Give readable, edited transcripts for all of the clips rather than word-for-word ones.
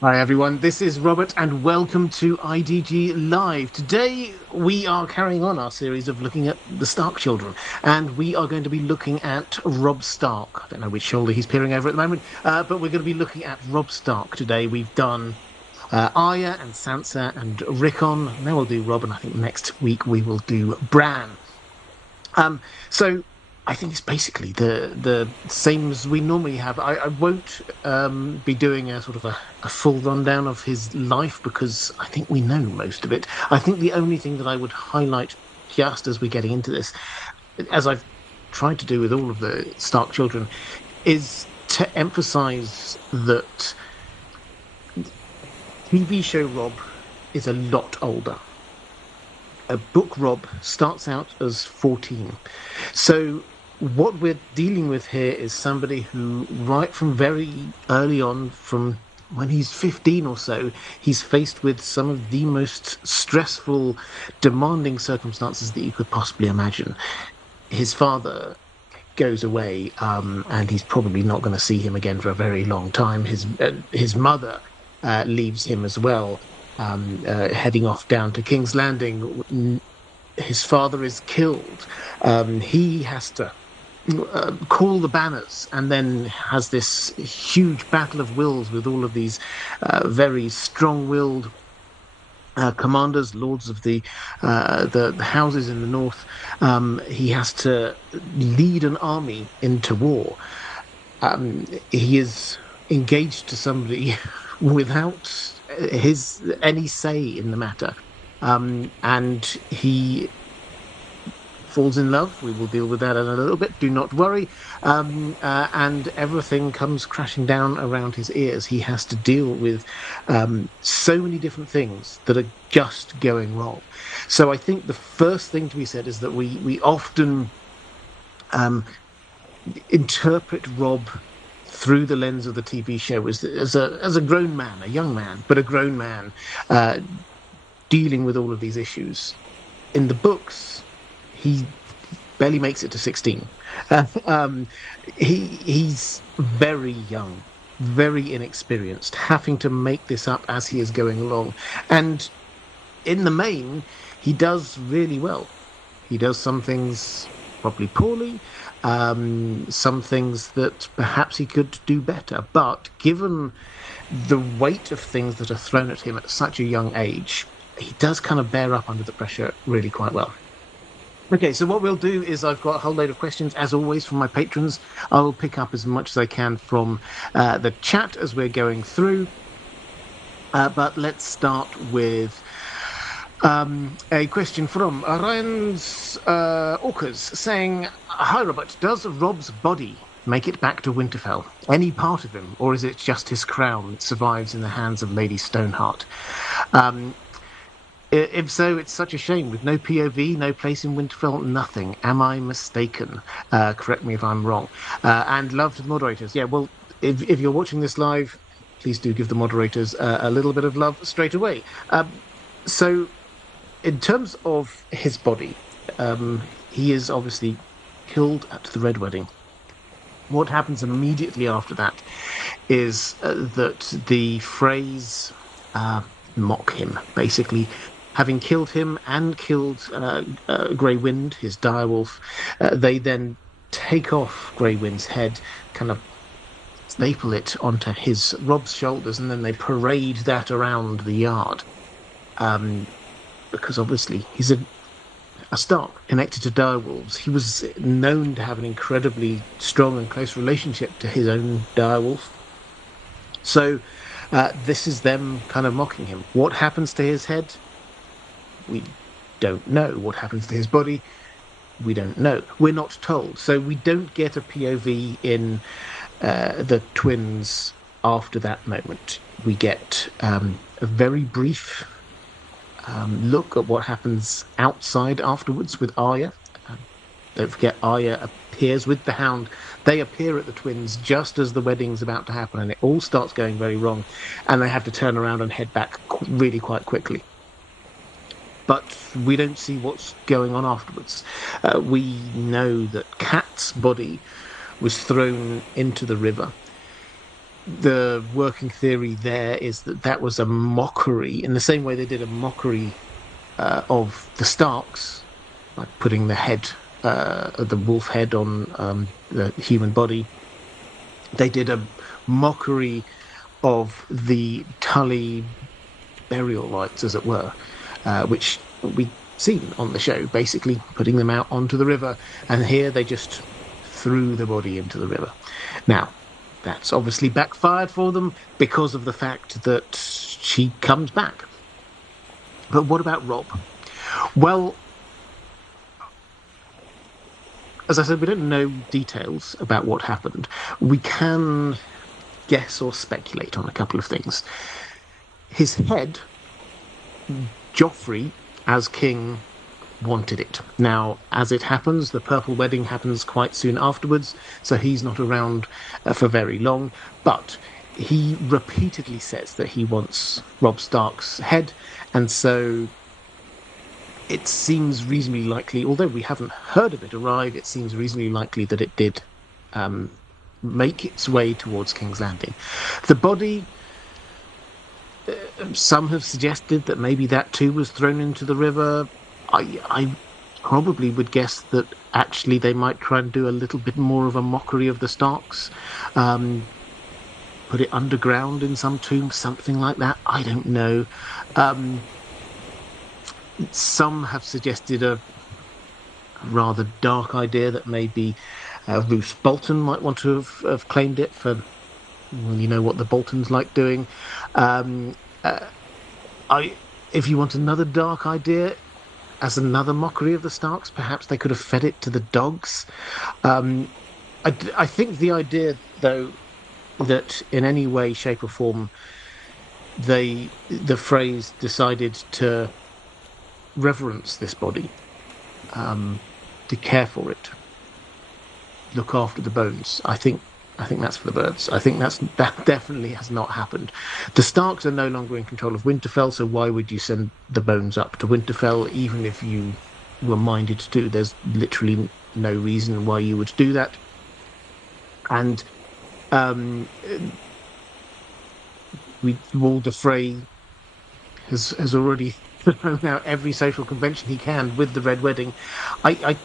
Hi everyone, this is Robert and welcome to IDG Live. Today we are carrying on our series of looking at the Stark children and we are going to be looking at Robb Stark. I don't know which shoulder he's peering over at the moment, but we're going to be looking at Robb Stark today. We've done Arya and Sansa and Rickon. Now we'll do Robb, and I think next week we will do Bran. So I think it's basically the same as we normally have. I won't be doing a sort of a full rundown of his life because I think we know most of it. I think the only thing that I would highlight just as we're getting into this, as I've tried to do with all of the Stark children, is to emphasize that TV show Rob is a lot older. A book Rob starts out as 14. So what we're dealing with here is somebody who, right from very early on, from when he's 15 or so, he's faced with some of the most stressful, demanding circumstances that you could possibly imagine. His father goes away, and he's probably not going to see him again for a very long time. His mother leaves him as well, heading off down to King's Landing. His father is killed. He has to call the banners and then has this huge battle of wills with all of these very strong-willed commanders, lords of the houses in the north. He has to lead an army into war. He is engaged to somebody without his any say in the matter, and he falls in love. We will deal with that in a little bit. Do not worry. And everything comes crashing down around his ears. He has to deal with so many different things that are just going wrong. So I think the first thing to be said is that we often interpret Rob through the lens of the TV show as a grown man, a young man, but a grown man dealing with all of these issues. In the books, he barely makes it to 16. He's very young, very inexperienced, having to make this up as he is going along. And in the main, he does really well. He does some things probably poorly, some things that perhaps he could do better. But given the weight of things that are thrown at him at such a young age, he does kind of bear up under the pressure really quite well. Okay, so what we'll do is I've got a whole load of questions, as always, from my patrons. I will pick up as much as I can from the chat as we're going through. But let's start with a question from Ryan's Orcas saying, "Hi, Robert. Does Rob's body make it back to Winterfell? Any part of him, or is it just his crown that survives in the hands of Lady Stoneheart? Um, if so, it's such a shame. With no POV, no place in Winterfell, nothing. Am I mistaken? Correct me if I'm wrong. And love to the moderators. Yeah, well, if you're watching this live, please do give the moderators a little bit of love straight away. So, in terms of his body, he is obviously killed at the Red Wedding. What happens immediately after that is that the Freys mock him, basically. Having killed him and killed Grey Wind, his direwolf, they then take off Grey Wind's head, kind of staple it onto his Rob's shoulders, and then they parade that around the yard. Because obviously he's a Stark connected to direwolves. He was known to have an incredibly strong and close relationship to his own direwolf. So this is them kind of mocking him. What happens to his head? We don't know. What happens to his body? We don't know. We're not told. So we don't get a POV in the twins after that moment. We get a very brief look at what happens outside afterwards with Arya. Don't forget, Arya appears with the Hound. They appear at the twins just as the wedding's about to happen, and it all starts going very wrong, and they have to turn around and head back really quite quickly. But we don't see what's going on afterwards. We know that Kat's body was thrown into the river. the working theory there is that that was a mockery, in the same way they did a mockery of the Starks, like putting the wolf head on the human body. They did a mockery of the Tully burial rites, as it were, which we seen on the show, basically putting them out onto the river. And here they just threw the body into the river. Now, that's obviously backfired for them because of the fact that she comes back. But what about Robb? Well, as I said, we don't know details about what happened. We can guess or speculate on a couple of things. His head, Joffrey, as king, wanted it. Now, as it happens, the Purple Wedding happens quite soon afterwards, so he's not around for very long. But he repeatedly says that he wants Robb Stark's head, and so it seems reasonably likely, although we haven't heard of it arrive, it seems reasonably likely that it did make its way towards King's Landing. The body, some have suggested that maybe that too was thrown into the river. I probably would guess that actually they might try and do a little bit more of a mockery of the Starks. Put it underground in some tomb, something like that. I don't know. Some have suggested a rather dark idea that maybe Roose Bolton might want to have claimed it for, well, you know what the Boltons like doing. If you want another dark idea, as another mockery of the Starks, perhaps they could have fed it to the dogs. I think the idea, though, that in any way, shape, or form, the Freys decided to reverence this body, to care for it, look after the bones. I think that's for the birds. I think that definitely has not happened. The Starks are no longer in control of Winterfell, so why would you send the bones up to Winterfell, even if you were minded to? There's literally no reason why you would do that. And Walder Frey has already thrown out every social convention he can with the Red Wedding. I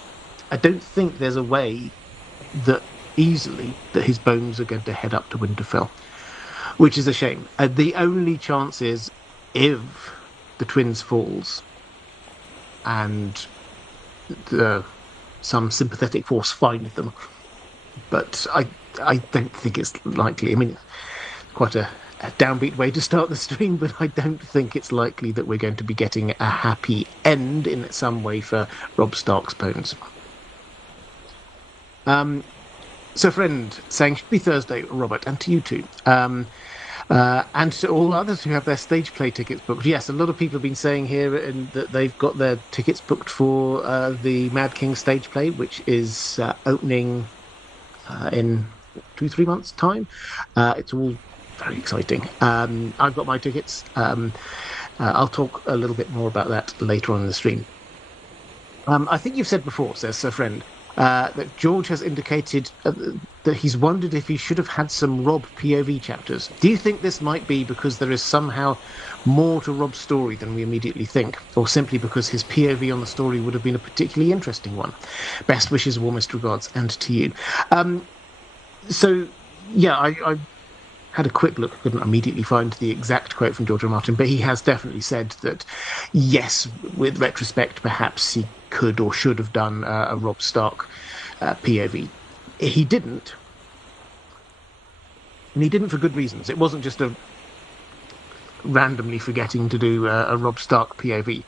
don't think there's a way that easily that his bones are going to head up to Winterfell, which is a shame. The only chance is if the twins falls and some sympathetic force find them, but I don't think it's likely. I mean, quite a downbeat way to start the stream, but I don't think it's likely that we're going to be getting a happy end in some way for Robb Stark's bones. So, friend, saying happy Thursday, Robert, and to you too. And to all others who have their stage play tickets booked. Yes, a lot of people have been saying here that they've got their tickets booked for the Mad King stage play, which is opening in 2-3 months' time. It's all very exciting. I've got my tickets. I'll talk a little bit more about that later on in the stream. I think you've said before, says Sir Friend, that George has indicated that he's wondered if he should have had some Robb POV chapters. Do you think this might be because there is somehow more to Robb's story than we immediately think, or simply because his POV on the story would have been a particularly interesting one? Best wishes, warmest regards, and to you. So, yeah, I had a quick look. I couldn't immediately find the exact quote from George R. Martin, but he has definitely said that, yes, with retrospect, perhaps he could or should have done a Robb Stark POV. He didn't. And he didn't for good reasons. It wasn't just a randomly forgetting to do a Robb Stark POV.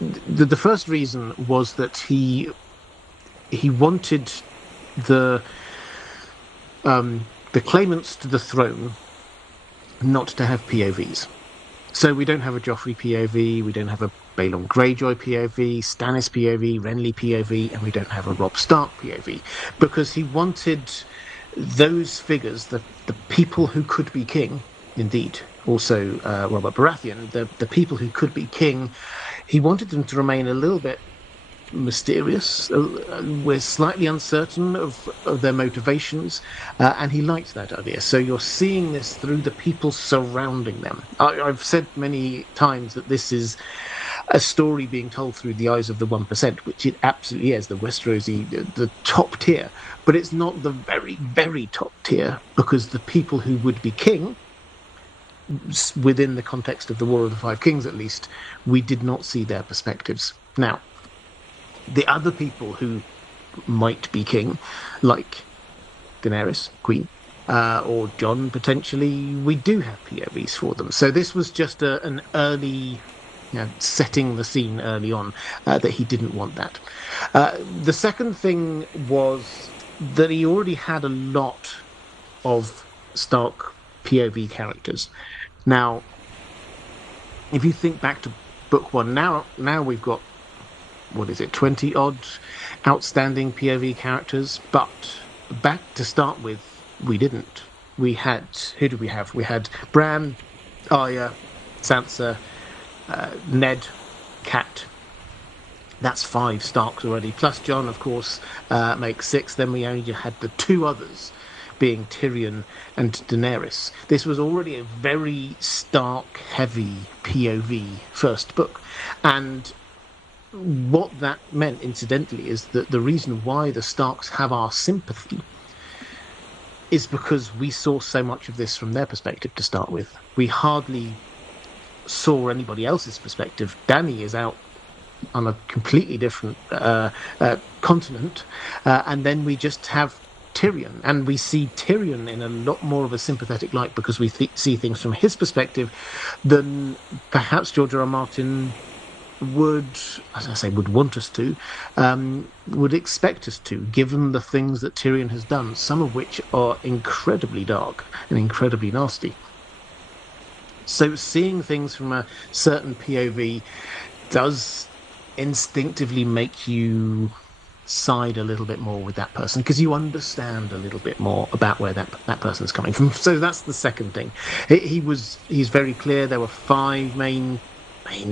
The first reason was that he wanted the claimants to the throne not to have POVs. So we don't have a Joffrey POV, we don't have a Balon Greyjoy POV, Stannis POV, Renly POV, and we don't have a Robb Stark POV, because he wanted those figures, the people who could be king, indeed, also Robert Baratheon, the people who could be king, he wanted them to remain a little bit mysterious. We're slightly uncertain of their motivations, and he liked that idea. So you're seeing this through the people surrounding them. I've said many times that this is a story being told through the eyes of the 1%, which it absolutely is, the Westerosi, the top tier. But it's not the very, very top tier, because the people who would be king, within the context of the War of the Five Kings at least, we did not see their perspectives. Now, the other people who might be king, like Daenerys, Queen, or Jon potentially, we do have POVs for them. So this was just an early, setting the scene early on, that he didn't want that. The second thing was that he already had a lot of Stark POV characters. Now, if you think back to book one, now we've got, 20 odd outstanding POV characters, but back to start with, we didn't. We had, who did we have? We had Bran, Arya, Sansa, Ned, Cat. That's 5 Starks already. Plus Jon, of course, makes 6. Then we only had the 2 others, being Tyrion and Daenerys. This was already a very Stark-heavy POV first book. And what that meant, incidentally, is that the reason why the Starks have our sympathy is because we saw so much of this from their perspective to start with. We hardly saw anybody else's perspective. Dany is out on a completely different continent, and then we just have Tyrion, and we see Tyrion in a lot more of a sympathetic light, because we see things from his perspective than perhaps George R. R. Martin would, as I say, would want us to, would expect us to, given the things that Tyrion has done, some of which are incredibly dark and incredibly nasty. So seeing things from a certain POV does instinctively make you side a little bit more with that person, because you understand a little bit more about where that person's coming from. So that's the second thing. He's very clear. There were 5 main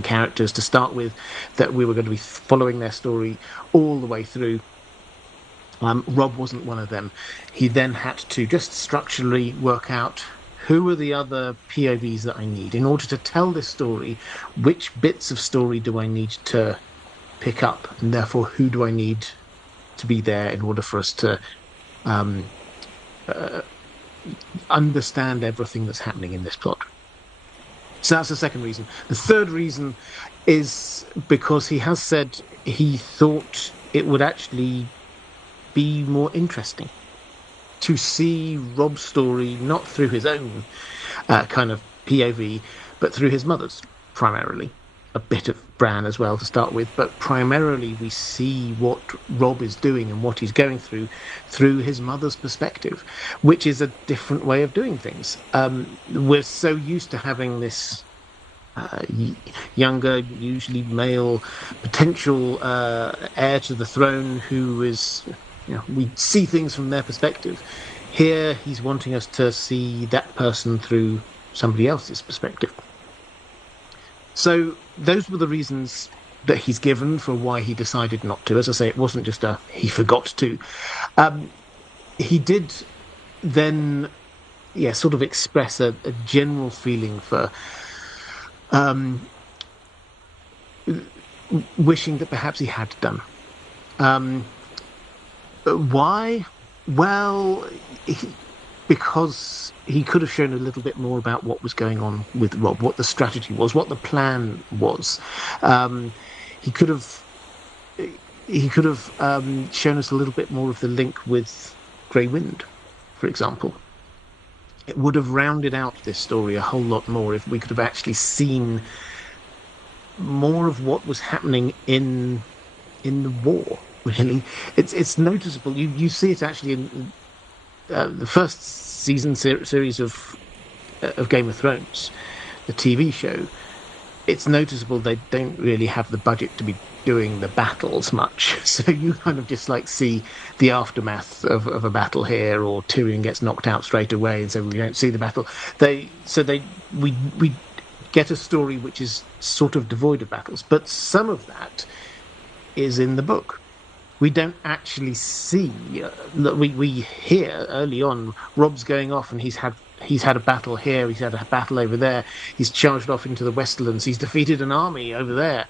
characters to start with, that we were going to be following their story all the way through. Robb wasn't one of them. He then had to just structurally work out, who are the other POVs that I need in order to tell this story? Which bits of story do I need to pick up? And therefore, who do I need to be there in order for us to understand everything that's happening in this plot? So that's the second reason. The third reason is because he has said he thought it would actually be more interesting to see Robb's story not through his own kind of POV, but through his mother's, primarily. A bit of Bran as well to start with, but primarily we see what Robb is doing and what he's going through his mother's perspective, which is a different way of doing things. We're so used to having this younger, usually male, potential heir to the throne who is, we see things from their perspective. Here, he's wanting us to see that person through somebody else's perspective. So those were the reasons that he's given for why he decided not to. As I say, it wasn't just he forgot to. He did then, sort of express a general feeling for wishing that perhaps he had done. Why? Well, because he could have shown a little bit more about what was going on with Robb, what the strategy was, what the plan was. He could have shown us a little bit more of the link with Grey Wind, for example. It would have rounded out this story a whole lot more if we could have actually seen more of what was happening in the war. Really, it's noticeable. You see it actually in the first season series of Game of Thrones, the TV show. It's noticeable they don't really have the budget to be doing the battles much, so you kind of just see the aftermath of a battle here, or Tyrion gets knocked out straight away, and so we don't see the battle. We get a story which is sort of devoid of battles, but some of that is in the book. We don't actually see. We hear early on Robb's going off, and he's had a battle here, he's had a battle over there, he's charged off into the Westerlands, he's defeated an army over there.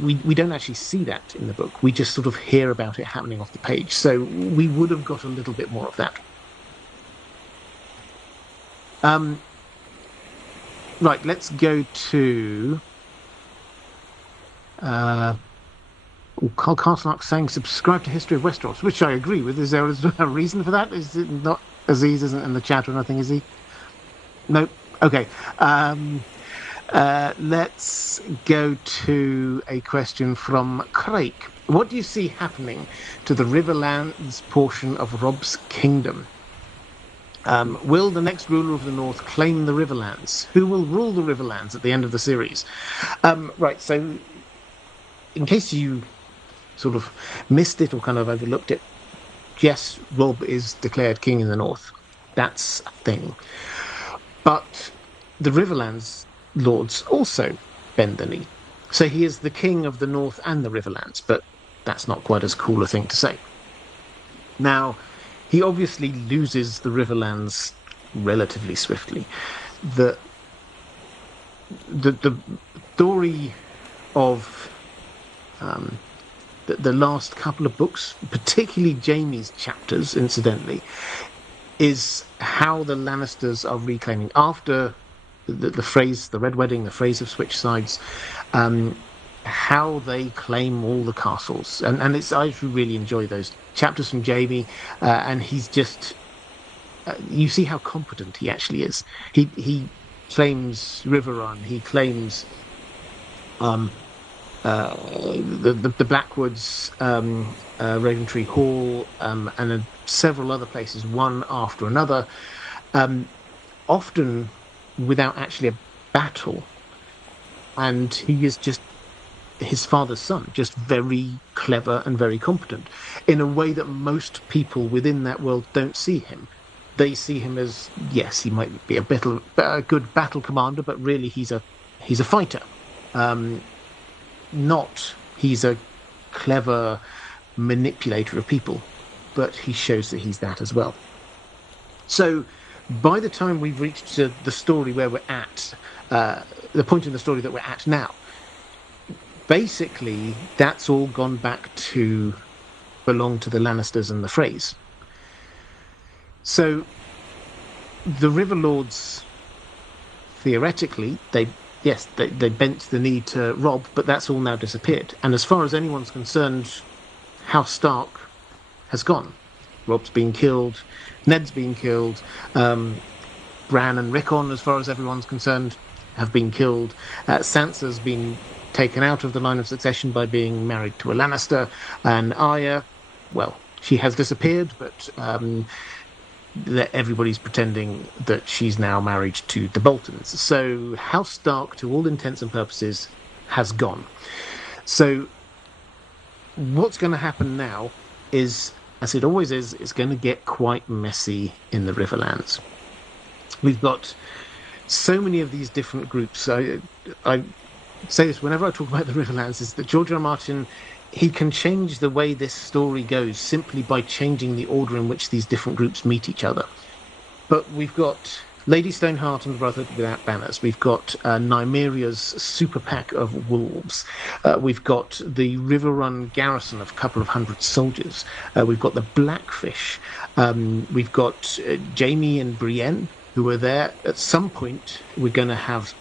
We don't actually see that in the book. We just sort of hear about it happening off the page. So we would have got a little bit more of that. Right, let's go to Carl Carslark saying subscribe to History of Westeros, which I agree with. Is there a reason for that? Is it not? Aziz isn't in the chat or nothing, is he? No. Okay. Let's go to a question from Craig. What do you see happening to the Riverlands portion of Robb's kingdom? Will the next ruler of the North claim the Riverlands? Who will rule the Riverlands at the end of the series? Right, so in case you sort of missed it or kind of overlooked it, yes, Robb is declared king in the North. That's a thing. But the Riverlands lords also bend the knee. So he is the king of the North and the Riverlands, but that's not quite as cool a thing to say. Now, he obviously loses the Riverlands relatively swiftly. The story of the last couple of books, particularly Jaime's chapters, incidentally, is how the Lannisters are reclaiming after the phrase, the Red Wedding, the phrase of switch sides, how they claim all the castles. And it's, I really enjoy those chapters from Jaime, and he's just, you see how competent he actually is. He claims Riverrun, he claims the Blackwoods, Raventree Hall, and several other places, one after another, often without actually a battle. And he is just his father's son, just very clever and very competent, in a way that most people within that world don't see him. They see him as, yes, he might be a good battle commander, but really he's a fighter. Not he's a clever manipulator of people, but he shows that he's that as well. So by the time we've reached the story where we're at, the point in the story that we're at now, basically that's all gone back to belong to the Lannisters and the Freys. So the River Lords, theoretically, they bent the knee to Robb, but that's all now disappeared. And as far as anyone's concerned, House Stark has gone. Robb's been killed, Ned's been killed, Bran and Rickon, as far as everyone's concerned, have been killed. Sansa's been taken out of the line of succession by being married to a Lannister, and Arya, well, she has disappeared, but everybody's pretending that she's now married to the Boltons. So House Stark, to all intents and purposes, has gone. So what's going to happen now is, as it always is, it's going to get quite messy in the Riverlands. We've got so many of these different groups. I say this whenever I talk about the Riverlands, is that George R. R. Martin, he can change the way this story goes simply by changing the order in which these different groups meet each other. But we've got Lady Stoneheart and the Brotherhood Without Banners. We've got Nymeria's super pack of wolves. We've got the Riverrun garrison of a couple of hundred soldiers. We've got the Blackfish. We've got Jaime and Brienne, who are there. At some point, we're going to have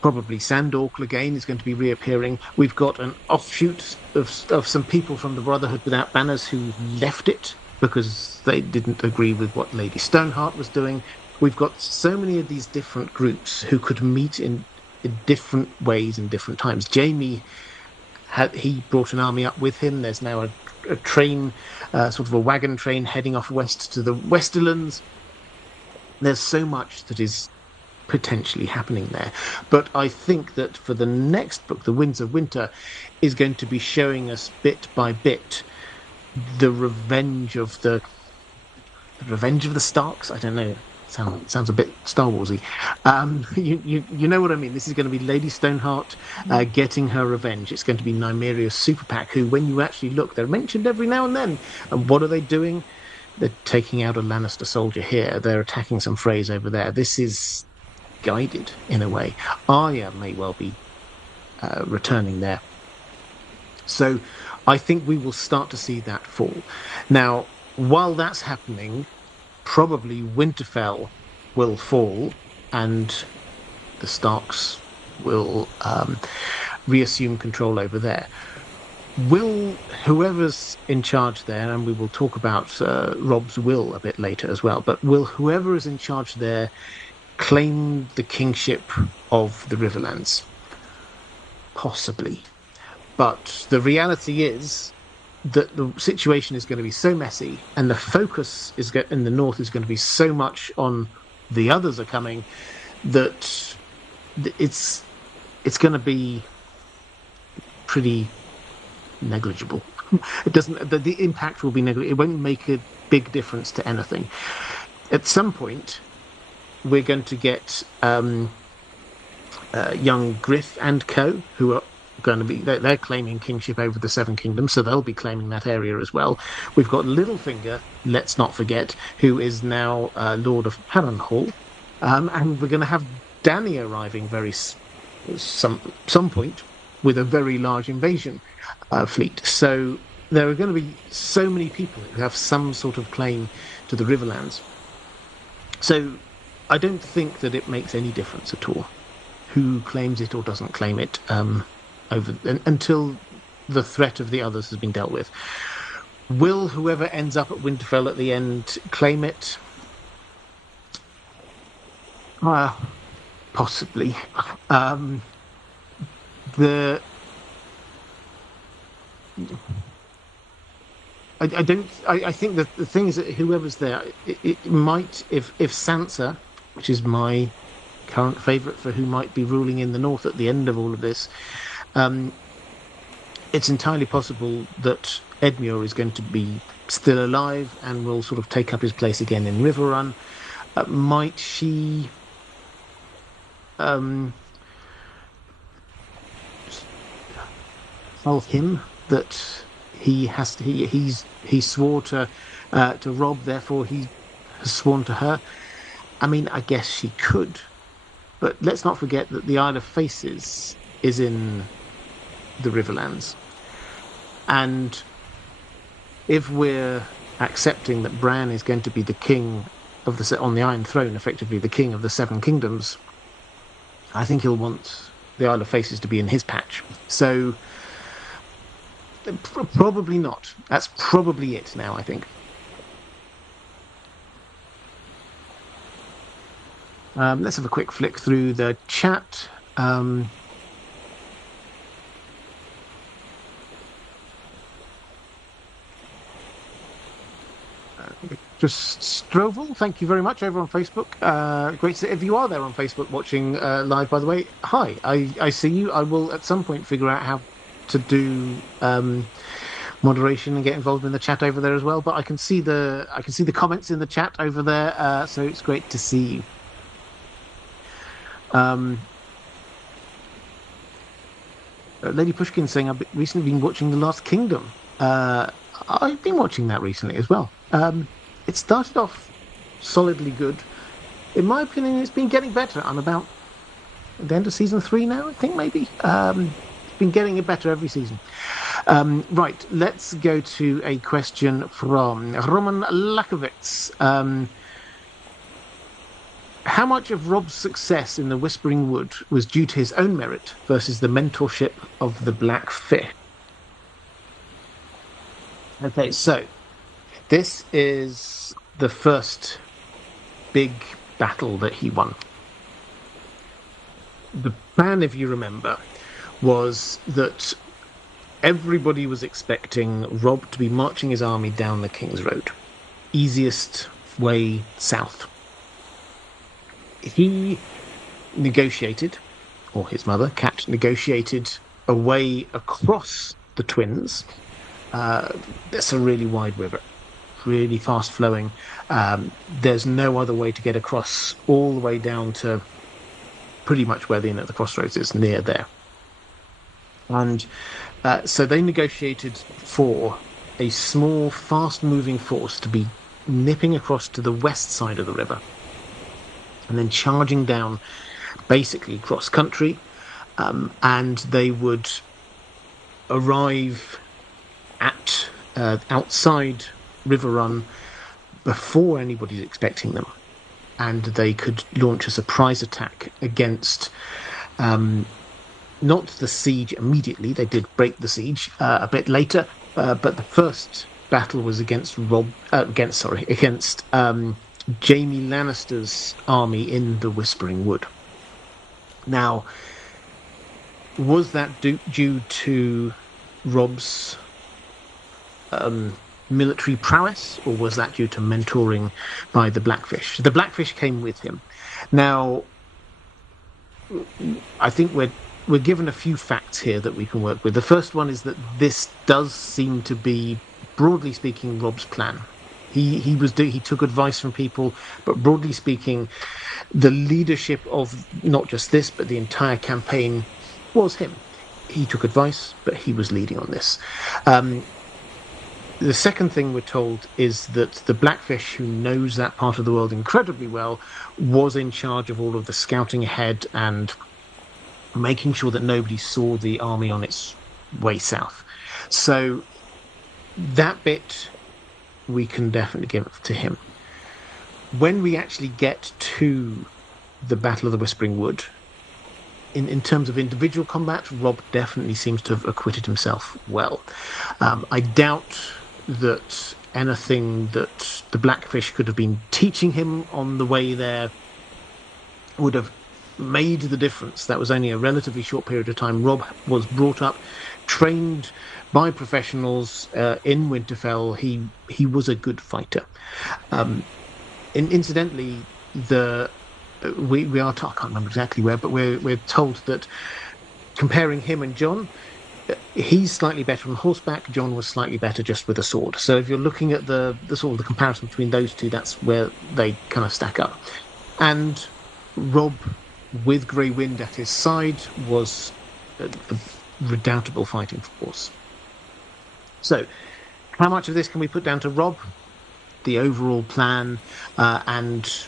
probably Sandor Clegane is going to be reappearing. We've got an offshoot of some people from the Brotherhood Without Banners who left it because they didn't agree with what Lady Stoneheart was doing. We've got so many of these different groups who could meet in different ways in different times. Jaime, he brought an army up with him. There's now a train, sort of a wagon train heading off west to the Westerlands. There's so much that is potentially happening there. But I think that for the next book, The Winds of Winter, is going to be showing us bit by bit the revenge of the Starks. I don't know. Sounds a bit Star Warsy. You know what I mean. This is going to be Lady Stoneheart getting her revenge. It's going to be Nymeria's super pack, who, when you actually look, they're mentioned every now and then. And what are they doing? They're taking out a Lannister soldier here. They're attacking some Freys over there. This is guided in a way. Arya may well be returning there. So I think we will start to see that fall. Now, while that's happening, probably Winterfell will fall and the Starks will reassume control over there. Will whoever's in charge there, and we will talk about Robb's will a bit later as well, but will whoever is in charge there claim the kingship of the Riverlands? Possibly. But the reality is that the situation is going to be so messy, and the focus in the north is going to be so much on the others are coming, that it's going to be pretty negligible. It doesn't. The impact will be negligible. It won't make a big difference to anything. At some point, we're going to get young Griff and co, who are going to be they're claiming kingship over the Seven Kingdoms, so they'll be claiming that area as well. We've got Littlefinger, let's not forget, who is now Lord of Harrenhal, and we're going to have Dany arriving some point with a very large invasion fleet. So there are going to be so many people who have some sort of claim to the Riverlands. So I don't think that it makes any difference at all who claims it or doesn't claim it until the threat of the others has been dealt with. Will whoever ends up at Winterfell at the end claim it? Possibly. I think that the thing is that whoever's there, it might, if Sansa, which is my current favourite for who might be ruling in the north at the end of all of this, it's entirely possible that Edmure is going to be still alive and will sort of take up his place again in Riverrun. Might she tell him that he swore to Robb, therefore he has sworn to her? I mean, I guess she could, but let's not forget that the Isle of Faces is in the Riverlands, and if we're accepting that Bran is going to be the king of on the Iron Throne, effectively the king of the Seven Kingdoms, I think he'll want the Isle of Faces to be in his patch. So probably not. That's probably it now, I think. Let's have a quick flick through the chat. Just Strovel, thank you very much over on Facebook. Great to see if you are there on Facebook watching live, by the way. Hi, I see you. I will at some point figure out how to do moderation and get involved in the chat over there as well. But I can see the comments in the chat over there, so it's great to see you. Lady Pushkin saying I've recently been watching The Last Kingdom. I've been watching that recently as well. It started off solidly good. In my opinion, it's been getting better. I'm about at the end of season 3 now, I think, maybe. It's been getting better every season. Right, let's go to a question from Roman Lakovitz. How much of Robb's success in the Whispering Wood was due to his own merit versus the mentorship of the Black Fish? Okay, so this is the first big battle that he won. The plan, if you remember, was that everybody was expecting Robb to be marching his army down the King's Road, easiest way south. He negotiated, or his mother, Cat, negotiated a way across the Twins. That's a really wide river. really fast flowing. There's no other way to get across all the way down to pretty much where the inn at the crossroads is, near there. And so they negotiated for a small, fast-moving force to be nipping across to the west side of the river and then charging down basically cross country. And they would arrive at outside River Run before anybody's expecting them. And they could launch a surprise attack against not the siege immediately. They did break the siege a bit later, but the first battle was against Jaime Lannister's army in the Whispering Wood. Now, was that due to Robb's military prowess, or was that due to mentoring by the Blackfish? The Blackfish came with him. Now, I think we're given a few facts here that we can work with. The first one is that this does seem to be, broadly speaking, Robb's plan. He took advice from people, but broadly speaking, the leadership of not just this but the entire campaign was him. He took advice, but he was leading on this. The second thing we're told is that the Blackfish, who knows that part of the world incredibly well, was in charge of all of the scouting ahead and making sure that nobody saw the army on its way south. So that bit we can definitely give to him. When we actually get to the Battle of the Whispering Wood, in terms of individual combat, Robb definitely seems to have acquitted himself well. I doubt that anything that the Blackfish could have been teaching him on the way there would have made the difference. That was only a relatively short period of time. Robb was brought up, trained by professionals in Winterfell. He was a good fighter. Incidentally, we are told, I can't remember exactly where, but we're told that comparing him and Jon, he's slightly better on horseback. Jon was slightly better just with a sword. So if you're looking at the sort of the comparison between those two, that's where they kind of stack up. And Robb, with Grey Wind at his side, was a redoubtable fighting force. So, how much of this can we put down to Robb? The overall plan and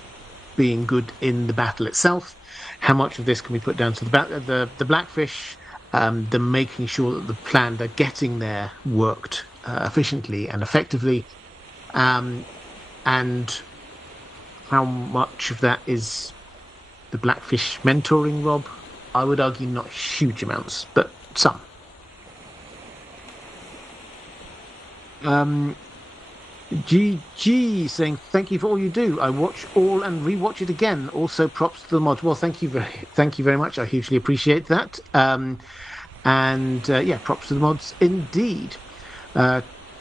being good in the battle itself. How much of this can we put down to the Blackfish? The making sure that the plan, the getting there, worked efficiently and effectively. And how much of that is the Blackfish mentoring Robb? I would argue not huge amounts, but some. GG saying thank you for all you do. I watch all and rewatch it again. Also, props to the mods. Well, thank you very much. I hugely appreciate that. Yeah, props to the mods indeed.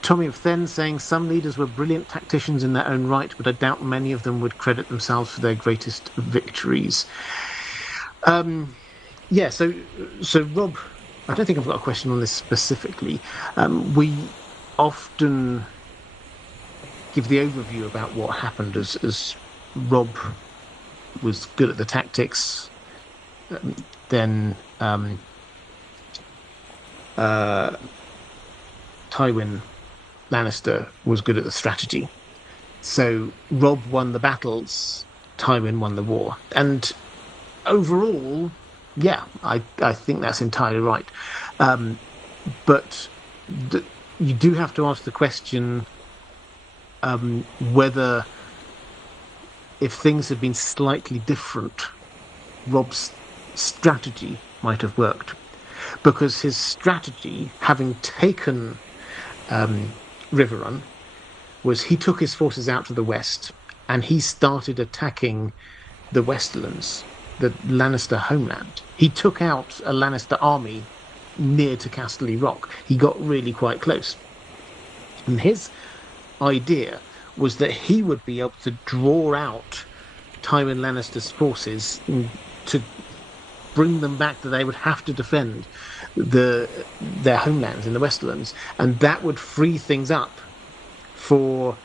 Tommy of Then saying some leaders were brilliant tacticians in their own right, but I doubt many of them would credit themselves for their greatest victories. Yeah, so Robb, I don't think I've got a question on this specifically. We often give the overview about what happened as Robb was good at the tactics, then Tywin Lannister was good at the strategy. So Robb won the battles, Tywin won the war. And overall, yeah, I think that's entirely right. But you do have to ask the question whether, if things had been slightly different, Robb's strategy might have worked. Because his strategy, having taken River Run, was he took his forces out to the west and he started attacking the Westerlands, the Lannister homeland. He took out a Lannister army near to Casterly Rock. He got really quite close. And his idea was that he would be able to draw out Tywin Lannister's forces to bring them back, that they would have to defend their homelands in the Westerlands, and that would free things up for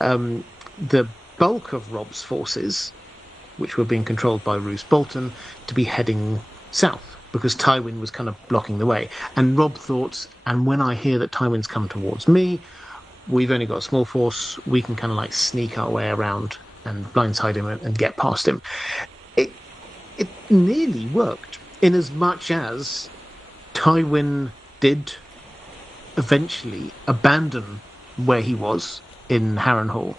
the bulk of Robb's forces, which were being controlled by Roose Bolton, to be heading south because Tywin was kind of blocking the way. And Robb thought, and when I hear that Tywin's come towards me, we've only got a small force, we can kind of like sneak our way around and blindside him and get past him. It it nearly worked, in as much as Tywin did eventually abandon where he was in Harrenhal,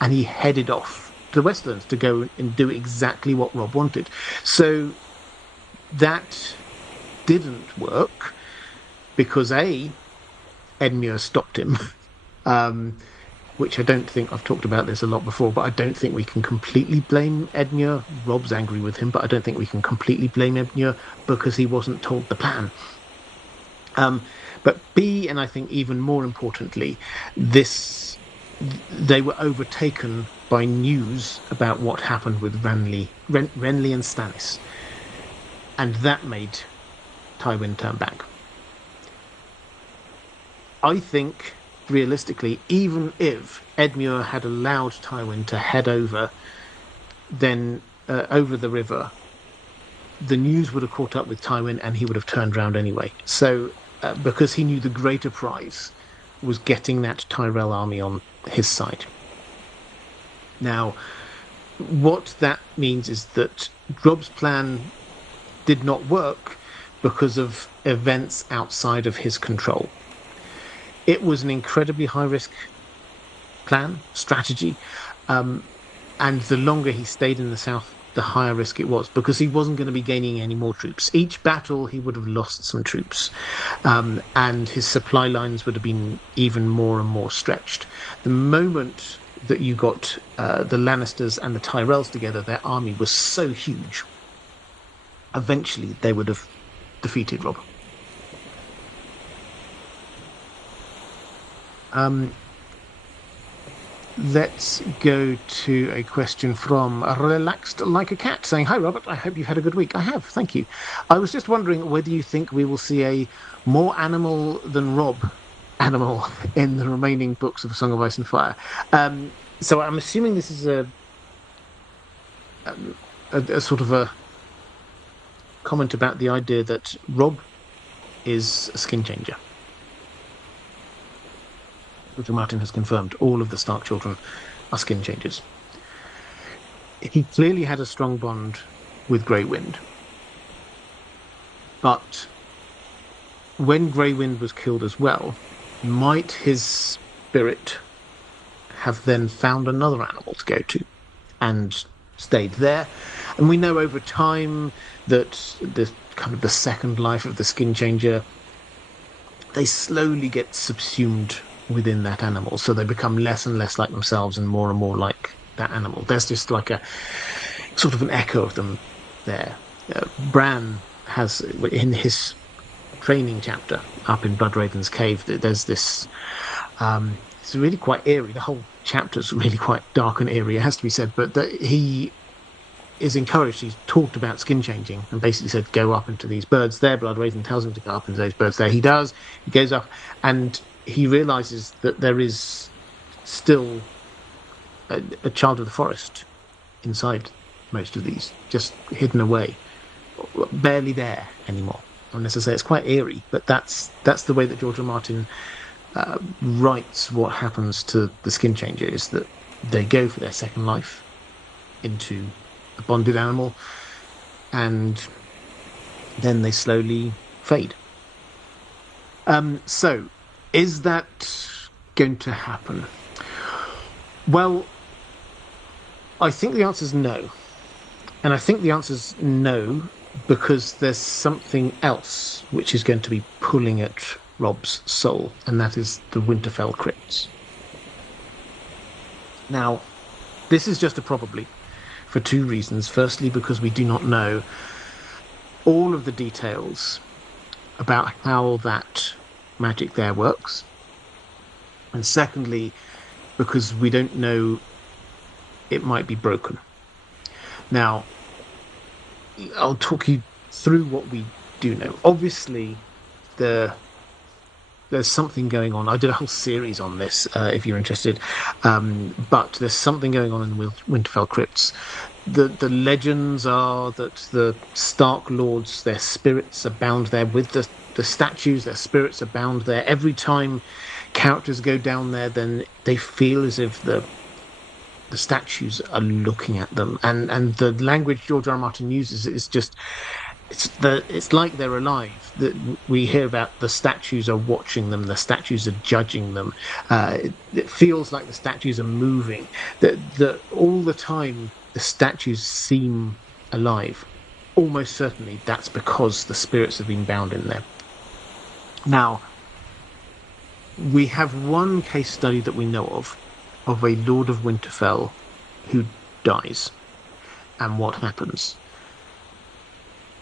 and he headed off to the Westlands to go and do exactly what Robb wanted. So that didn't work because Edmure stopped him, which I don't think I've talked about this a lot before, but I don't think we can completely blame Edmure. Robb's angry with him, but I don't think we can completely blame Edmure because he wasn't told the plan. But B, and I think even more importantly, they were overtaken by news about what happened with Renly and Stannis, and that made Tywin turn back. I think, realistically, even if Edmure had allowed Tywin to head over, then over the river, the news would have caught up with Tywin and he would have turned round anyway. So, because he knew the greater prize was getting that Tyrell army on his side. Now, what that means is that Robb's plan did not work because of events outside of his control. It was an incredibly high-risk strategy, and the longer he stayed in the south, the higher risk it was, because he wasn't going to be gaining any more troops. Each battle, he would have lost some troops, and his supply lines would have been even more and more stretched. The moment that you got the Lannisters and the Tyrells together, their army was so huge. Eventually, they would have defeated Robb. Let's go to a question from Relaxed Like a Cat saying, "Hi, Robert. I hope you've had a good week." I have, thank you. I was just wondering whether you think we will see a more animal than Robb animal in the remaining books of A Song of Ice and Fire. So I'm assuming this is a sort of a comment about the idea that Robb is a skin changer. George Martin has confirmed all of the Stark children are skin changers. He clearly had a strong bond with Grey Wind. But when Grey Wind was killed as well, might his spirit have then found another animal to go to and stayed there? And we know over time that the kind of the second life of the skin changer, they slowly get subsumed within that animal, so they become less and less like themselves and more like that animal. There's just like a sort of an echo of them there. Bran has, in his training chapter up in Bloodraven's cave, there's this it's really quite eerie. The whole chapter's really quite dark and eerie, it has to be said, but that he is encouraged, he's talked about skin changing and basically said, go up into these birds there. Bloodraven tells him to go up into those birds there. He does, he goes up, and he realizes that there is still a child of the forest inside most of these, just hidden away, barely there anymore. Unless I say it's quite eerie, but that's the way that George R. Martin writes what happens to the skin changer, is that they go for their second life into a bonded animal, and then they slowly fade. So, is that going to happen? Well, I think the answer is no. And I think the answer is no because there's something else which is going to be pulling at Robb's soul, and that is the Winterfell crypts. Now, this is just a probably, for two reasons. Firstly, because we do not know all of the details about how that magic there works. And secondly, because we don't know, it might be broken. Now, I'll talk you through what we do know. Obviously, the there's something going on. I did a whole series on this, if you're interested. But there's something going on in the Winterfell crypts. The legends are that the Stark lords, their spirits are bound there with the statues. Their spirits are bound there. Every time characters go down there, then they feel as if the statues are looking at them, and the language George R. R. Martin uses is just it's like they're alive. That we hear about the statues are watching them, the statues are judging them. It feels like the statues are moving. That all the time the statues seem alive. Almost certainly that's because the spirits have been bound in there. Now we have one case study that we know of a Lord of Winterfell who dies, and what happens.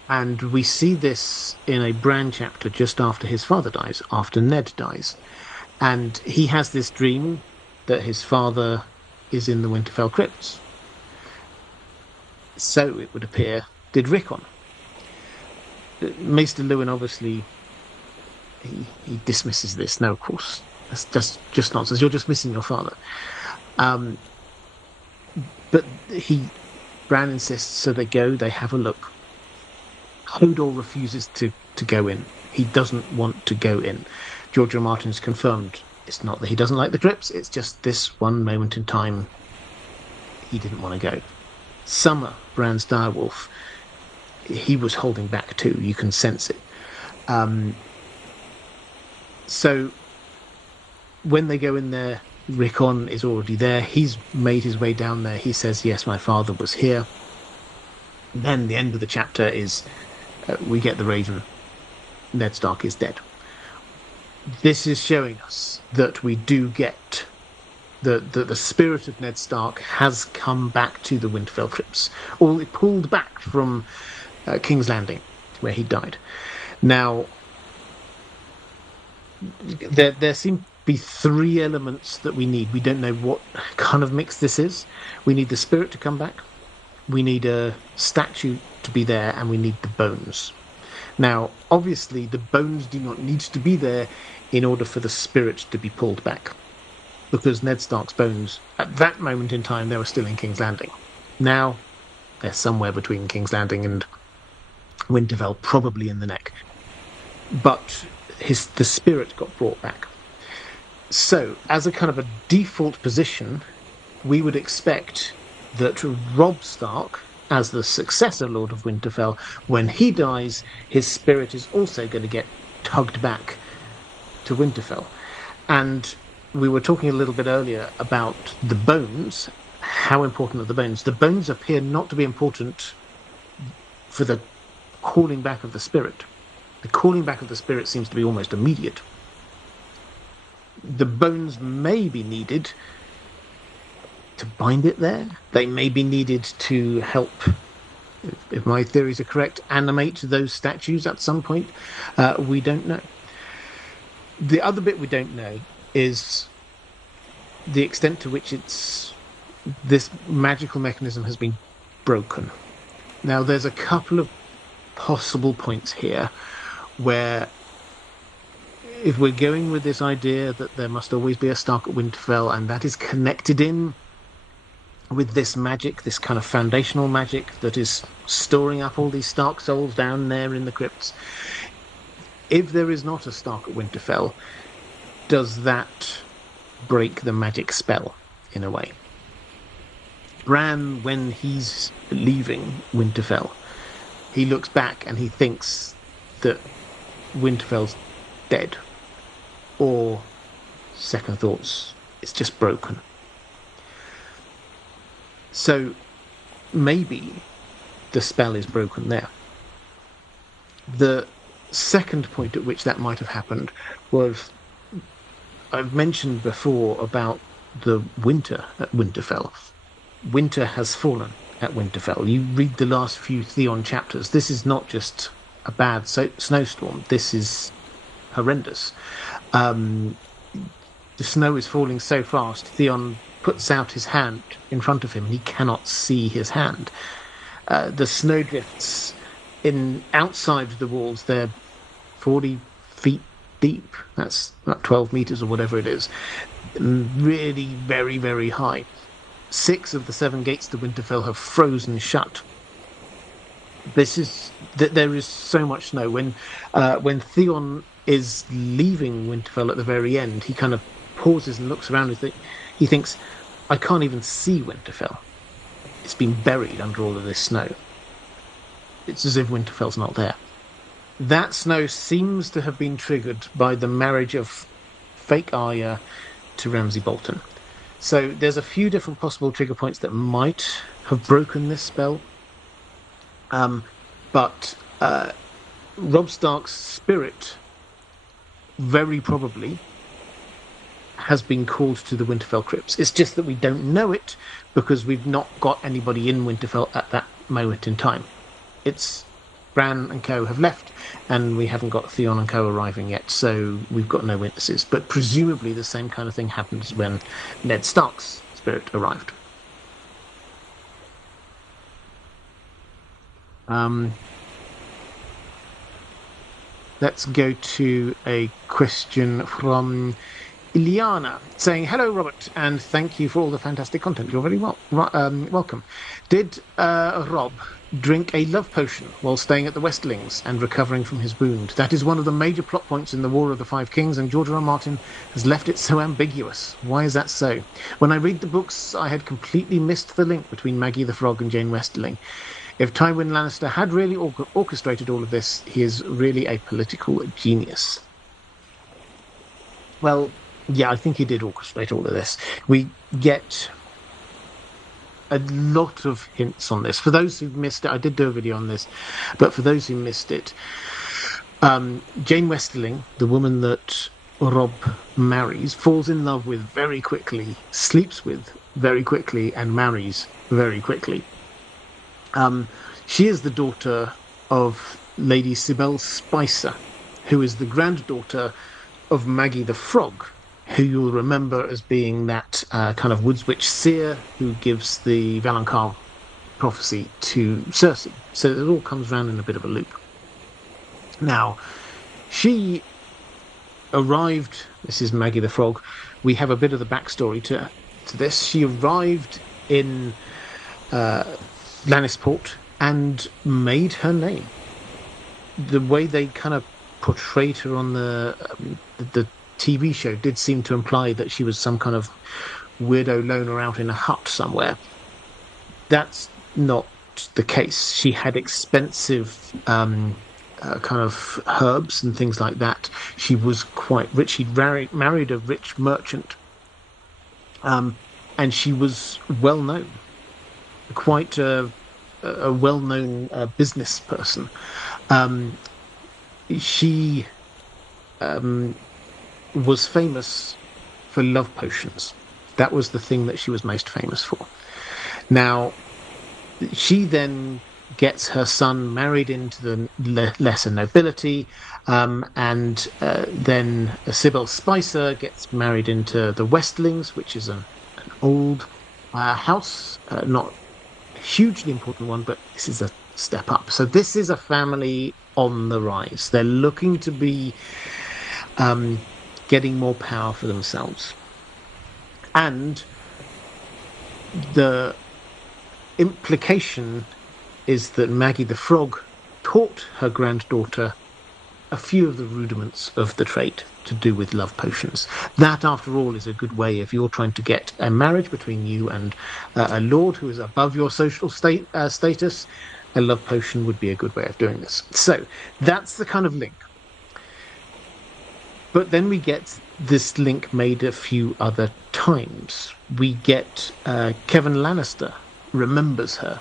And we see this in a Bran chapter just after his father dies, after Ned dies. And he has this dream that his father is in the Winterfell crypts. So it would appear, did Rickon. Maester Lewin obviously he dismisses this. No, of course, that's just nonsense. You're just missing your father. Um, but Bran insists, so they go, they have a look. Hodor refuses to go in. He doesn't want to go in. George R. R. Martin's confirmed it's not that he doesn't like the crypts, it's just this one moment in time he didn't want to go. Summer, Bran's direwolf, he was holding back too. You can sense it. So when they go in there, Rickon is already there. He's made his way down there. He says, yes, my father was here. Then the end of the chapter is we get the Raven. Ned Stark is dead. This is showing us that we do get the spirit of Ned Stark has come back to the Winterfell crypts, or it pulled back from King's Landing, where he died. Now, there seem to be three elements that we need. We don't know what kind of mix this is. We need the spirit to come back. We need a statue to be there, and we need the bones. Now, obviously, the bones do not need to be there in order for the spirit to be pulled back, because Ned Stark's bones, at that moment in time, they were still in King's Landing. Now, they're somewhere between King's Landing and Winterfell, probably in the neck. But the spirit got brought back. So, as a kind of a default position, we would expect that Robb Stark, as the successor Lord of Winterfell, when he dies, his spirit is also going to get tugged back to Winterfell. And we were talking a little bit earlier about the bones. How important are the bones? The bones appear not to be important for the calling back of the spirit. The calling back of the spirit seems to be almost immediate. The bones may be needed to bind it there. They may be needed to help, if my theories are correct, animate those statues at some point. We don't know. The other bit we don't know is the extent to which this magical mechanism has been broken. Now, there's a couple of possible points here where, if we're going with this idea that there must always be a Stark at Winterfell, and that is connected in with this magic, this kind of foundational magic that is storing up all these Stark souls down there in the crypts, if there is not a Stark at Winterfell, does that break the magic spell in a way? Bran, when he's leaving Winterfell, he looks back and he thinks that Winterfell's dead. Or, second thoughts, it's just broken. So maybe the spell is broken there. The second point at which that might have happened was, I've mentioned before about the winter at Winterfell. Winter has fallen at Winterfell. You read the last few Theon chapters. This is not just a bad snowstorm. This is horrendous. The snow is falling so fast, Theon puts out his hand in front of him and he cannot see his hand. The snowdrifts outside the walls, they're 40 feet deep. That's about 12 meters or whatever it is. Really very, very high. 6 of the 7 gates to Winterfell have frozen shut. There is so much snow. When Theon is leaving Winterfell at the very end, he kind of pauses and looks around. He thinks, I can't even see Winterfell. It's been buried under all of this snow. It's as if Winterfell's not there. That snow seems to have been triggered by the marriage of fake Arya to Ramsay Bolton. So there's a few different possible trigger points that might have broken this spell. But Robb Stark's spirit very probably has been called to the Winterfell crypts. It's just that we don't know it because we've not got anybody in Winterfell at that moment in time. It's Bran and co have left, and we haven't got Theon and co arriving yet, so we've got no witnesses. But presumably the same kind of thing happens when Ned Stark's spirit arrived. Let's go to a question from Iliana saying, hello, Robert, and thank you for all the fantastic content. You're very welcome. Did Robb drink a love potion while staying at the Westlings and recovering from his wound? That is one of the major plot points in the War of the Five Kings, and George R. R. Martin has left it so ambiguous. Why is that so? When I read the books, I had completely missed the link between Maggie the Frog and Jane Westerling. If Tywin Lannister had really orchestrated all of this, he is really a political genius. Well, yeah, I think he did orchestrate all of this. We get a lot of hints on this. For those who've missed it, I did do a video on this, but for those who missed it, Jane Westerling, the woman that Robb marries, falls in love with very quickly, sleeps with very quickly, and marries very quickly. She is the daughter of Lady Sybel Spicer, who is the granddaughter of Maggie the Frog, who you'll remember as being that kind of woods witch seer who gives the Valonqar prophecy to Cersei. So it all comes round in a bit of a loop. Now, she arrived, this is Maggie the Frog, we have a bit of the backstory to this. She arrived in Lannisport and made her name. The way they kind of portrayed her on the TV show did seem to imply that she was some kind of weirdo loner out in a hut somewhere. That's not the case. She had expensive kind of herbs and things like that. She was quite rich. She'd married a rich merchant, and she was well known. Quite a well-known business person. She was famous for love potions. That was the thing that she was most famous for. Now, she then gets her son married into the lesser nobility, and then Sybel Spicer gets married into the Westlings, which is an old house, not hugely important one, but this is a step up. So this is a family on the rise. They're looking to be getting more power for themselves. And the implication is that Maggie the Frog taught her granddaughter a few of the rudiments of the trade to do with love potions. That, after all, is a good way if you're trying to get a marriage between you and a lord who is above your social status. A love potion would be a good way of doing this. So that's the kind of link. But then we get this link made a few other times. We get Kevin Lannister remembers her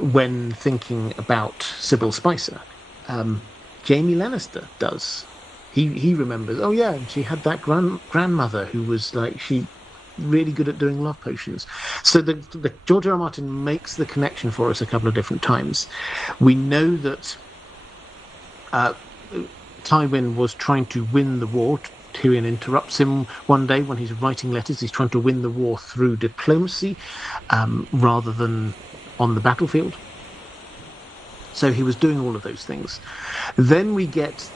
when thinking about Sybel Spicer. Jaime Lannister does. He remembers, oh yeah, she had that grandmother who was she really good at doing love potions. So the George R. R. Martin makes the connection for us a couple of different times. We know that Tywin was trying to win the war. Tyrion interrupts him one day when he's writing letters. He's trying to win the war through diplomacy rather than on the battlefield. So he was doing all of those things. Then we get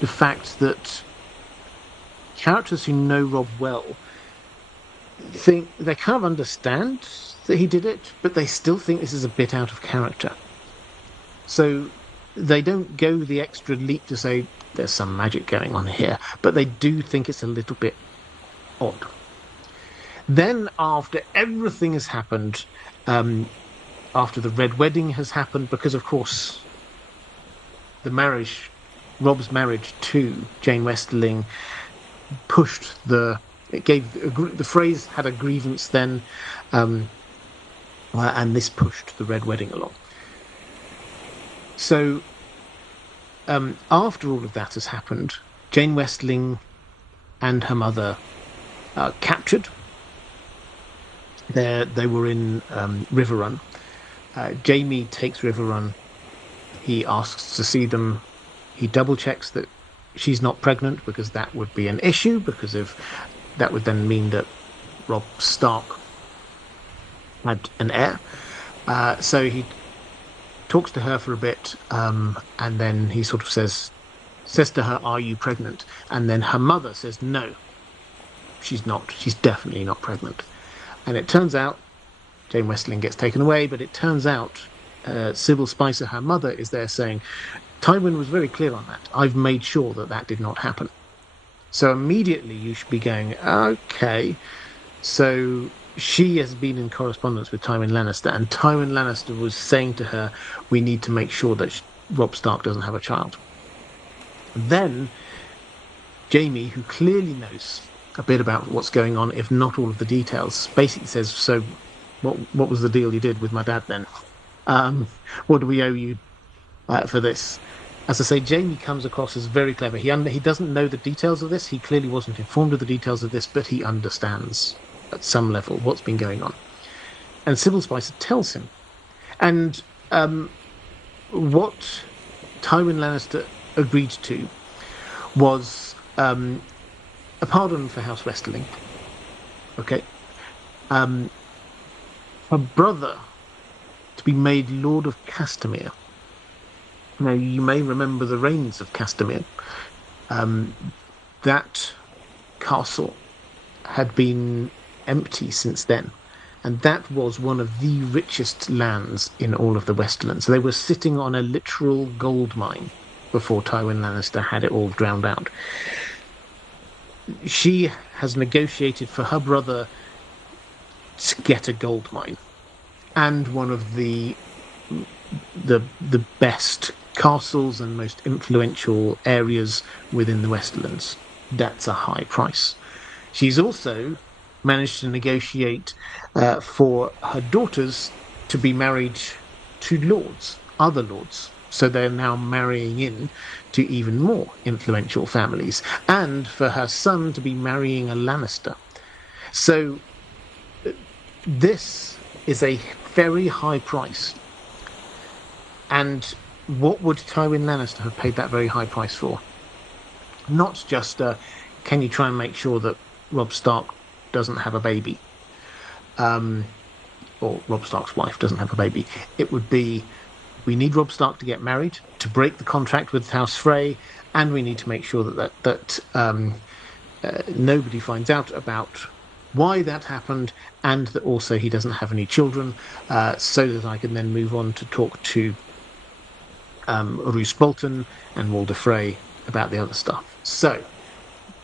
the fact that characters who know Rob well think they kind of understand that he did it, but they still think this is a bit out of character. So they don't go the extra leap to say there's some magic going on here, but they do think it's a little bit odd. Then, after everything has happened, after the Red Wedding has happened, because of course the marriage, Rob's marriage to Jane Westerling, pushed it gave the phrase had a grievance then, and this pushed the Red Wedding along. So after all of that has happened, Jane Westerling and her mother are captured. They were in Riverrun. Jamie takes Riverrun. He asks to see them. He double checks that she's not pregnant, because that would be an issue, because that would then mean that Robb Stark had an heir. So he talks to her for a bit, and then he sort of says to her, "Are you pregnant?" And then her mother says, "No, she's not. She's definitely not pregnant." And it turns out Jane Westerling gets taken away, but it turns out Sybil Spicer, her mother, is there saying, "Tywin was very clear on that. I've made sure that did not happen." So immediately you should be going, okay, so she has been in correspondence with Tywin Lannister, and Tywin Lannister was saying to her, we need to make sure that Robb Stark doesn't have a child. Then Jamie, who clearly knows a bit about what's going on, if not all of the details, basically says, "So what was the deal you did with my dad then? What do we owe you for this?" As I say, Jamie comes across as very clever. He doesn't know the details of this. He clearly wasn't informed of the details of this, but he understands at some level what's been going on. And Sybil Spicer tells him. And what Tywin Lannister agreed to was a pardon for House Westerling. Okay. A brother to be made Lord of Castamere. Now, you may remember the reigns of Castamere. That castle had been empty since then, and that was one of the richest lands in all of the Westerlands. So they were sitting on a literal gold mine before Tywin Lannister had it all drowned out. She has negotiated for her brother to get a gold mine and one of the best castles and most influential areas within the Westerlands. That's a high price. She's also managed to negotiate for her daughters to be married to lords, other lords. So they're now marrying in to even more influential families, and for her son to be marrying a Lannister. So this is a very high price. And what would Tywin Lannister have paid that very high price for? Not just, can you try and make sure that Robb Stark doesn't have a baby? Or Robb Stark's wife doesn't have a baby. It would be, we need Robb Stark to get married, to break the contract with House Frey, and we need to make sure that nobody finds out about why that happened, and that also he doesn't have any children, so that I can then move on to talk to Roose Bolton and Walder Frey about the other stuff. So,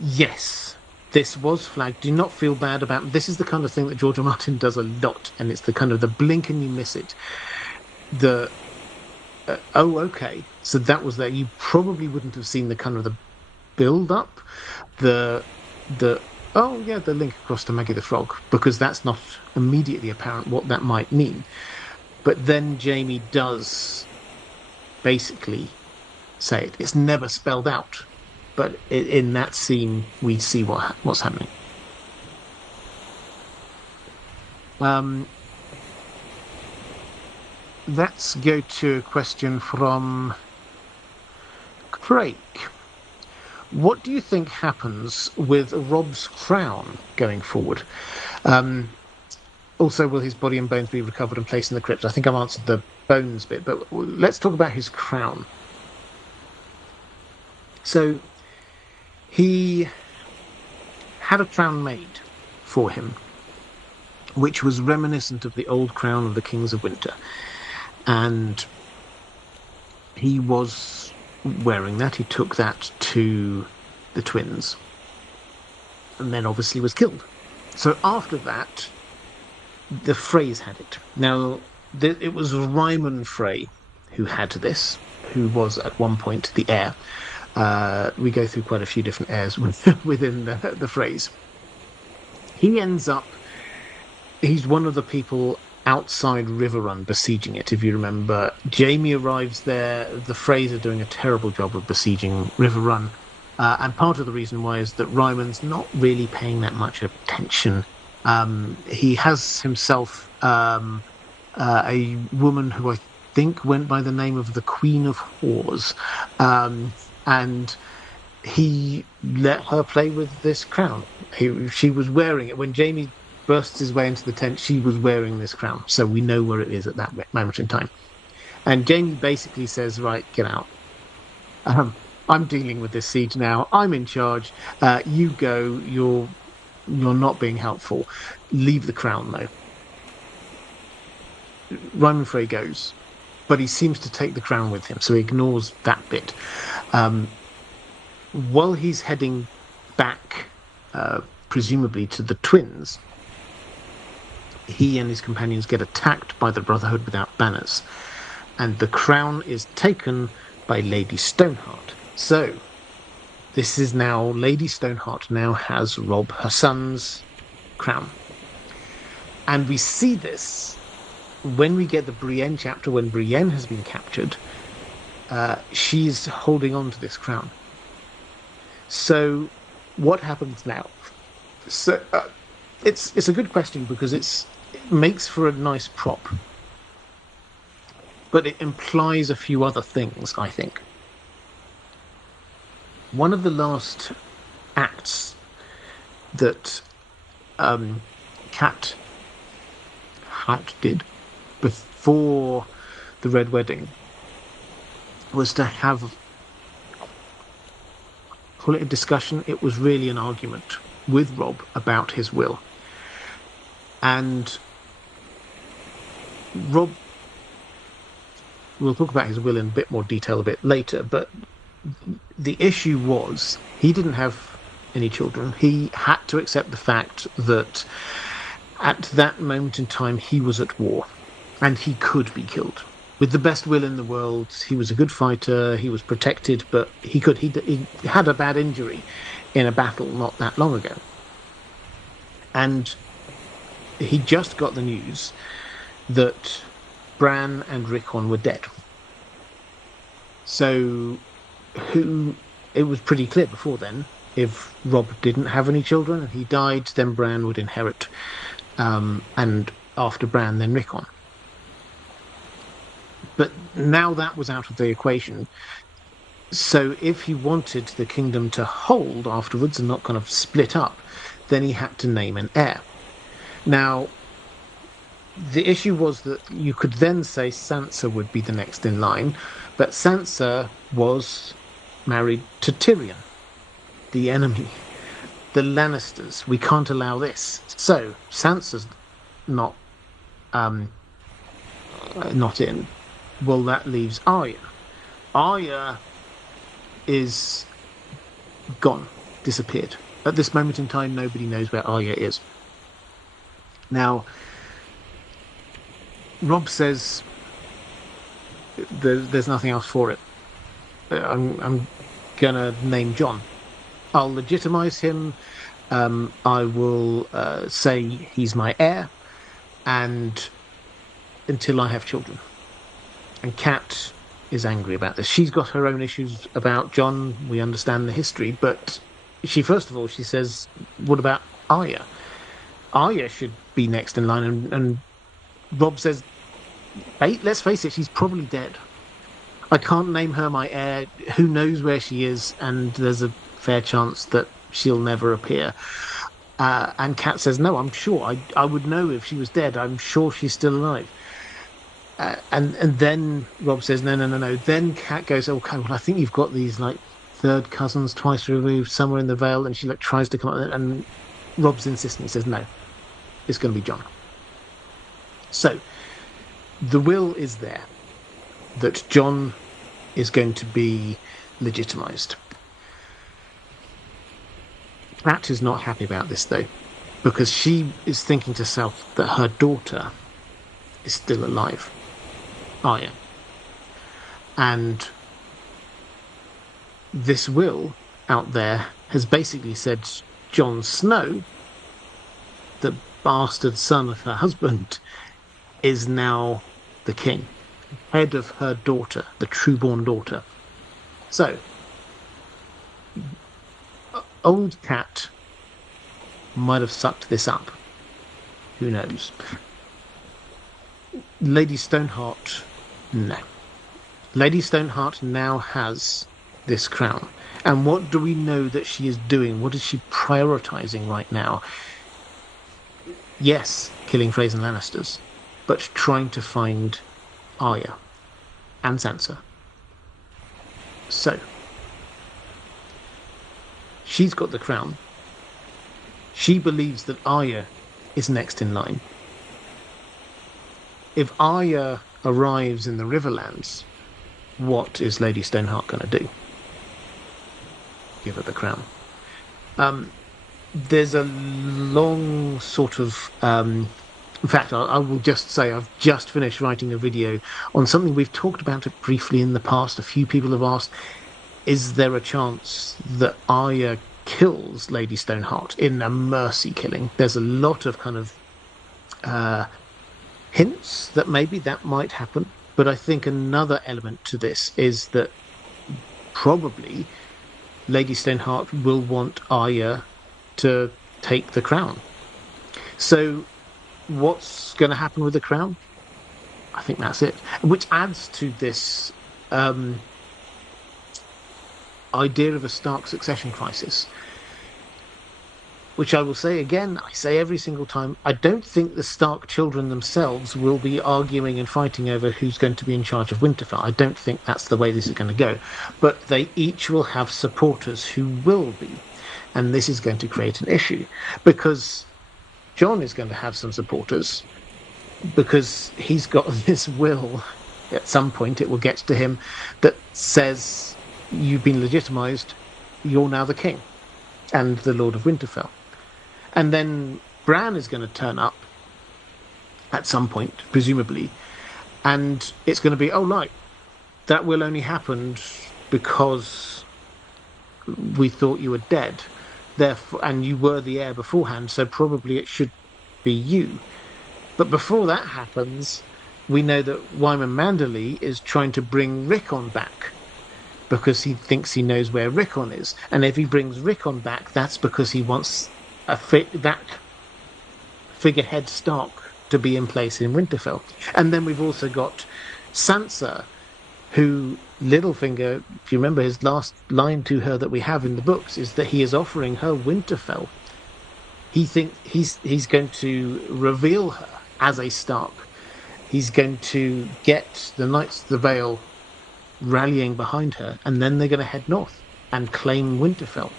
yes, this was flagged. Do not feel bad about. This is the kind of thing that George R. Martin does a lot, and it's the kind of the blink and you miss it. Oh, okay, so that was there. You probably wouldn't have seen the kind of the build up, the link across to Maggie the Frog, because that's not immediately apparent what that might mean. But then Jamie does basically say it. It's never spelled out, but in that scene we see what's happening. Let's go to a question from Craig. What do you think happens with Robb's crown going forward? Also, will his body and bones be recovered and placed in the crypt? I think I've answered the bones bit, but let's talk about his crown. So he had a crown made for him, which was reminiscent of the old crown of the Kings of Winter. And he was wearing that. He took that to the twins and then obviously was killed. So after that, the Freys had it. Now, it was Ryman Frey who had this, who was at one point the heir. We go through quite a few different heirs within the Freys. He ends up, he's one of the people outside Riverrun besieging it. If you remember, Jaime arrives there. The Freys are doing a terrible job of besieging Riverrun. And part of the reason why is that Ryman's not really paying that much attention. He has himself a woman who I think went by the name of the Queen of Whores. And he let her play with this crown. She was wearing it. When Jaime bursts his way into the tent, she was wearing this crown. So we know where it is at that moment in time. And Jaime basically says, right, get out. I'm dealing with this siege now. I'm in charge. You go. You're not being helpful. Leave the crown, though. Ryman Frey goes, but he seems to take the crown with him, so he ignores that bit. While he's heading back, presumably to the twins, he and his companions get attacked by the Brotherhood without banners, and the crown is taken by Lady Stoneheart. So, this is now, Lady Stoneheart now has Robb, her son's crown. And we see this when we get the Brienne chapter, when Brienne has been captured, she's holding on to this crown. So, what happens now? So, it's a good question because it makes for a nice prop, but it implies a few other things, I think. One of the last acts that Cat did before the Red Wedding was to have, call it a discussion. It was really an argument with Robb about his will. And Robb, we'll talk about his will in a bit more detail a bit later, but the issue was he didn't have any children. He had to accept the fact that at that moment in time he was at war and he could be killed. With the best will in the world, he was a good fighter, he was protected, but he had a bad injury in a battle not that long ago. And he just got the news that Bran and Rickon were dead. So it was pretty clear before then, if Robb didn't have any children and he died, then Bran would inherit, and after Bran, then Rickon. But now that was out of the equation. So if he wanted the kingdom to hold afterwards and not kind of split up, then he had to name an heir. Now, the issue was that you could then say Sansa would be the next in line, but Sansa was married to Tyrion, the enemy, the Lannisters. We can't allow this. So Sansa's not in. Well, that leaves Arya. Arya is gone, disappeared. At this moment in time, nobody knows where Arya is. Now, Robb says there's nothing else for it. I'm gonna name Jon. I'll legitimize him. I will say he's my heir, and until I have children. And Cat is angry about this. She's got her own issues about Jon. We understand the history, but she says, "What about Arya? Arya should be next in line." And Robb says, "Hey, let's face it, she's probably dead. I can't name her my heir. Who knows where she is? And there's a fair chance that she'll never appear." And Cat says, "No, I'm sure. I would know if she was dead. I'm sure she's still alive." And then Robb says, no. Then Cat goes, "Okay, well, I think you've got these like third cousins twice removed, somewhere in the Vale, and she like tries to come up, and Robb's insisting. He says, no, it's going to be Jon. So the will is there that Jon is going to be legitimized. Cat is not happy about this, though, because she is thinking to herself that her daughter is still alive, Arya. And this will out there has basically said Jon Snow, the bastard son of her husband, is now the king, head of her daughter, the true-born daughter. So, old Cat might have sucked this up. Who knows? Lady Stoneheart, no. Lady Stoneheart now has this crown. And what do we know that she is doing? What is she prioritizing right now? Yes, killing Freys and Lannisters, but trying to find Arya and Sansa. So, she's got the crown. She believes that Arya is next in line. If Arya arrives in the Riverlands, what is Lady Stoneheart going to do? Give her the crown. There's a long sort of... in fact, I will just say I've just finished writing a video on something we've talked about it briefly in the past. A few people have asked, is there a chance that Arya kills Lady Stoneheart in a mercy killing? There's a lot of kind of hints that maybe that might happen. But I think another element to this is that probably Lady Stoneheart will want Arya to take the crown. So what's going to happen with the crown? I think that's it. Which adds to this idea of a Stark succession crisis. Which I will say again, I say every single time, I don't think the Stark children themselves will be arguing and fighting over who's going to be in charge of Winterfell. I don't think that's the way this is going to go. But they each will have supporters who will be. And this is going to create an issue. Because Jon is going to have some supporters. Because he's got this will, at some point it will get to him, that says, you've been legitimized, you're now the king and the Lord of Winterfell. And then Bran is going to turn up at some point, presumably, and it's going to be, oh, right, that will only happen because we thought you were dead, therefore, and you were the heir beforehand, so probably it should be you. But before that happens, we know that Wyman Manderley is trying to bring Rickon back because he thinks he knows where Rickon is. And if he brings Rickon back, that's because he wants that figurehead Stark to be in place in Winterfell. And then we've also got Sansa, who Littlefinger, if you remember his last line to her that we have in the books, is that he is offering her Winterfell. He thinks he's going to reveal her as a Stark. He's going to get the Knights of the Vale rallying behind her, and then they're going to head north and claim Winterfell.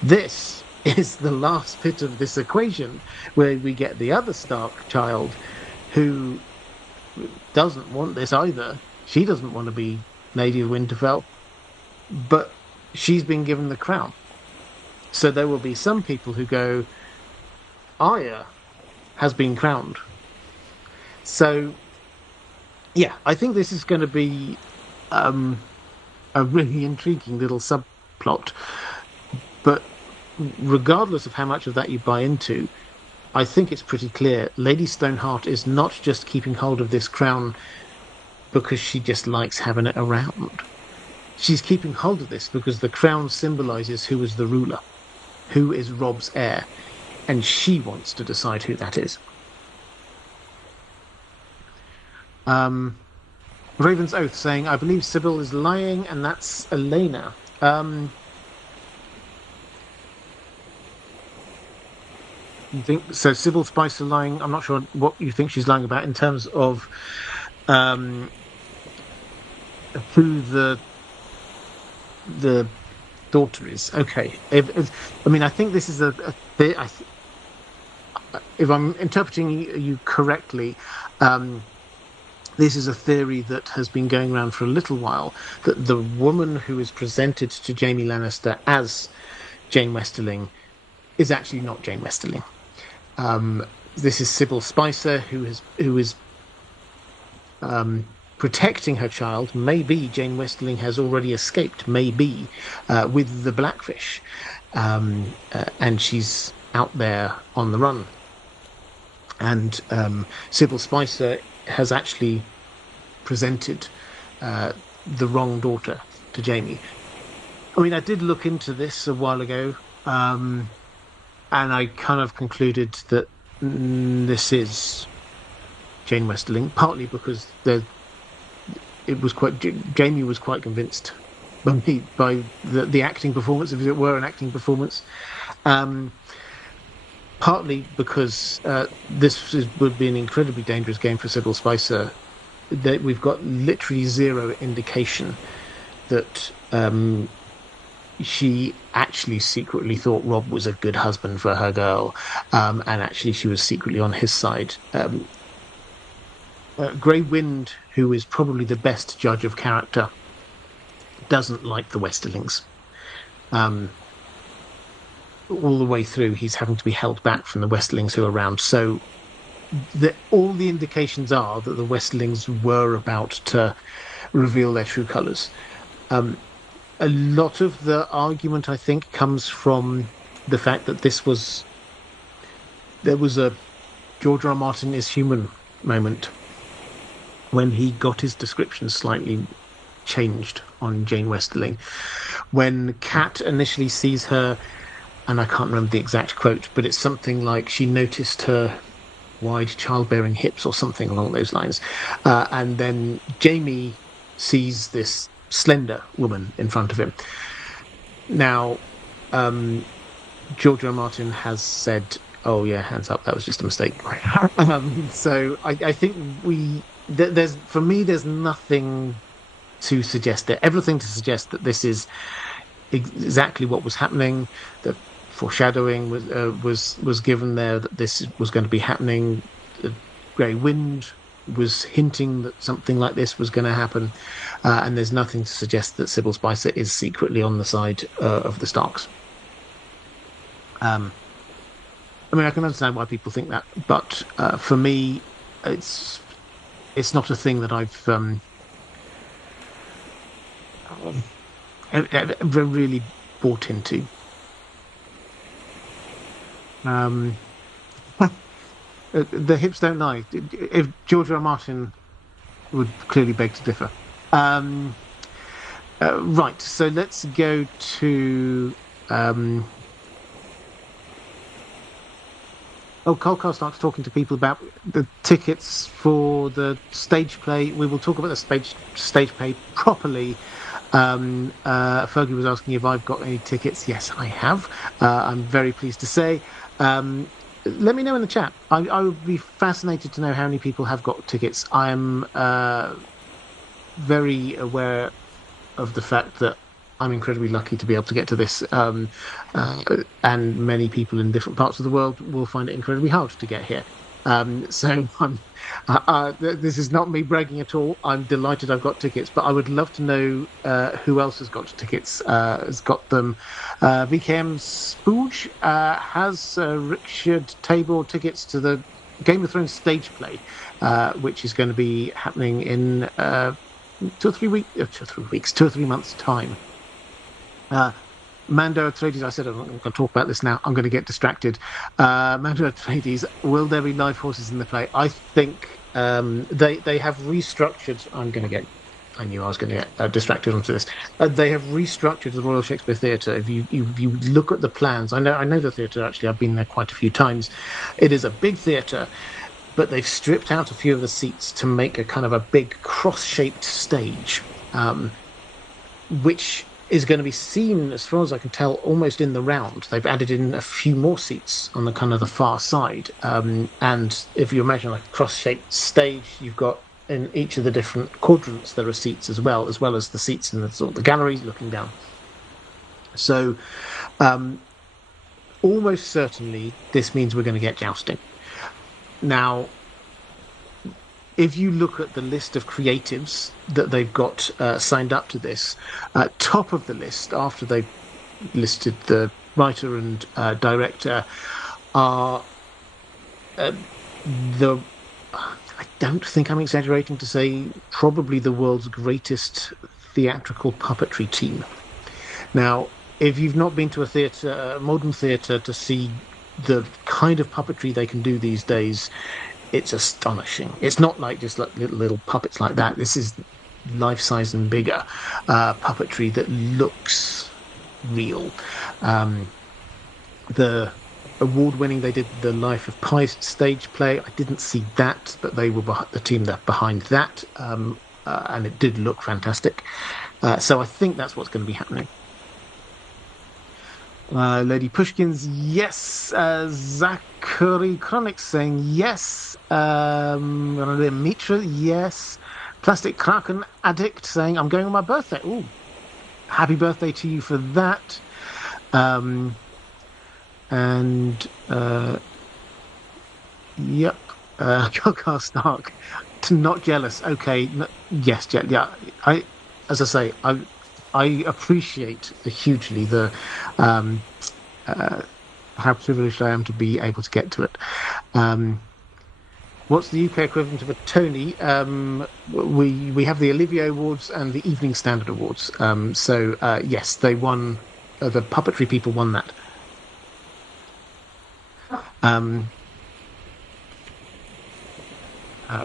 This is the last bit of this equation where we get the other Stark child who doesn't want this either. She doesn't want to be Lady of Winterfell, but she's been given the crown. So there will be some people who go, Arya has been crowned. So, yeah, I think this is going to be a really intriguing little subplot. But regardless of how much of that you buy into, I think it's pretty clear Lady Stoneheart is not just keeping hold of this crown because she just likes having it around. She's keeping hold of this because the crown symbolizes who is the ruler, who is Robb's heir, and she wants to decide who that is. Raven's Oath saying, I believe Sybil is lying, and that's Elena. You think so? Sybil Spice is lying. I'm not sure what you think she's lying about in terms of who the daughter is. Okay. I mean, I think this is if I'm interpreting you correctly, um, this is a theory that has been going around for a little while, that the woman who is presented to Jaime Lannister as Jane Westerling is actually not Jane Westerling. This is Sybil Spicer, who is protecting her child. Maybe Jane Westerling has already escaped, maybe with the Blackfish, and she's out there on the run. And Sybil Spicer has actually presented the wrong daughter to Jaime. I mean, I did look into this a while ago, and I kind of concluded that this is Jane Westerling, partly because Jaime was quite convinced by the acting performance, if it were an acting performance. Partly because would be an incredibly dangerous game for Sybil Spicer. That we've got literally zero indication that she actually secretly thought Robb was a good husband for her girl, and actually she was secretly on his side. Grey Wind, who is probably the best judge of character, doesn't like the Westerlings. All the way through, he's having to be held back from the Westerlings who are around. So all the indications are that the Westerlings were about to reveal their true colours. A lot of the argument, I think, comes from the fact that there was a George R. R. Martin is human moment when he got his description slightly changed on Jane Westerling. When Kat initially sees her, and I can't remember the exact quote, but it's something like she noticed her wide childbearing hips or something along those lines. And then Jaime sees this slender woman in front of him. Now, George R. R. Martin has said, "Oh yeah, hands up, that was just a mistake." So I think for me, there's nothing to suggest it. Everything to suggest that this is exactly what was happening. The foreshadowing was given there that this was going to be happening. The Grey Wind was hinting that something like this was going to happen, and there's nothing to suggest that Sybil Spicer is secretly on the side of the Starks. I mean, I can understand why people think that, but for me, it's not a thing that I've really bought into. The hips don't lie. If George R. R. Martin would clearly beg to differ. Right, so let's go to. Carl starts talking to people about the tickets for the stage play. We will talk about the stage play properly. Fergie was asking if I've got any tickets. Yes, I have. I'm very pleased to say. Let me know in the chat. I would be fascinated to know how many people have got tickets. I am very aware of the fact that I'm incredibly lucky to be able to get to this, and many people in different parts of the world will find it incredibly hard to get here. So this is not me bragging at all. I'm delighted I've got tickets, but I would love to know who else has got tickets, has got them. VKM Spooge has Richard Tabor tickets to the Game of Thrones stage play, which is going to be happening in 2 or 3 months' time. Mando Atreides, I said I'm not going to talk about this now. I'm going to get distracted. Mando Atreides, will there be live horses in the play? I think they have restructured. I knew I was going to get distracted onto this. They have restructured the Royal Shakespeare Theatre. If you look at the plans, I know the theatre. Actually, I've been there quite a few times. It is a big theatre, but they've stripped out a few of the seats to make a kind of a big cross-shaped stage, which is going to be seen, as far as I can tell, almost in the round. They've added in a few more seats on the kind of the far side. And if you imagine like a cross-shaped stage, you've got in each of the different quadrants, there are seats as well as the seats in the sort of the galleries looking down. So almost certainly this means we're going to get jousting. Now, if you look at the list of creatives that they've got signed up to this, top of the list, after they've listed the writer and director, are the I don't think I'm exaggerating to say probably the world's greatest theatrical puppetry team. Now, if you've not been to a theatre, modern theatre, to see the kind of puppetry they can do these days, it's astonishing. It's not like just like little puppets like that. This is life size and bigger puppetry that looks real. The award-winning, they did the Life of Pi stage play. I didn't see that, but they were the team that behind that, and it did look fantastic. So I think that's what's going to be happening. Lady Pushkin's yes. Zachary Chronic saying yes. Mitra, yes. Plastic Kraken Addict saying I'm going on my birthday. Ooh, happy birthday to you for that. Yep. Robb Stark, not jealous. Okay, yes, yeah. As I say, I appreciate hugely the how privileged I am to be able to get to it. What's the UK equivalent of a Tony? We have the Olivier Awards and the Evening Standard Awards. So yes, they won. The puppetry people won that.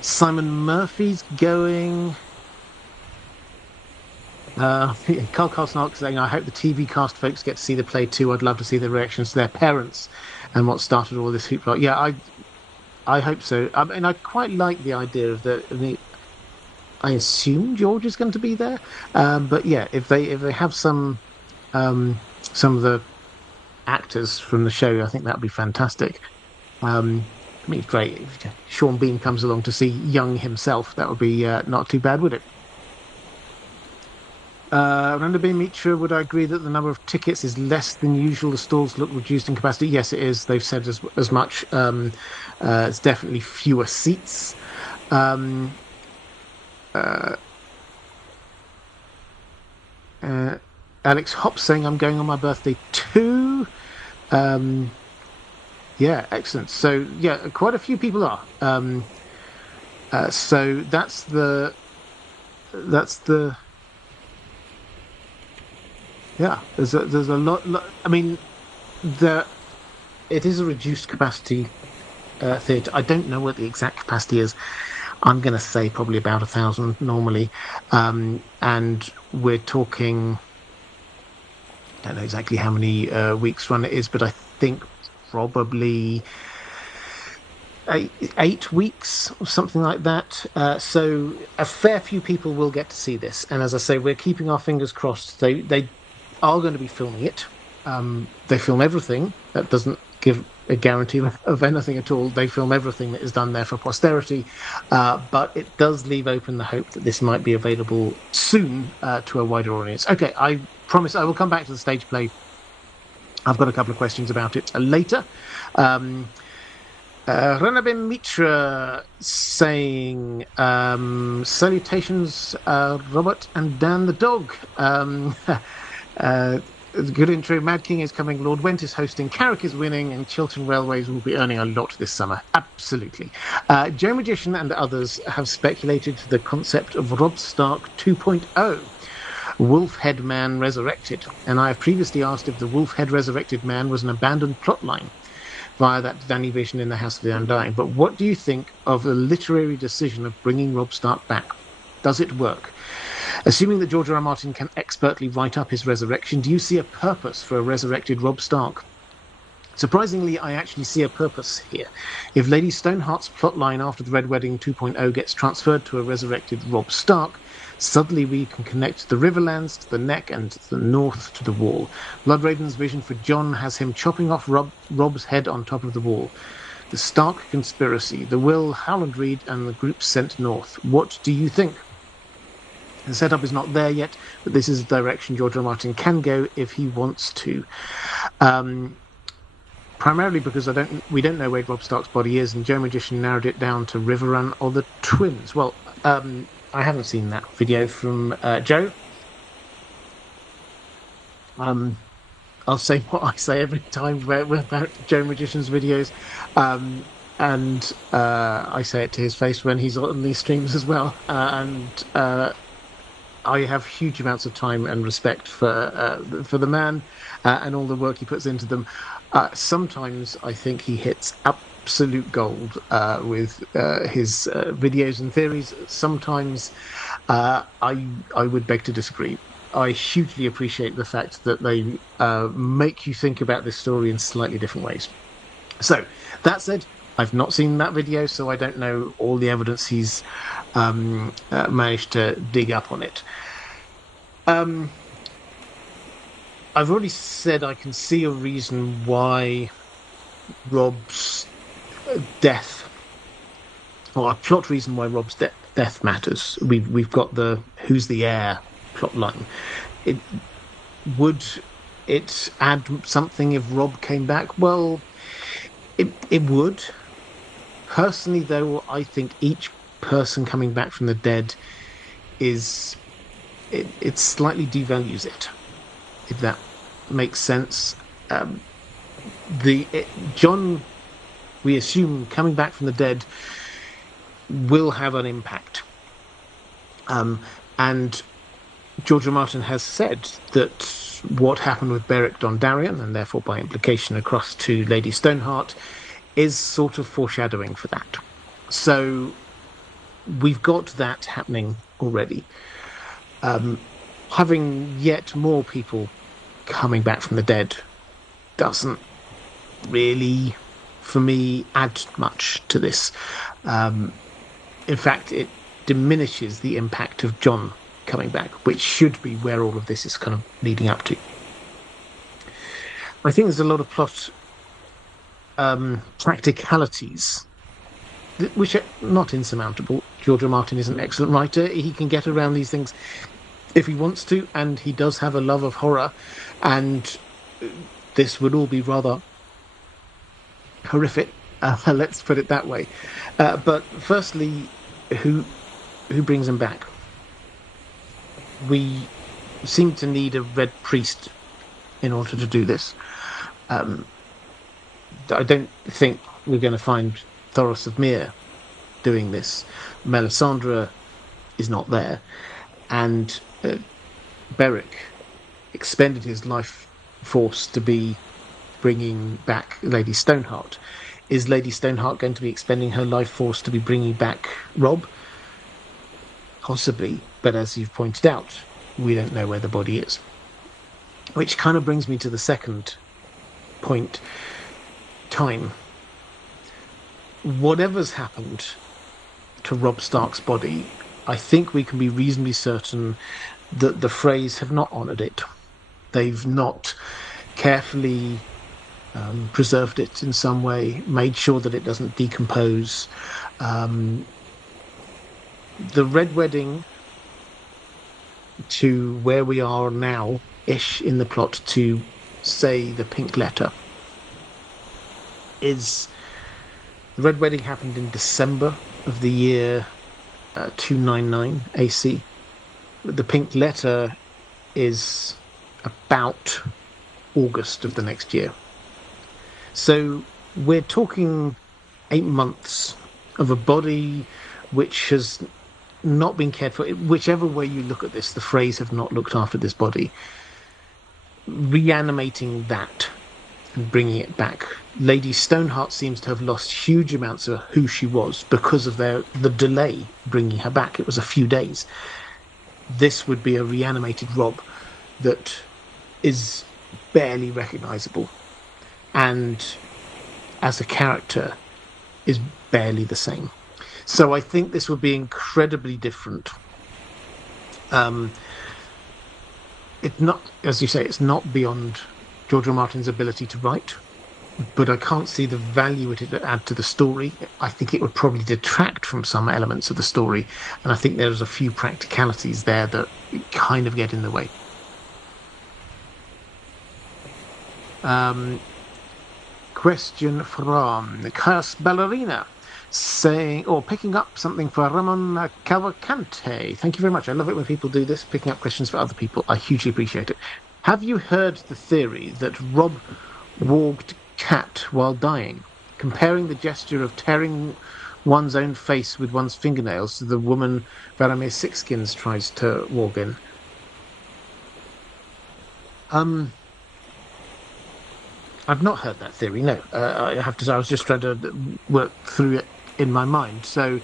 Simon Murphy's going. Carl Snark saying, I hope the TV cast folks get to see the play too. I'd love to see the reactions to their parents and what started all this hoopla. Yeah, I hope so. I mean, I quite like the idea of I assume George is going to be there, but yeah, if they have some of the actors from the show, I think that would be fantastic. I mean, it's great if Sean Bean comes along to see Young himself. That would be not too bad, would it? Randa B. Mitra, would I agree that the number of tickets is less than usual? The stalls look reduced in capacity. Yes, it is. They've said as much. It's definitely fewer seats. Alex Hop saying I'm going on my birthday too. Yeah, excellent. So yeah, quite a few people are. So that's the. Yeah, there's a lot. I mean, it is a reduced capacity theatre. I don't know what the exact capacity is. I'm going to say probably about 1,000 normally, and we're talking. I don't know exactly how many weeks run it is, but I think probably 8 weeks or something like that. So a fair few people will get to see this, and as I say, we're keeping our fingers crossed. They are going to be filming it. They film everything. That doesn't give a guarantee of anything at all. They film everything that is done there for posterity, but it does leave open the hope that this might be available soon to a wider audience. Okay, I promise I will come back to the stage play. I've got a couple of questions about it later. Renabin Mitra saying, salutations, Robert and Dan the dog. Good intro. Mad King is coming. Lord Went is hosting. Carrick is winning, and Chiltern Railways will be earning a lot this summer. Absolutely. Joe Magician and others have speculated the concept of Robb Stark 2.0, Wolf Head Man Resurrected, and I have previously asked if the Wolf Head Resurrected Man was an abandoned plotline via that Danny vision in the House of the Undying. But what do you think of the literary decision of bringing Robb Stark back? Does it work? Assuming that George R. R. Martin can expertly write up his resurrection, do you see a purpose for a resurrected Robb Stark? Surprisingly, I actually see a purpose here. If Lady Stoneheart's plotline after the Red Wedding 2.0 gets transferred to a resurrected Robb Stark, suddenly we can connect the Riverlands to the Neck and to the north to the Wall. Bloodraven's vision for Jon has him chopping off Robb's head on top of the Wall. The Stark conspiracy, the Will, Howland Reed, and the group sent north. What do you think? The setup is not there yet, but this is the direction George R. R. Martin can go if he wants to. Primarily because we don't know where Robb Stark's body is, and Joe Magician narrowed it down to Riverrun or the twins. Well, I haven't seen that video from Joe. I'll say what I say every time about Joe Magician's videos, and I say it to his face when he's on these streams as well. I have huge amounts of time and respect for the man and all the work he puts into them. Sometimes I think he hits absolute gold with his videos and theories. Sometimes I would beg to disagree. I hugely appreciate the fact that they make you think about this story in slightly different ways. So, that said, I've not seen that video, so I don't know all the evidence he's managed to dig up on it. I've already said I can see a reason why Robb's death, or a plot reason why Robb's death matters. We've got the who's the heir plot line. Would it add something if Robb came back? Well, it would. Personally, though, I think each person coming back from the dead it slightly devalues it, if that makes sense. John, we assume, coming back from the dead will have an impact. And George R. R. Martin has said that what happened with Beric Dondarrion, and therefore by implication across to Lady Stoneheart, is sort of foreshadowing for that. So we've got that happening already. Having yet more people coming back from the dead doesn't really, for me, add much to this. In fact, it diminishes the impact of John coming back, which should be where all of this is kind of leading up to. I think there's a lot of plot practicalities which are not insurmountable. George R. R. Martin is an excellent writer. He can get around these things if he wants to, and he does have a love of horror, and this would all be rather horrific, let's put it that way. But firstly, who brings him back? We seem to need a red priest in order to do this. I don't think we're going to find Thoros of Myr doing this. Melisandre is not there, and Beric expended his life force to be bringing back Lady Stoneheart. Is Lady Stoneheart going to be expending her life force to be bringing back Robb? Possibly, but as you've pointed out, we don't know where the body is. Which kind of brings me to the second point: time. Whatever's happened to Robb Stark's body, I think we can be reasonably certain that the Freys have not honoured it. They've not carefully preserved it in some way, made sure that it doesn't decompose. The Red Wedding to where we are now-ish in the plot to, say, the Pink Letter is... The Red Wedding happened in December of the year 299 AC. The Pink Letter is about August of the next year. So we're talking 8 months of a body which has not been cared for. Whichever way you look at this, the Freys have not looked after this body. Reanimating that and bringing it back. Lady Stoneheart seems to have lost huge amounts of who she was because of the delay bringing her back. It was a few days. This would be a reanimated Robb that is barely recognisable, and as a character is barely the same. So I think this would be incredibly different. It's not, as you say, it's not beyond George R. R. Martin's ability to write. but I can't see the value it would add to the story. I think it would probably detract from some elements of the story, and I think there's a few practicalities there that kind of get in the way. Um, Question from Curse Ballerina saying, or picking up something for Ramon Cavalcante. Thank you very much. I love it when people do this, picking up questions for other people. I hugely appreciate it. Have you heard the theory that Robb warged Cat while dying, comparing the gesture of tearing one's own face with one's fingernails to the woman Varamir Sixskins tries to warg in? Um, I've not heard that theory. No, I have to say I was just trying to work through it in my mind. So,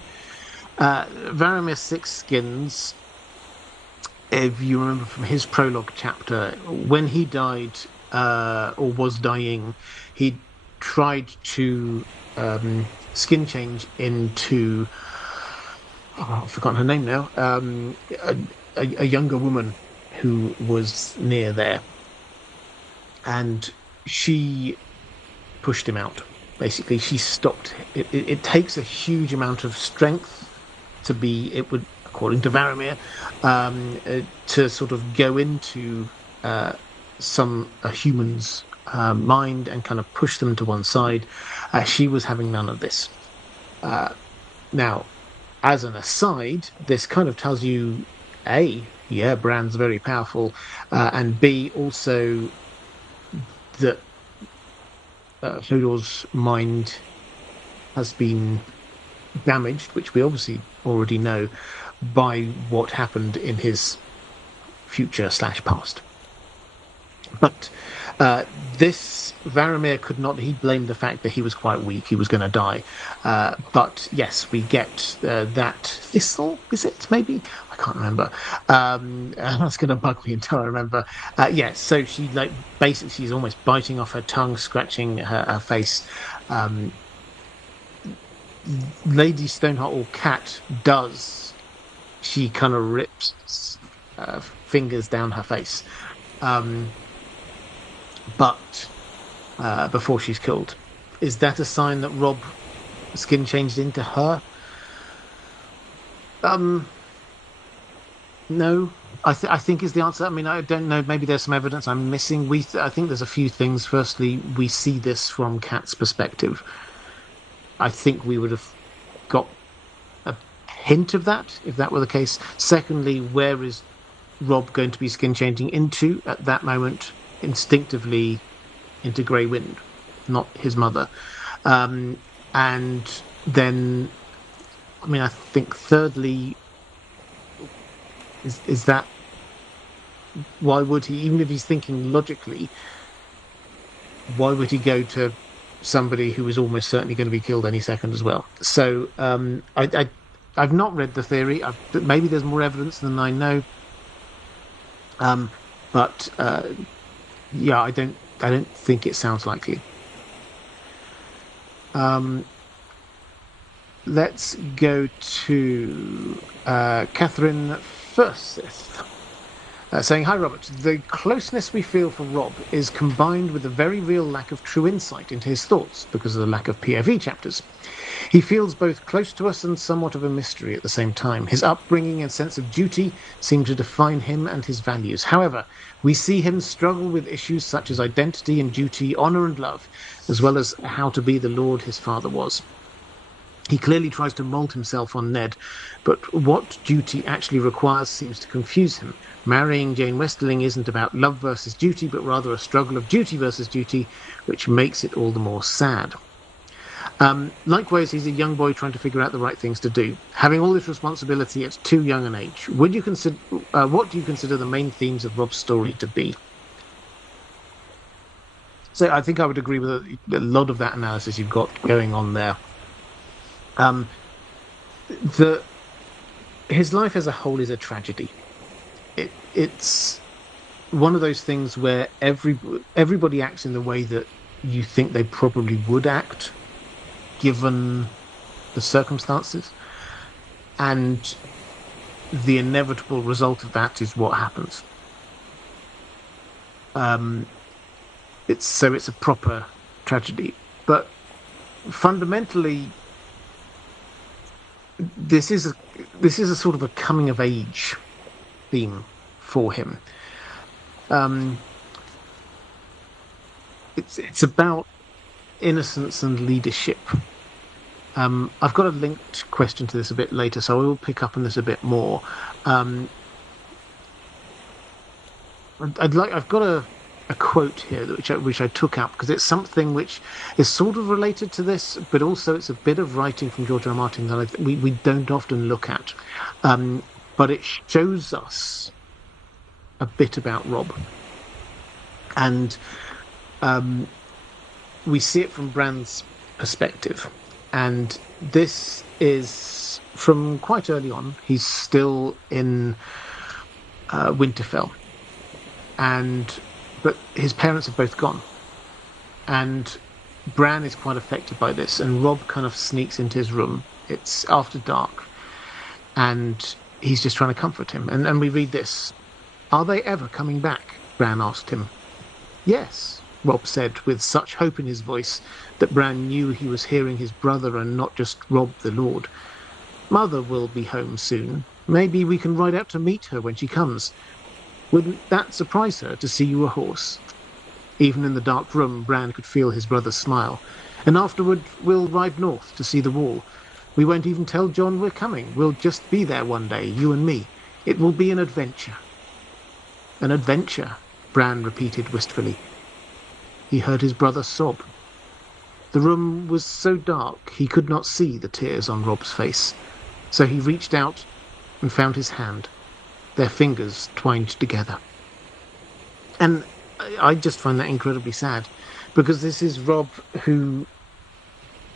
Varamir Sixskins, if you remember from his prologue chapter, when he died or was dying, he tried to skin change into, I've forgotten her name now, a younger woman who was near there, and she pushed him out. Basically, she stopped. It takes a huge amount of strength to be. It would, according to Varamir, to sort of go into some a human's mind and kind of push them to one side. She was having none of this. Now, as an aside, this kind of tells you, A, yeah, Bran's very powerful, and B, also that Hodor's mind has been damaged, which we obviously already know, by what happened in his future/past. But this Varamir could not. He blamed the fact that he was quite weak. He was going to die. But yes, we get that thistle. Is it maybe? I can't remember. That's going to bug me until I remember. Yes. So she basically she's almost biting off her tongue, scratching her face. Lady Stoneheart or Cat does. She kind of rips fingers down her face. But before she's killed, is that a sign that Robb skin changed into her? No, I think is the answer. I mean, I don't know. Maybe there's some evidence I'm missing. I think there's a few things. Firstly, we see this from Cat's perspective. I think we would have got a hint of that if that were the case. Secondly, where is Robb going to be skin changing into at that moment? Instinctively into Grey Wind, not his mother. And then, I mean, I think thirdly, is that why would he, even if he's thinking logically, why would he go to somebody who is almost certainly going to be killed any second as well? So I've not read the theory. Maybe there's more evidence than I know. But yeah, I don't think it sounds likely. Let's go to Catherine Fursith. Saying, hi, Robert. The closeness we feel for Robb is combined with a very real lack of true insight into his thoughts because of the lack of POV chapters. He feels both close to us and somewhat of a mystery at the same time. His upbringing and sense of duty seem to define him and his values. However, we see him struggle with issues such as identity and duty, honor and love, as well as how to be the lord his father was. He clearly tries to mold himself on Ned, but what duty actually requires seems to confuse him. Marrying Jane Westerling isn't about love versus duty, but rather a struggle of duty versus duty, which makes it all the more sad. Likewise, he's a young boy trying to figure out the right things to do. Having all this responsibility at too young an age, what do you consider the main themes of Robb's story to be? So I think I would agree with a lot of that analysis you've got going on there. His life as a whole is a tragedy. It's one of those things where everybody acts in the way that you think they probably would act, given the circumstances, and the inevitable result of that is what happens. It's a proper tragedy. But fundamentally, this is a sort of a coming of age theme for him. Um, it's about innocence and leadership. I've got a linked question to this a bit later, so I will pick up on this a bit more. Um, I've got a quote here which I took out because it's something which is sort of related to this, but also it's a bit of writing from George R. R. Martin that we don't often look at. Um, but it shows us a bit about Robb, and um, we see it from Bran's perspective. And this is from quite early on. He's still in Winterfell, but his parents have both gone, and Bran is quite affected by this. And Robb kind of sneaks into his room. It's after dark, and he's just trying to comfort him. And we read this: "Are they ever coming back?" Bran asked him. "Yes," Robb said, with such hope in his voice that Bran knew he was hearing his brother and not just Robb the Lord. "Mother will be home soon. Maybe we can ride out to meet her when she comes. Wouldn't that surprise her to see you a horse?" Even in the dark room, Bran could feel his brother's smile. "And afterward, we'll ride north to see the wall. We won't even tell Jon we're coming. We'll just be there one day, you and me. It will be an adventure." "An adventure," Bran repeated wistfully. He heard his brother sob. The room was so dark he could not see the tears on Robb's face, so he reached out and found his hand, their fingers twined together. And I just find that incredibly sad, because this is Robb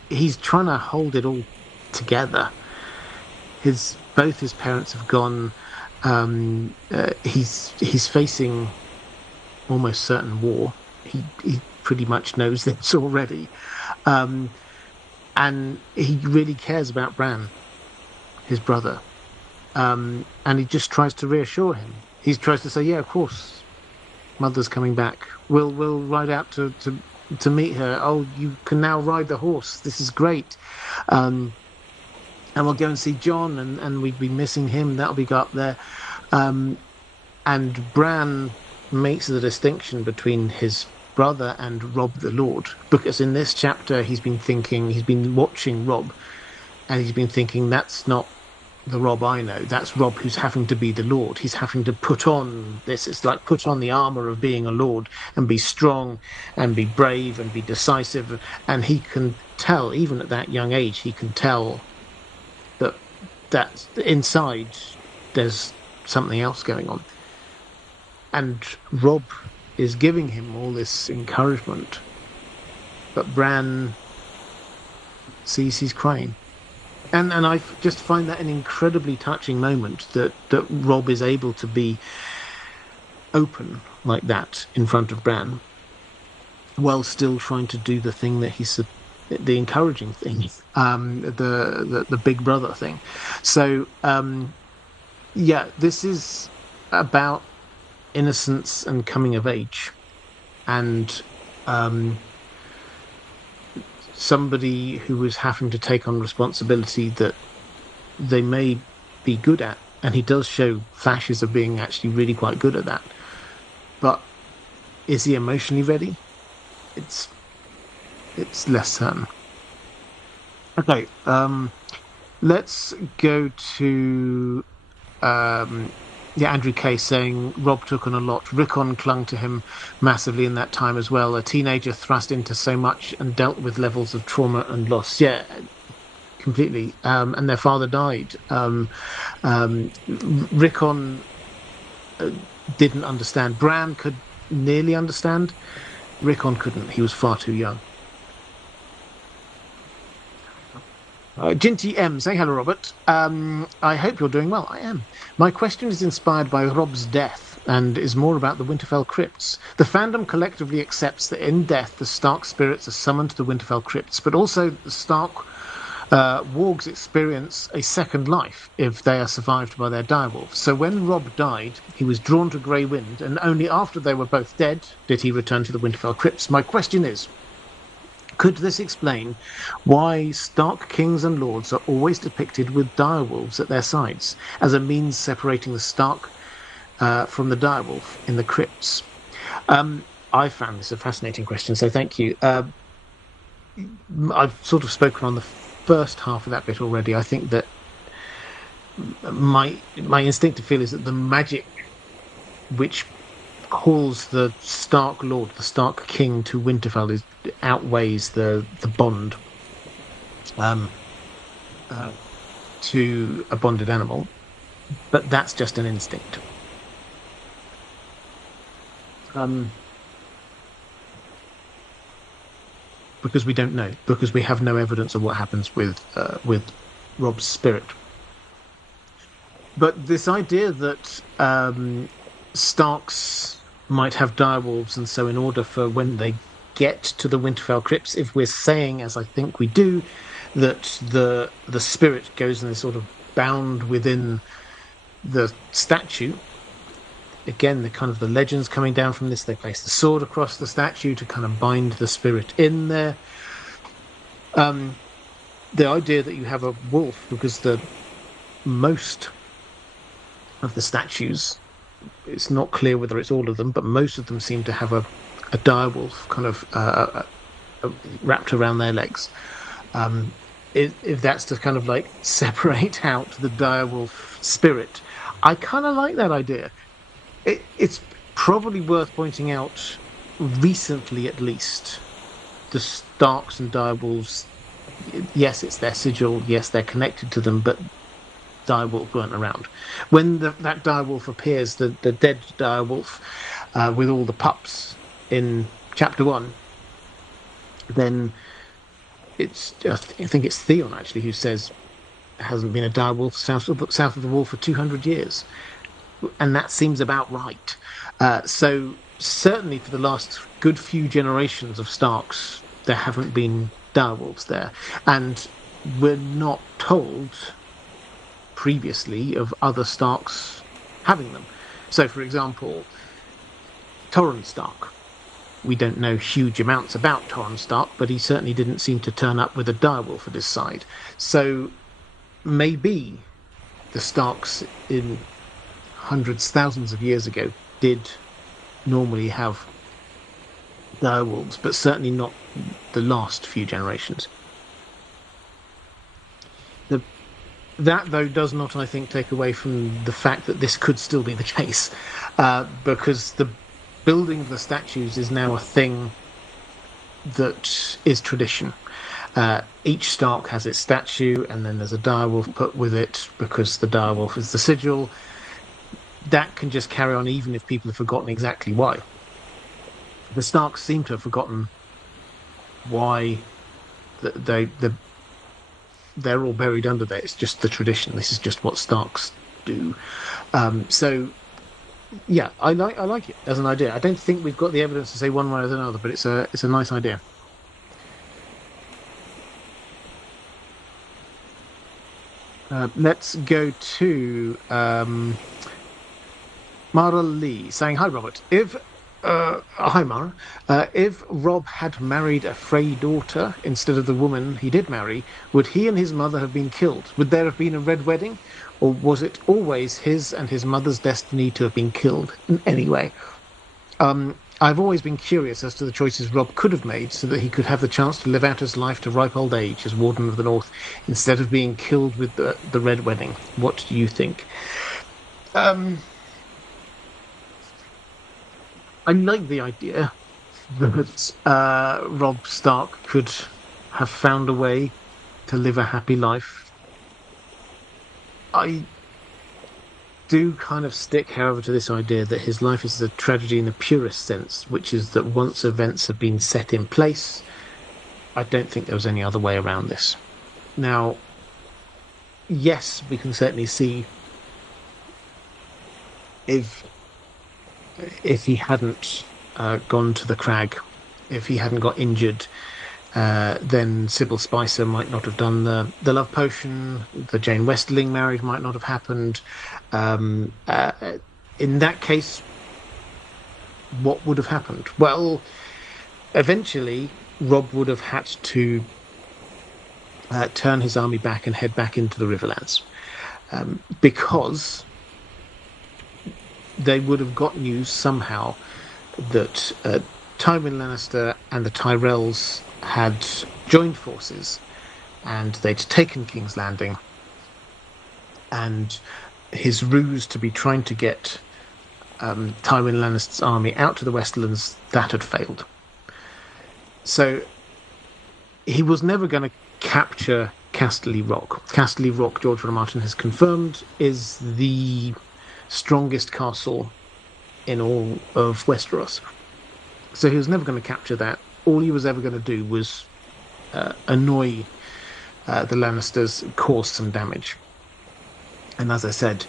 he's trying to hold it all together. Both his parents have gone. He's facing almost certain war. He pretty much knows this already. And he really cares about Bran, his brother. And he just tries to reassure him. He tries to say, "Yeah, of course, Mother's coming back. We'll ride out to meet her. Oh, you can now ride the horse. This is great. And we'll go and see Jon, and we'd be missing him. That'll be up there." And Bran makes the distinction between his brother and Robb the Lord, because in this chapter he's been watching Robb, and he's been thinking, that's not the Robb I know. That's Robb who's having to be the Lord. He's having to put on this. It's like put on the armor of being a Lord and be strong and be brave and be decisive. And he can tell, even at that young age, he can tell that inside there's something else going on. And Robb is giving him all this encouragement, but Bran sees he's crying. And I just find that an incredibly touching moment that Robb is able to be open like that in front of Bran, while still trying to do the thing that the encouraging thing, the big brother thing. So yeah, this is about innocence and coming of age, and somebody who is having to take on responsibility that they may be good at, and he does show flashes of being actually really quite good at that. But is he emotionally ready? It's less certain. Okay, let's go to Andrew Kay saying Robb took on a lot. Rickon clung to him massively in that time as well. A teenager thrust into so much and dealt with levels of trauma and loss. Yeah, completely. And their father died. Rickon didn't understand. Bran could nearly understand. Rickon couldn't. He was far too young. Ginty M saying, "Hello, Robert. I hope you're doing well." I am. My question is inspired by Robb's death and is more about the Winterfell crypts. The fandom collectively accepts that in death the Stark spirits are summoned to the Winterfell crypts, but also the Stark wargs experience a second life if they are survived by their direwolves. So when Robb died, he was drawn to Grey Wind, and only after they were both dead did he return to the Winterfell crypts. My question is, Could this explain why Stark kings and lords are always depicted with direwolves at their sides, as a means separating the Stark from the direwolf in the crypts? I found this a fascinating question, so thank you. I've sort of spoken on the first half of that bit already. I think that my instinctive feel is that the magic which calls the Stark Lord, the Stark King, to Winterfell outweighs the bond um, uh, to a bonded animal, but that's just an instinct. Um, because we don't know, because we have no evidence of what happens with Robb's spirit. But this idea that Starks might have direwolves, and so in order for when they get to the Winterfell crypts, if we're saying, as I think we do, that the spirit goes and is sort of bound within the statue. Again, the legends coming down from this, they place the sword across the statue to kind of bind the spirit in there. The idea that you have a wolf, because the most of the statues, it's not clear whether it's all of them, but most of them seem to have a direwolf kind of wrapped around their legs. If that's to kind of like separate out the direwolf spirit, I kind of like that idea. It's probably worth pointing out, recently at least, the Starks and direwolves. Yes, it's their sigil. Yes, they're connected to them, but direwolf weren't around when that direwolf appears. The dead direwolf with all the pups in chapter 1. Then it's just, I think it's Theon actually who says there hasn't been a direwolf south of the wall for 200 years, and that seems about right. So certainly for the last good few generations of Starks, there haven't been direwolves there, and we're not told previously of other Starks having them. So, for example, Torrhen Stark. We don't know huge amounts about Torrhen Stark, but he certainly didn't seem to turn up with a direwolf at his side. So maybe the Starks in hundreds, thousands of years ago did normally have direwolves, but certainly not the last few generations. That, though, does not, I think, take away from the fact that this could still be the case, because the building of the statues is now a thing that is tradition. Each Stark has its statue, and then there's a direwolf put with it because the direwolf is the sigil. That can just carry on even if people have forgotten exactly why. The Starks seem to have forgotten why they're all buried under there. It's just the tradition. This is just what Starks do. So, yeah, I like it as an idea. I don't think we've got the evidence to say one way or another, but it's a nice idea. Let's go to Mara Lee saying, "Hi, Robert. Hi, Mara. If Robb had married a Frey daughter instead of the woman he did marry, would he and his mother have been killed? Would there have been a red wedding? Or was it always his and his mother's destiny to have been killed in any way?" I've always been curious as to the choices Robb could have made so that he could have the chance to live out his life to ripe old age as Warden of the North instead of being killed with the red wedding. What do you think? I like the idea that Robb Stark could have found a way to live a happy life. I do kind of stick, however, to this idea that his life is a tragedy in the purest sense, which is that once events have been set in place, I don't think there was any other way around this. Now, yes, we can certainly see if he hadn't gone to the crag, if he hadn't got injured, then Sybil Spicer might not have done the love potion. The Jane Westerling marriage might not have happened. In that case, what would have happened? Well, eventually, Robb would have had to turn his army back and head back into the Riverlands, because they would have got news somehow that Tywin Lannister and the Tyrells had joined forces and they'd taken King's Landing, and his ruse to be trying to get Tywin Lannister's army out to the Westlands, that had failed. So he was never going to capture Casterly Rock. Casterly Rock, George R. R. Martin has confirmed, is the strongest castle in all of Westeros. So he was never going to capture that. All he was ever going to do was annoy the Lannisters, cause some damage. And as I said,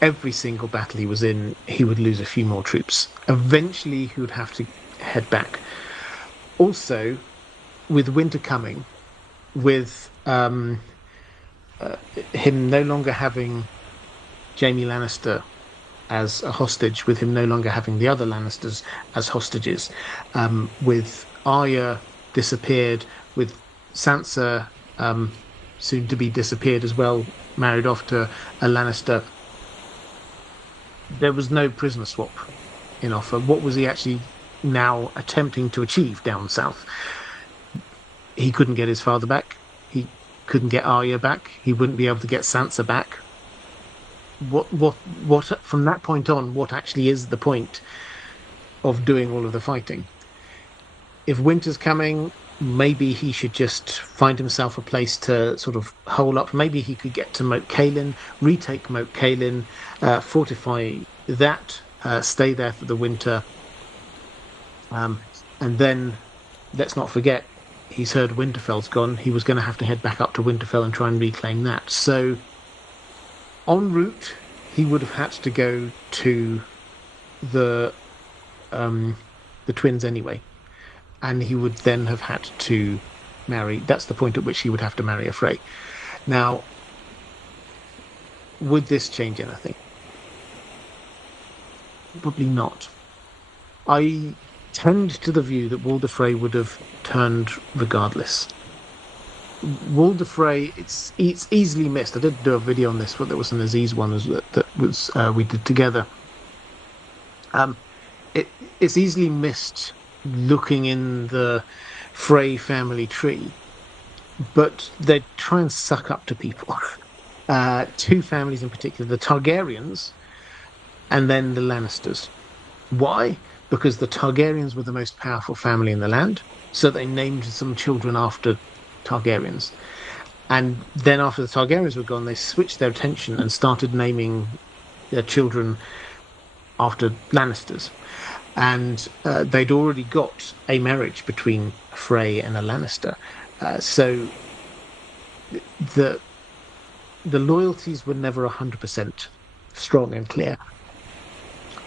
every single battle he was in, he would lose a few more troops. Eventually, he would have to head back. Also, with winter coming, with him no longer having Jaime Lannister as a hostage, with him no longer having the other Lannisters as hostages, with Arya disappeared, with Sansa soon to be disappeared as well, married off to a Lannister, there was no prisoner swap in offer. What was he actually now attempting to achieve down south? He couldn't get his father back. He couldn't get Arya back. He wouldn't be able to get Sansa back. What from that point on, what actually is the point of doing all of the fighting? If winter's coming, maybe he should just find himself a place to sort of hole up. Maybe he could get to Moat Cailin, retake Moat Cailin, fortify that, stay there for the winter. And then, let's not forget, he's heard Winterfell's gone. He was going to have to head back up to Winterfell and try and reclaim that. So, en route, he would have had to go to the twins anyway. And he would then have had to marry. That's the point at which he would have to marry a Frey. Now, would this change anything? Probably not. I tend to the view that Walder Frey would have turned regardless. Walder Frey, it's easily missed. I did do a video on this, but there was an Aziz one that was we did together. It's easily missed looking in the Frey family tree, but they try and suck up to people. Two families in particular, the Targaryens and then the Lannisters. Why? Because the Targaryens were the most powerful family in the land, so they named some children after Targaryens. And then after the Targaryens were gone, they switched their attention and started naming their children after Lannisters. And they'd already got a marriage between a Frey and a Lannister. So the loyalties were never 100% strong and clear.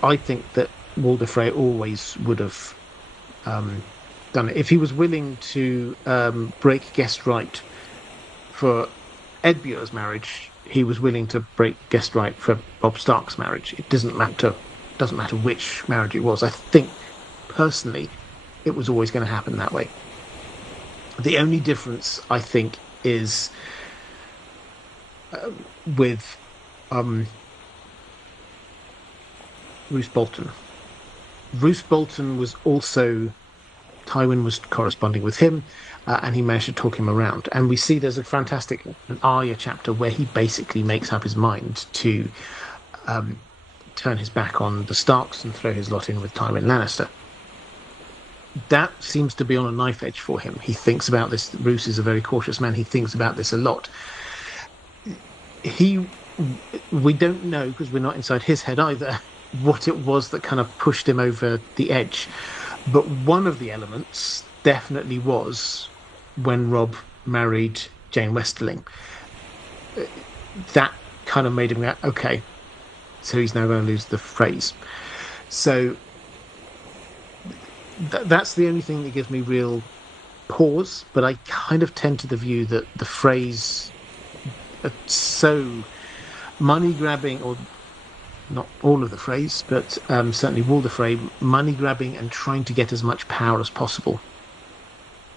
I think that Walder Frey always would have done it. If he was willing to break guest right for Edmure's marriage, he was willing to break guest right for Robb Stark's marriage. It doesn't matter which marriage it was. I think, personally, it was always going to happen that way. The only difference, I think, is with Roose Bolton. Roose Bolton was also... Tywin was corresponding with him, and he managed to talk him around. And we see there's a fantastic Arya chapter where he basically makes up his mind to turn his back on the Starks and throw his lot in with Tywin Lannister. That seems to be on a knife edge for him. He thinks about this. Roose is a very cautious man. He thinks about this a lot. We don't know, because we're not inside his head either, what it was that kind of pushed him over the edge. But one of the elements definitely was when Robb married Jane Westerling. That kind of made him go, okay, so he's now going to lose the Freys. So that's the only thing that gives me real pause, but I kind of tend to the view that the Freys are so money-grabbing, or not all of the Freys, but certainly Walder Frey, money-grabbing and trying to get as much power as possible.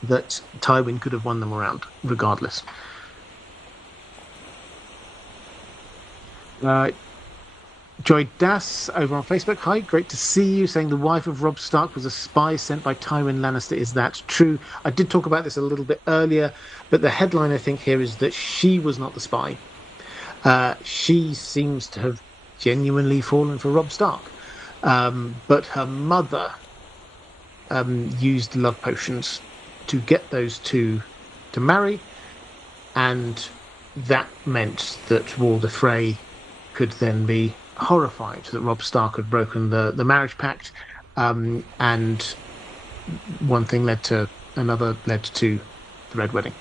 that Tywin could have won them around, regardless. Joy Das over on Facebook. Hi, great to see you. Saying the wife of Robb Stark was a spy sent by Tywin Lannister. Is that true? I did talk about this a little bit earlier, but the headline I think here is that she was not the spy. She seems to have genuinely fallen for Robb Stark, but her mother used love potions to get those two to marry, and that meant that Walder Frey could then be horrified that Robb Stark had broken the marriage pact, and one thing led to another, led to the Red Wedding.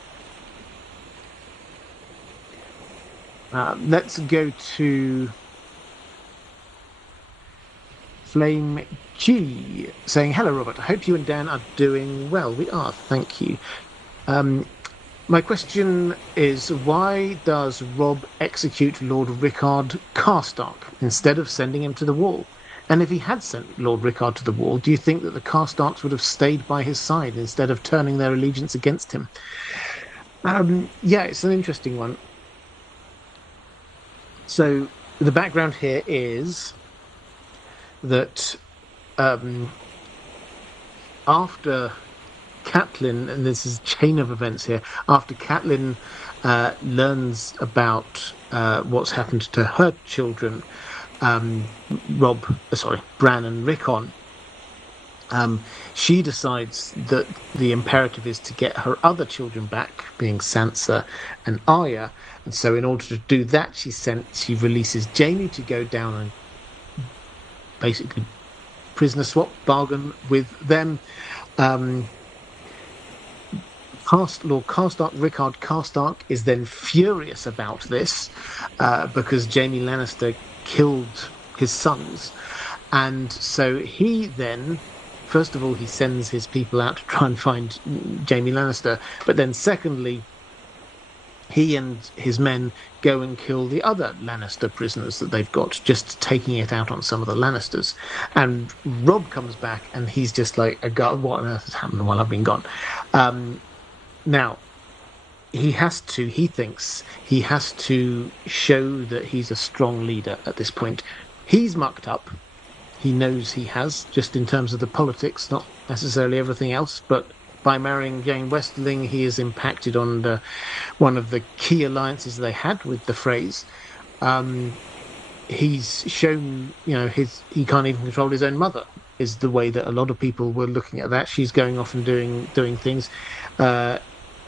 Let's go to Flame G saying, "Hello, Robert. I hope you and Dan are doing well." We are, thank you. My question is, why does Robb execute Lord Rickard Karstark instead of sending him to the wall? And if he had sent Lord Rickard to the wall, do you think that the Karstarks would have stayed by his side instead of turning their allegiance against him? Yeah, it's an interesting one. So the background here is that after Catelyn, and this is a chain of events here, after Catelyn learns about what's happened to her children, Bran and Rickon, she decides that the imperative is to get her other children back, being Sansa and Arya. And so in order to do that, she releases Jaime to go down and basically prisoner swap, bargain with them. Lord Karstark, Rickard Karstark, is then furious about this because Jaime Lannister killed his sons. And so he then, first of all, he sends his people out to try and find Jaime Lannister. But then secondly, he and his men go and kill the other Lannister prisoners that they've got, just taking it out on some of the Lannisters. And Robb comes back and he's just like, what on earth has happened while I've been gone? Now, he thinks he has to show that he's a strong leader at this point. He's mucked up. He knows he has, just in terms of the politics, not necessarily everything else, but by marrying Jane Westerling, he has impacted on one of the key alliances they had with the Freys. He's shown, he can't even control his own mother, is the way that a lot of people were looking at that. She's going off and doing things.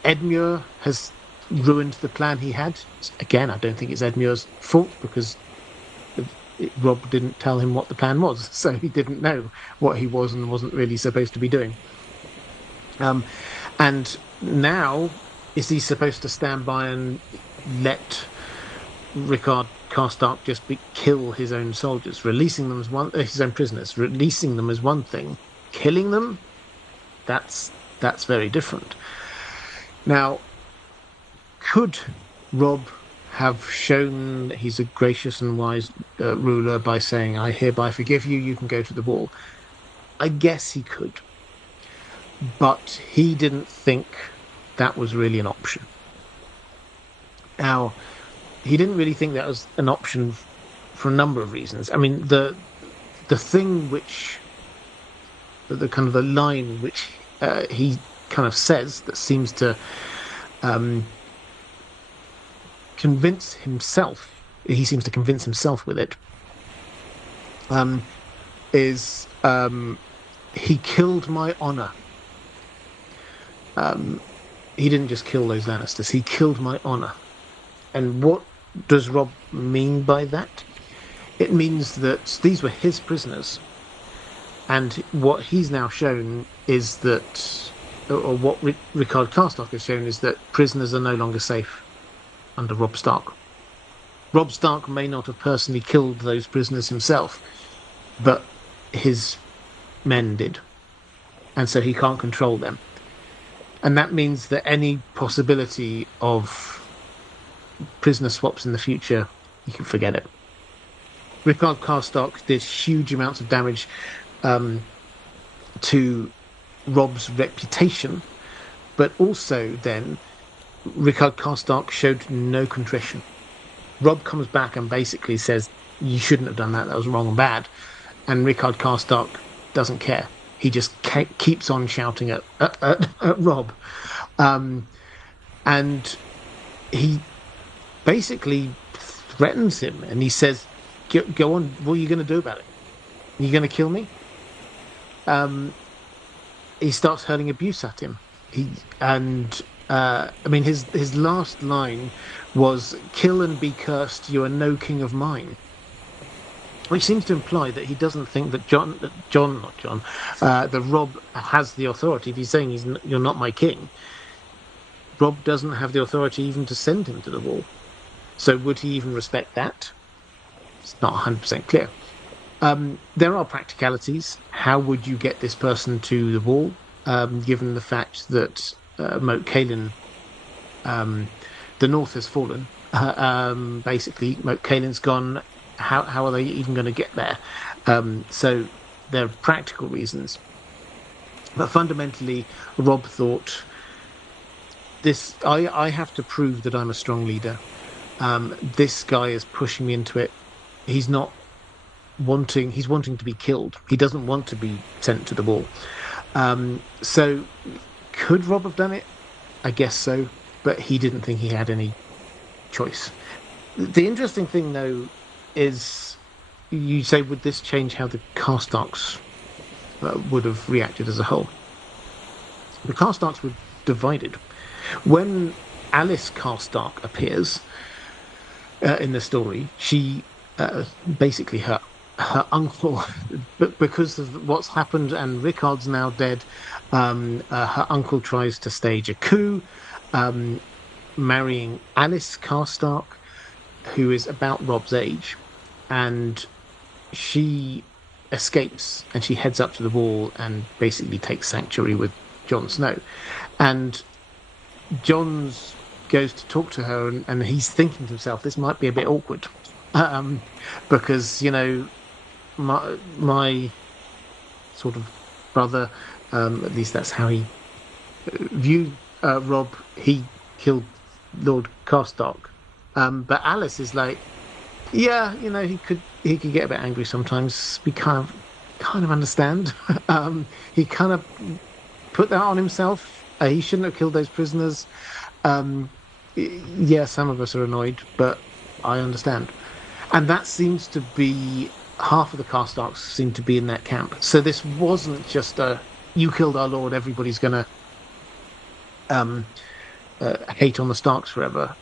Edmure has ruined the plan he had. Again, I don't think it's Edmure's fault because Robb didn't tell him what the plan was, so he didn't know what he was and wasn't really supposed to be doing. And now, is he supposed to stand by and let Rickard Karstark just kill his own soldiers, releasing them as his own prisoners, releasing them as one thing, killing them? That's very different. Now, could Robb have shown that he's a gracious and wise ruler by saying, "I hereby forgive you, you can go to the wall"? I guess he could. But he didn't think that was really an option. Now, he didn't really think that was an option for a number of reasons. I mean, the thing which, the kind of the line which he kind of says that seems to convince himself, he seems to convince himself with it, is he killed my honor. He didn't just kill those Lannisters, he killed my honor. And what does Robb mean by that? It means that these were his prisoners. And what he's now shown is that, or what Rickard Karstark has shown, is that prisoners are no longer safe under Robb Stark. Robb Stark may not have personally killed those prisoners himself, but his men did. And so he can't control them. And that means that any possibility of prisoner swaps in the future, you can forget it. Rickard Karstark did huge amounts of damage to Robb's reputation But also then, Rickard Karstark showed no contrition. Robb comes back and basically says, "You shouldn't have done that. That was wrong and bad." And Rickard Karstark doesn't care. He just keeps on shouting at Robb, um, and he basically threatens him. And he says, "Go on. What are you going to do about it? Are you going to kill me?" Um, he starts hurling abuse at him. I mean, his last line was, "Kill and be cursed. You are no king of mine." Which seems to imply that he doesn't think that that Robb has the authority. If he's saying you're not my king, Robb doesn't have the authority even to send him to the wall. So would he even respect that? It's not 100% clear. There are practicalities. How would you get this person to the wall, given the fact that Moat Cailin, the North has fallen? Basically, Moat Cailin's gone. How are they even going to get there? So there are practical reasons. But fundamentally, Robb thought, I have to prove that I'm a strong leader. This guy is pushing me into it. He's wanting to be killed. He doesn't want to be sent to the wall. So could Robb have done it? I guess so. But he didn't think he had any choice. The interesting thing, though, is you say, would this change how the Karstarks would have reacted as a whole? The Karstarks were divided. When Alice Karstark appears in the story, she basically her uncle, because of what's happened and Rickard's now dead, her uncle tries to stage a coup, marrying Alice Karstark, who is about Robb's age, and she escapes and she heads up to the wall and basically takes sanctuary with Jon Snow. And Jon goes to talk to her, and he's thinking to himself, this might be a bit awkward, because my sort of brother, at least that's how he viewed Robb. He killed Lord Karstark. But Alice is like, yeah, he could get a bit angry sometimes. We kind of understand. He kind of put that on himself. He shouldn't have killed those prisoners. Yeah, some of us are annoyed, but I understand. And that seems to be half of the Karstarks seem to be in that camp. So this wasn't just you killed our lord, everybody's gonna hate on the Starks forever.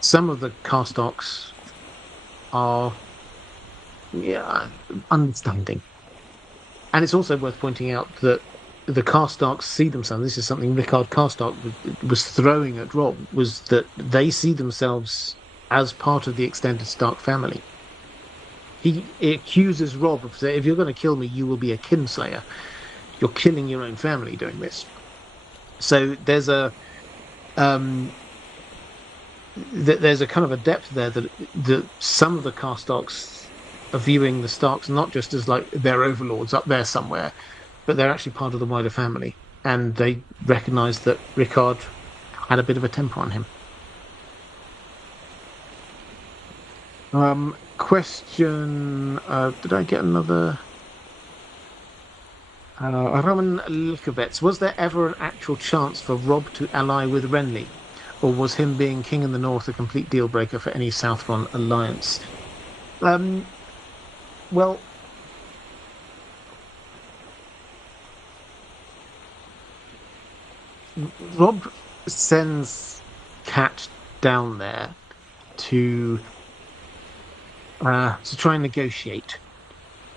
Some of the Karstarks are understanding. And it's also worth pointing out that the Karstarks see themselves, this is something Rickard Karstark was throwing at Robb, was that they see themselves as part of the extended Stark family. He accuses Robb of saying, if you're going to kill me, you will be a kinslayer. You're killing your own family doing this. So there's a kind of a depth there that some of the Karstarks are viewing the Starks not just as like their overlords up there somewhere, but they're actually part of the wider family, and they recognise that Rickard had a bit of a temper on him. Question, did I get another? Roman Likovets, was there ever an actual chance for Robb to ally with Renly? Or was him being king in the north a complete deal breaker for any Southron alliance? Well, Robb sends Cat down there to try and negotiate,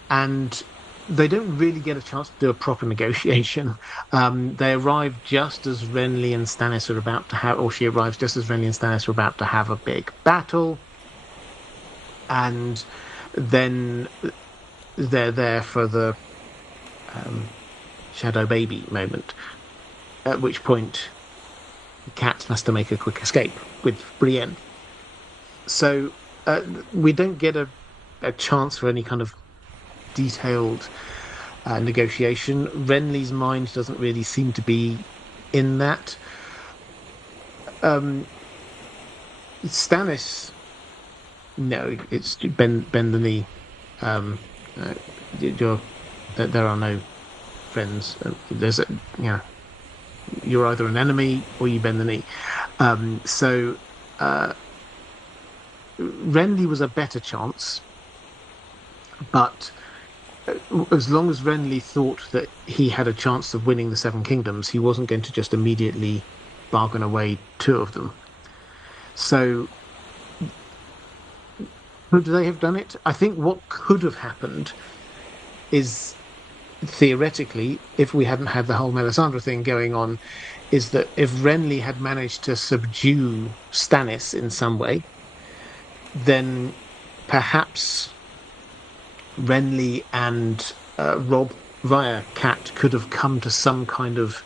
and they don't really get a chance to do a proper negotiation. They arrive just as Renly and Stannis are about to have, or she arrives just as Renly and Stannis are about to have a big battle, and then they're there for the Shadow Baby moment, at which point the Cat has to make a quick escape with Brienne. So we don't get a chance for any kind of detailed negotiation. Renly's mind doesn't really seem to be in that Stannis, no, it's bend the knee. Um, uh, you're there are no friends. There's a, you know, you're either an enemy or you bend the knee. So Renly was a better chance, but as long as Renly thought that he had a chance of winning the Seven Kingdoms, he wasn't going to just immediately bargain away two of them. So, could they have done it? I think what could have happened is theoretically, if we hadn't had the whole Melisandre thing going on, is that if Renly had managed to subdue Stannis in some way, then perhaps Renly and Robb via Cat could have come to some kind of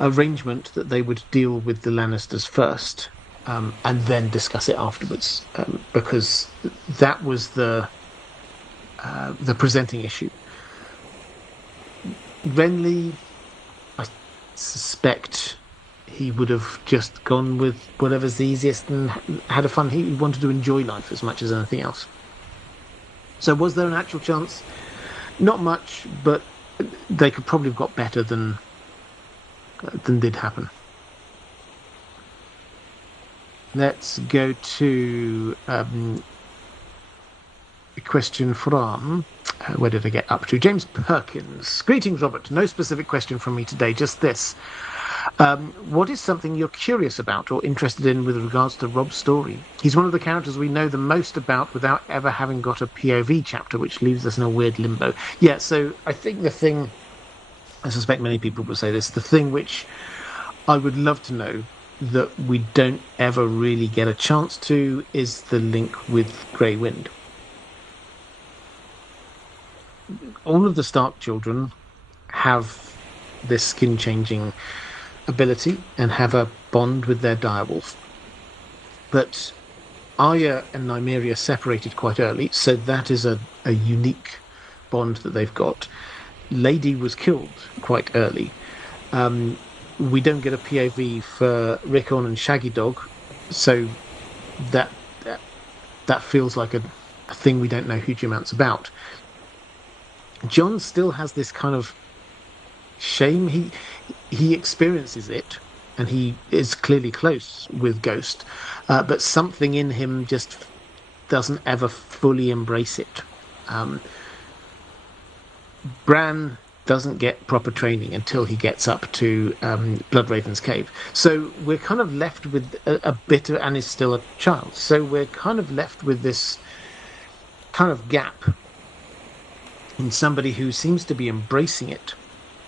arrangement that they would deal with the Lannisters first, and then discuss it afterwards, because that was the presenting issue. Renly, I suspect he would have just gone with whatever's the easiest and had a fun. He wanted to enjoy life as much as anything else. So was there an actual chance? Not much, but they could probably have got better than did happen. Let's go to a question from where did I get up to? James Perkins. Greetings, Robert. No specific question from me today, just this. What is something you're curious about or interested in with regards to Robb's story? He's one of the characters we know the most about without ever having got a POV chapter, which leaves us in a weird limbo. Yeah, so I think the thing, I suspect many people will say this, the thing which I would love to know that we don't ever really get a chance to is the link with Grey Wind. All of the Stark children have this skin-changing ability and have a bond with their direwolf. But Arya and Nymeria separated quite early, so that is a unique bond that they've got. Lady was killed quite early. We don't get a POV for Rickon and Shaggy Dog, so that feels like a thing we don't know huge amounts about. Jon still has this kind of shame. He experiences it, and he is clearly close with Ghost, but something in him just doesn't ever fully embrace it. Bran doesn't get proper training until he gets up to Bloodraven's cave. So we're kind of left with a bit of, and is still a child. So we're kind of left with this kind of gap in somebody who seems to be embracing it,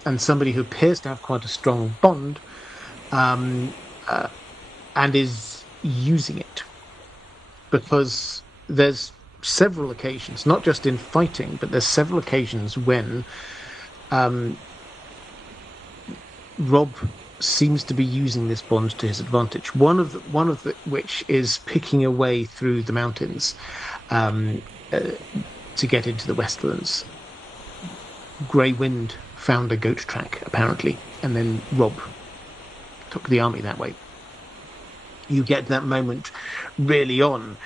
and somebody who appears to have quite a strong bond, and is using it. Because there's several occasions, not just in fighting, but there's several occasions when Robb seems to be using this bond to his advantage. One of the which is picking a way through the mountains to get into the Westlands. Grey Wind found a goat track, apparently, and then Robb took the army that way. You get that moment really on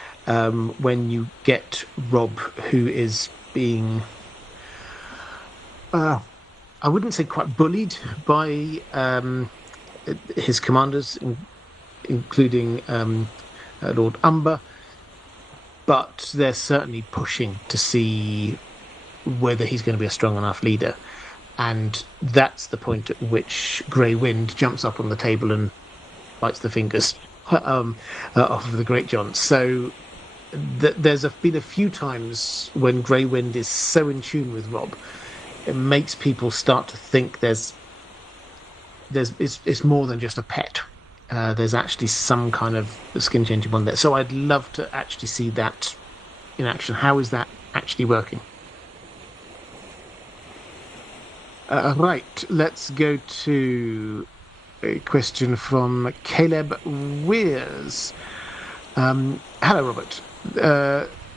when you get Robb, who is being, I wouldn't say quite bullied by his commanders, including Lord Umber, but they're certainly pushing to see whether he's going to be a strong enough leader. And that's the point at which Grey Wind jumps up on the table and bites the fingers off of the Great Jon. So there's been a few times when Grey Wind is so in tune with Robb, it makes people start to think it's more than just a pet. There's actually some kind of skin-changing one there. So I'd love to actually see that in action. How is that actually working? Right, let's go to a question from Caleb Weirs. Hello, Robert.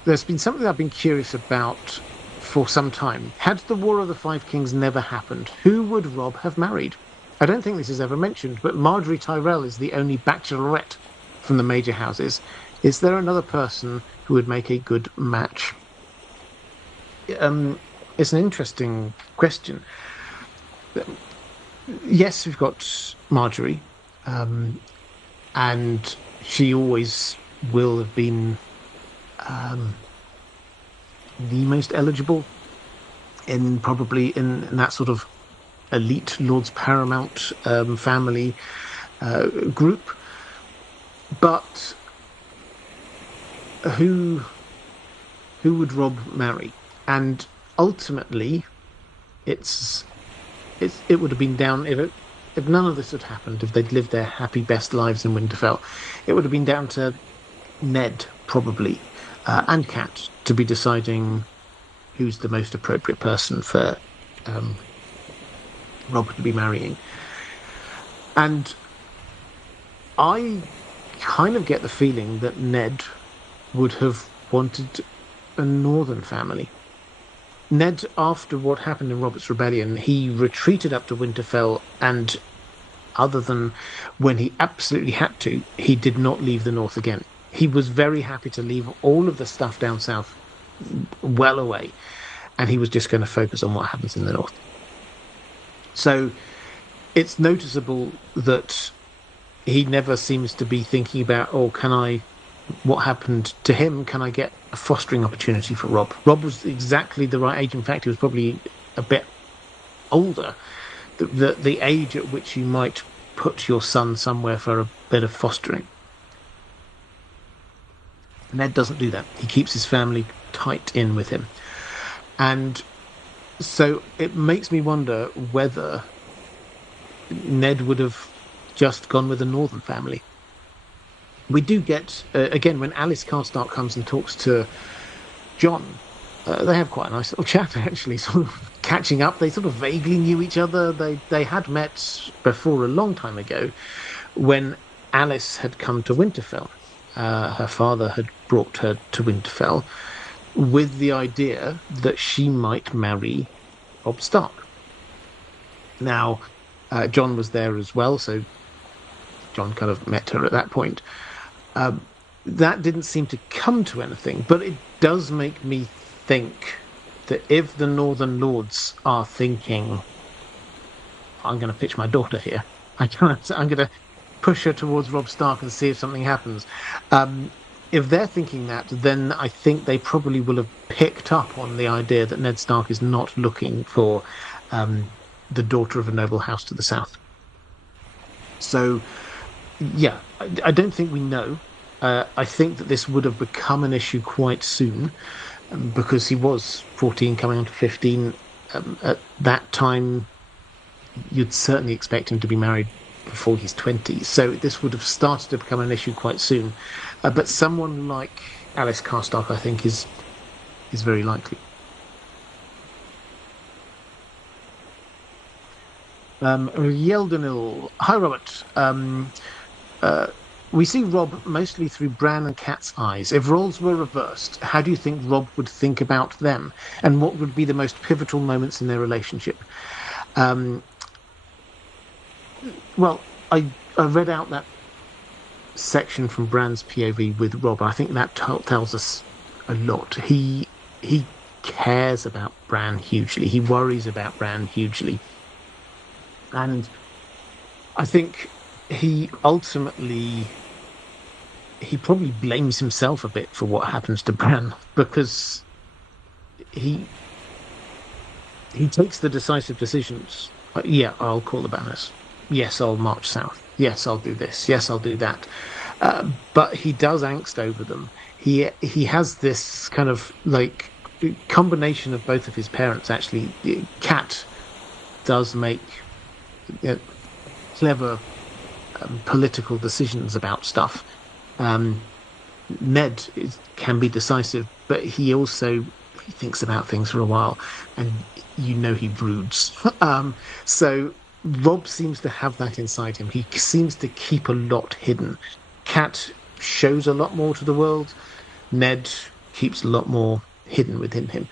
There's been something I've been curious about for some time. Had the War of the Five Kings never happened, who would Robb have married? I don't think this is ever mentioned, but Marjorie Tyrell is the only bachelorette from the major houses. Is there another person who would make a good match? Um, it's an interesting question. Yes, we've got Marjorie, um, and she always will have been um, the most eligible in probably in that sort of elite Lords Paramount family group. But who who would Robb marry? And ultimately, it's it would have been down if none of this had happened, if they'd lived their happy best lives in Winterfell, it would have been down to Ned probably and Cat to be deciding who's the most appropriate person for um, Robb to be marrying. And I kind of get the feeling that Ned would have wanted a northern family. Ned, after what happened in Robert's Rebellion, he retreated up to Winterfell, and other than when he absolutely had to, he did not leave the north again. He was very happy to leave all of the stuff down south well away, and he was just going to focus on what happens in the north. So it's noticeable that he never seems to be thinking about, oh, what happened to him? Can I get a fostering opportunity for Robb? Robb was exactly the right age. In fact, he was probably a bit older. The age at which you might put your son somewhere for a bit of fostering. Ned doesn't do that. He keeps his family tight in with him. And so it makes me wonder whether Ned would have just gone with a northern family. We do get, again, when Alice Karstark comes and talks to Jon, they have quite a nice little chat, actually, sort of catching up. They sort of vaguely knew each other. They had met before a long time ago when Alice had come to Winterfell. Her father had brought her to Winterfell with the idea that she might marry Robb Stark. Now, Jon was there as well, so Jon kind of met her at that point. That didn't seem to come to anything, but it does make me think that if the Northern Lords are thinking, I'm going to pitch my daughter here, I'm going to push her towards Robb Stark and see if something happens. If they're thinking that, then I think they probably will have picked up on the idea that Ned Stark is not looking for the daughter of a noble house to the south. So, yeah, I don't think we know. I think that this would have become an issue quite soon because he was 14 coming on to 15. At that time, you'd certainly expect him to be married before he's 20. So this would have started to become an issue quite soon. But someone like Alice Karstark, I think, is very likely. Yeldenil. Hi, Robert. We see Robb mostly through Bran and Cat's eyes. If roles were reversed, how do you think Robb would think about them? And what would be the most pivotal moments in their relationship? Well, I read out that section from Bran's POV with Robb. I think that tells us a lot. He cares about Bran hugely. He worries about Bran hugely. And I think he probably blames himself a bit for what happens to Bran because he takes the decisive decisions. Yeah, I'll call the banners. Yes, I'll march south. Yes, I'll do this. Yes, I'll do that. But he does angst over them. He has this kind of like combination of both of his parents. Actually, Cat does make clever political decisions about stuff. Ned can be decisive, but he thinks about things for a while, and he broods. So Robb seems to have that inside him. He seems to keep a lot hidden. Cat shows a lot more to the world. Ned keeps a lot more hidden within him.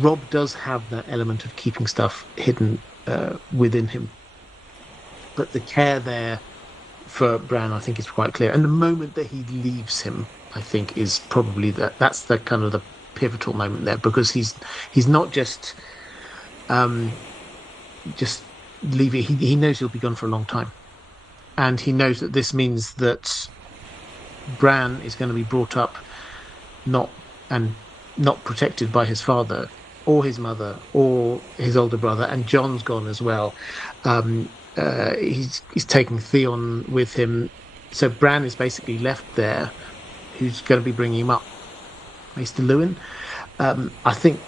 Robb does have that element of keeping stuff hidden within him. but the care there for Bran, I think, is quite clear. And the moment that he leaves him, I think, is probably that's the kind of the pivotal moment there, because he's not just leaving. He knows he'll be gone for a long time, and he knows that this means that Bran is going to be brought up not and not protected by his father or his mother or his older brother, and John's gone as well. He's taking Theon with him, so Bran is basically left there. Who's going to be bringing him up? Maester Lewin. I think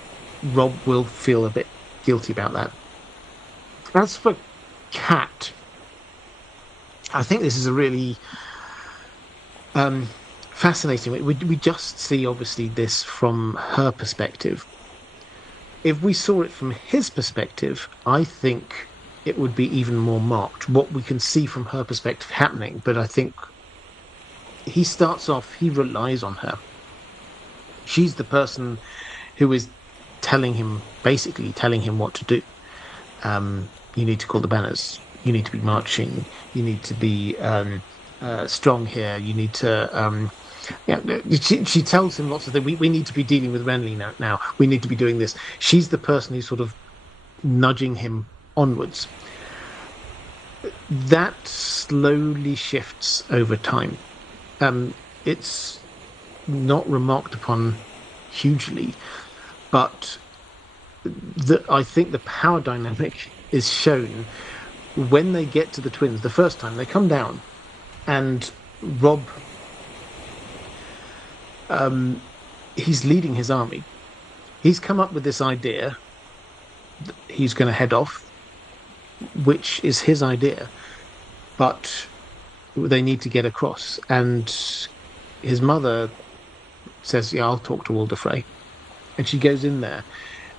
Robb will feel a bit guilty about that. As for Cat, I think this is a really fascinating. We just see obviously this from her perspective. If we saw it from his perspective, I think it would be even more marked what we can see from her perspective happening. But I think he starts off, he relies on her. She's the person who is basically telling him what to do. You need to call the banners. You need to be marching. You need to be strong here. You need to. She tells him lots of things. We need to be dealing with Renly now. We need to be doing this. She's the person who's sort of nudging him onwards. That slowly shifts over time. It's not remarked upon hugely, but I think the power dynamic is shown when they get to the twins. The first time they come down, and Robb, he's leading his army. He's come up with this idea that he's going to head off, which is his idea, but they need to get across. And his mother says, "Yeah, I'll talk to Walder Frey," and she goes in there,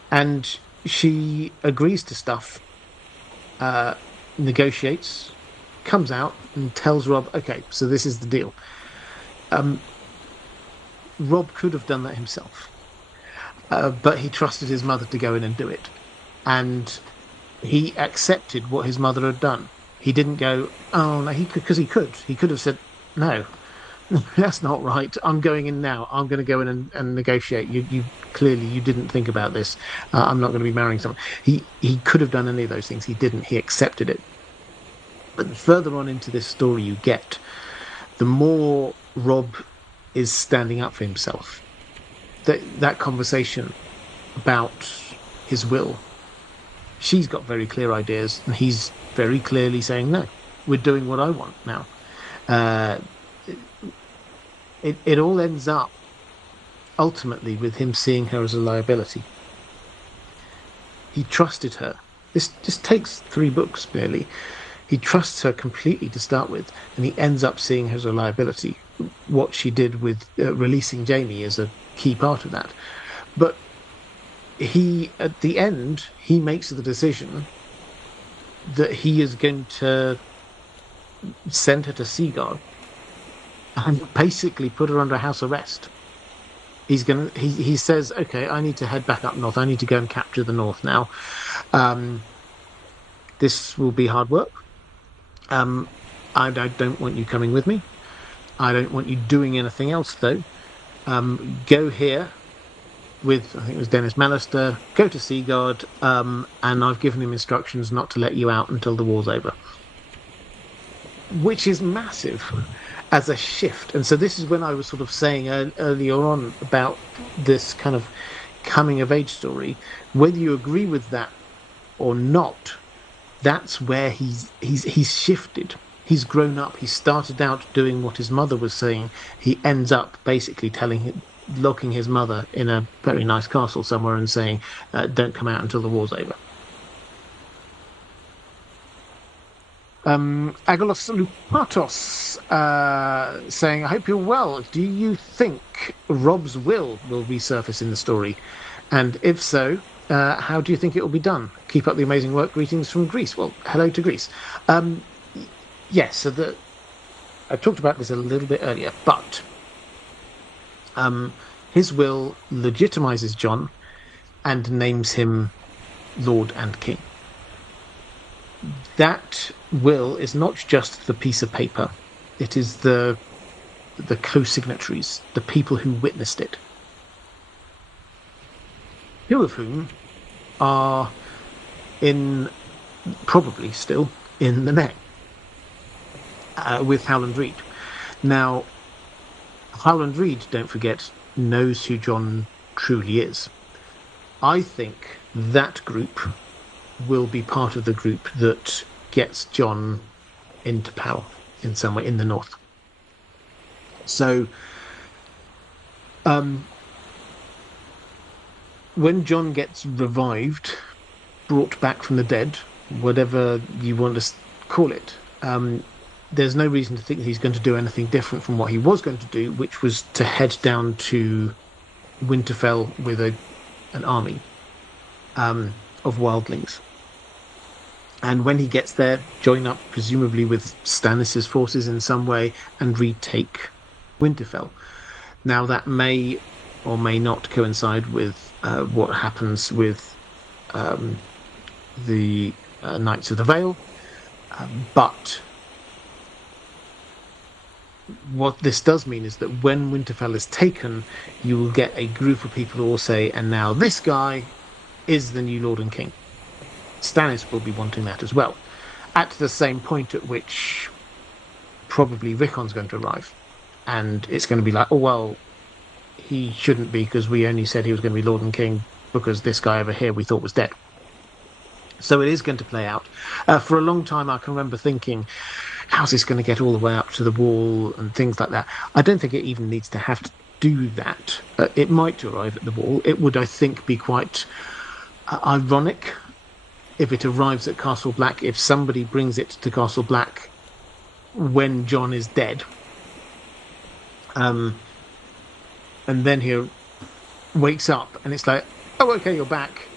and she agrees to stuff, negotiates, comes out, and tells Robb, "Okay, so this is the deal." Robb could have done that himself, but he trusted his mother to go in and do it, and he accepted what his mother had done. He didn't go, "Oh no," because he could have said, "No, that's not right. I'm going in now. I'm going to go in and negotiate. You clearly you didn't think about this. I'm not going to be marrying someone." He could have done any of those things. He didn't. He accepted it. But the further on into this story you get, the more Robb is standing up for himself. That conversation about his will, she's got very clear ideas, and he's very clearly saying, "No, we're doing what I want now." It all ends up ultimately with him seeing her as a liability. He trusted her. This just takes 3 books, barely. He trusts her completely to start with, and he ends up seeing her as a liability. What she did with releasing Jaime is a key part of that. But at the end, he makes the decision that he is going to send her to Seagull and basically put her under house arrest. He says, "Okay, I need to head back up north. I need to go and capture the north now. This will be hard work. I don't want you coming with me. I don't want you doing anything else, though. Go here with, I think it was Dennis Mallister, go to Seaguard, and I've given him instructions not to let you out until the war's over." Which is massive as a shift. And so this is when I was sort of saying earlier on about this kind of coming of age story. Whether you agree with that or not, that's where he's shifted. He's grown up. He started out doing what his mother was saying. He ends up basically locking his mother in a very nice castle somewhere and saying, "Don't come out until the war's over." Agolos Lupatos saying, "I hope you're well. Do you think Robb's will resurface in the story? And if so, how do you think it will be done? Keep up the amazing work. Greetings from Greece." Well, hello to Greece. Yes, so I talked about this a little bit earlier, but his will legitimizes Jon and names him Lord and King. that will is not just the piece of paper; it is the co-signatories, the people who witnessed it, two of whom are in probably still in the net with Howland Reed. Now, Howland Reed, don't forget, knows who John truly is. I think that group will be part of the group that gets John into power in some way in the north. So, when John gets revived, brought back from the dead, whatever you want to call it, there's no reason to think he's going to do anything different from what he was going to do, which was to head down to Winterfell with an army of wildlings. And when he gets there, join up presumably with Stannis' forces in some way and retake Winterfell. Now, that may or may not coincide with what happens with the Knights of the Vale, but what this does mean is that when Winterfell is taken, you will get a group of people who will say, and now this guy is the new Lord and King. Stannis will be wanting that as well, at the same point at which probably Rickon's going to arrive. And it's going to be like, oh, well, he shouldn't be because we only said he was going to be Lord and King because this guy over here we thought was dead. So it is going to play out. For a long time, I can remember thinking, how's this going to get all the way up to the wall and things like that? I don't think it even needs to have to do that. It might arrive at the wall. It would, I think, be quite ironic if it arrives at Castle Black, if somebody brings it to Castle Black when John is dead. And then he wakes up and it's like, oh, okay, you're back.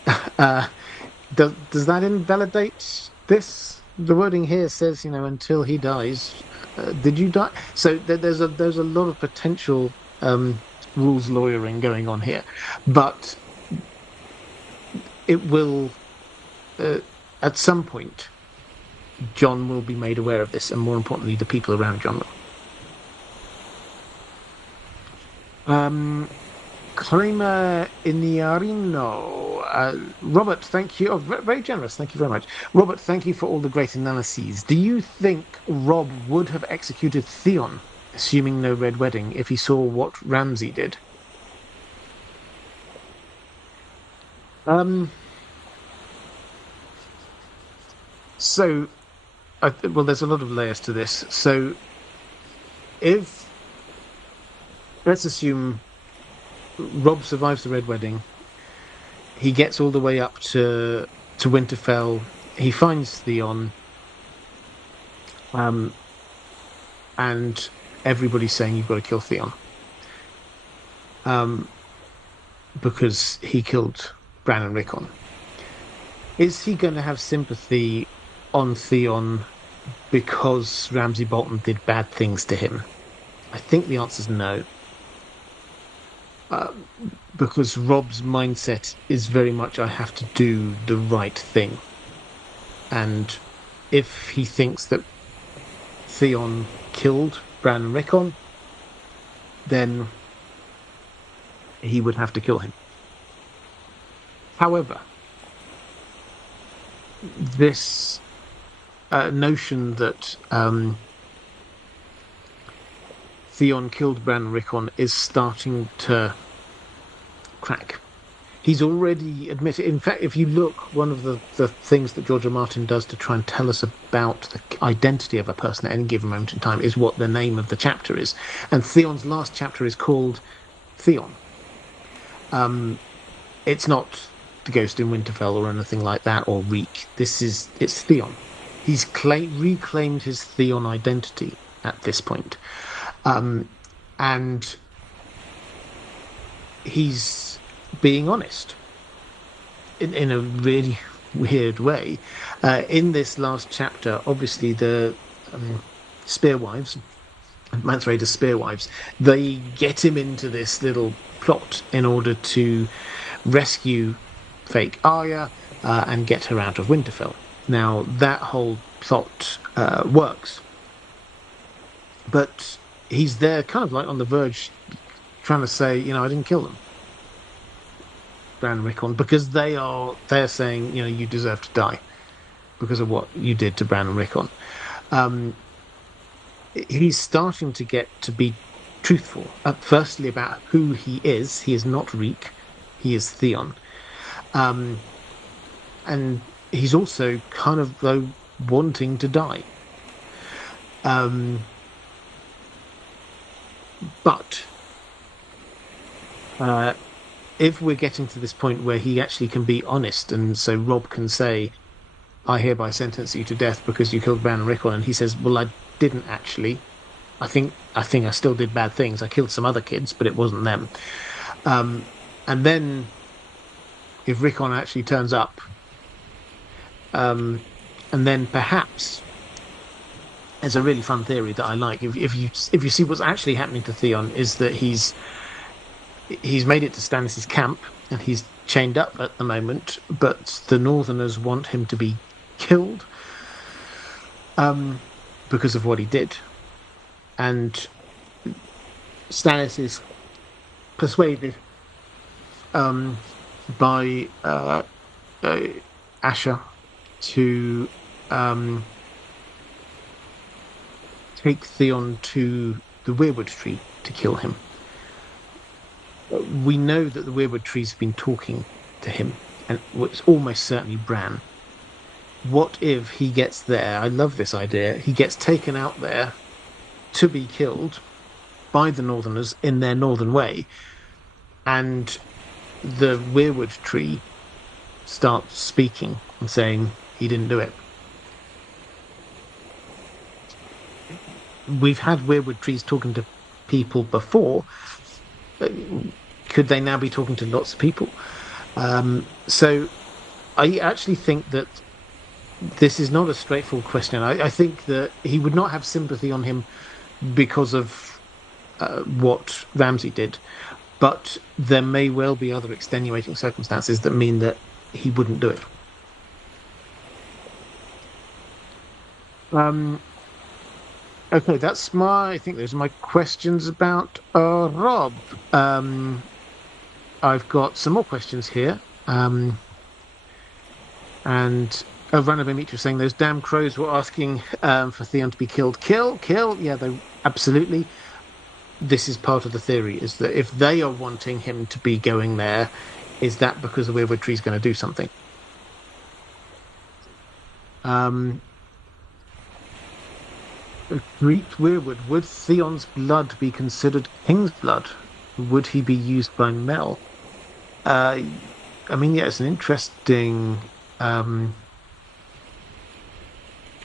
Does that invalidate this? The wording here says, until he dies. Did you die? So there's a lot of potential rules lawyering going on here, but it will at some point. John will be made aware of this, and more importantly, the people around John will. Kramer Iniarino. Robert, thank you. Oh, very generous. Thank you very much. Robert, thank you for all the great analyses. Do you think Robb would have executed Theon, assuming no Red Wedding, if he saw what Ramsay did? So, well, there's a lot of layers to this. So, let's assume Robb survives the Red Wedding. He gets all the way up to Winterfell. He finds Theon, and everybody's saying you've got to kill Theon, because he killed Bran and Rickon. Is he going to have sympathy on Theon because Ramsay Bolton did bad things to him? I think the answer is no. Because Robb's mindset is very much, I have to do the right thing. And if he thinks that Theon killed Bran and Rickon, then he would have to kill him. However, this notion that Theon killed Bran and Rickon is starting to crack. He's already admitted. In fact, if you look, one of the things that George R. Martin does to try and tell us about the identity of a person at any given moment in time is what the name of the chapter is. And Theon's last chapter is called Theon. It's not the Ghost in Winterfell or anything like that, or Reek. It's Theon. He's reclaimed his Theon identity at this point. And he's being honest in a really weird way. In this last chapter, obviously the Spearwives, Mance Rayder's Spearwives, they get him into this little plot in order to rescue fake Arya and get her out of Winterfell. Now, that whole plot works, but he's there kind of like on the verge, trying to say, I didn't kill them, Bran and Rickon, because they're saying, you deserve to die because of what you did to Bran and Rickon. He's starting to get to be truthful. Firstly, about who he is. He is not Reek. He is Theon. And he's also kind of, though, wanting to die. But if we're getting to this point where he actually can be honest, and so Robb can say, I hereby sentence you to death because you killed Bran and Rickon, and he says, well, I didn't actually. I think I still did bad things. I killed some other kids, but it wasn't them. And then if Rickon actually turns up, and then perhaps there's a really fun theory that I like. If you see what's actually happening to Theon is that he's made it to Stannis' camp and he's chained up at the moment, but the Northerners want him to be killed because of what he did. And Stannis is persuaded by Asher to take Theon to the Weirwood Tree to kill him. We know that the Weirwood Trees have been talking to him, and it's almost certainly Bran. What if he gets there? I love this idea. He gets taken out there to be killed by the Northerners in their northern way, and the Weirwood Tree starts speaking and saying he didn't do it. We've had Weirwood Trees talking to people before. Could they now be talking to lots of people? So I actually think that this is not a straightforward question. I think that he would not have sympathy on him because of what Ramsay did, but there may well be other extenuating circumstances that mean that he wouldn't do it. Okay, I think those are my questions about Robb. I've got some more questions here. And Rana Dimitri saying those damn crows were asking for Theon to be killed. Kill. Yeah, absolutely. This is part of the theory, is that if they are wanting him to be going there, is that because the Weirwood Tree is going to do something? Greet Weirwood, would Theon's blood be considered King's blood? Would he be used by Mel? Yeah, it's an interesting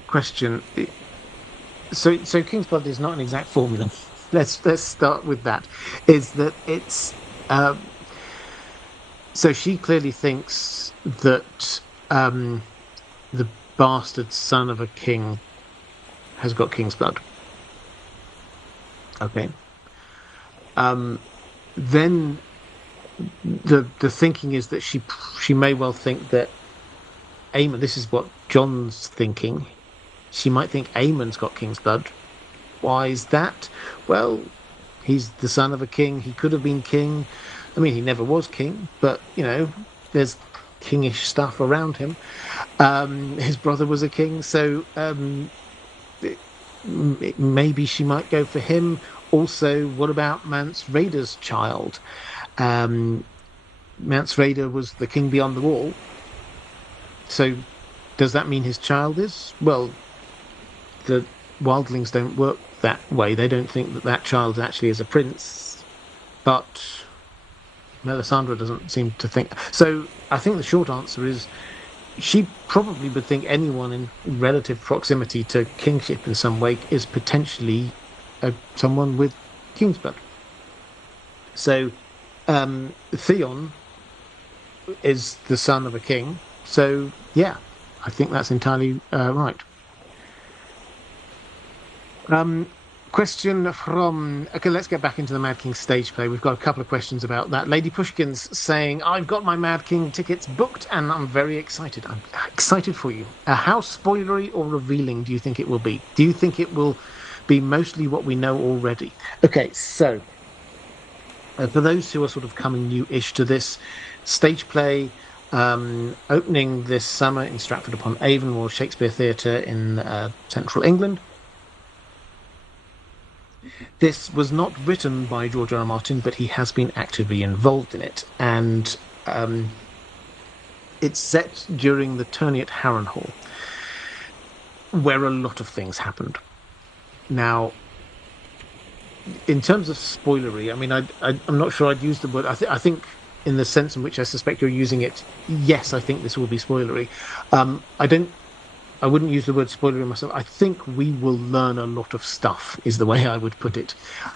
question. So King's blood is not an exact formula. Let's start with that. Is that it's so she clearly thinks that the bastard son of a king has got King's blood. Okay. Then the thinking is that she may well think that Aemon. This is what John's thinking. She might think Aemon's got King's blood. Why is that? Well, he's the son of a king. He could have been king. He never was king, but there's kingish stuff around him. His brother was a king, so maybe she might go for him. Also, what about Mance Rayder's child? Mance Rayder was the king beyond the wall. So does that mean his child is? Well, the wildlings don't work that way. They don't think that child actually is a prince. But Melisandre doesn't seem to think. So I think the short answer is she probably would think anyone in relative proximity to kingship in some way is potentially someone with King's blood. So Theon is the son of a king. So yeah, I think that's entirely right. Question from. Okay, let's get back into the Mad King stage play. We've got a couple of questions about that. Lady Pushkin's saying, I've got my Mad King tickets booked and I'm very excited. I'm excited for you. How spoilery or revealing do you think it will be? Do you think it will be mostly what we know already? Okay, so for those who are sort of coming new-ish to this stage play, opening this summer in Stratford-upon-Avon, Royal Shakespeare Theatre in central England. This was not written by George R. R. Martin, but he has been actively involved in it. And it's set during the tourney at Harrenhal, where a lot of things happened. Now, in terms of spoilery, I mean, I'm not sure I'd use the word. I think, in the sense in which I suspect you're using it, yes, I think this will be spoilery. I wouldn't use the word spoilery myself. I think we will learn a lot of stuff, is the way I would put it.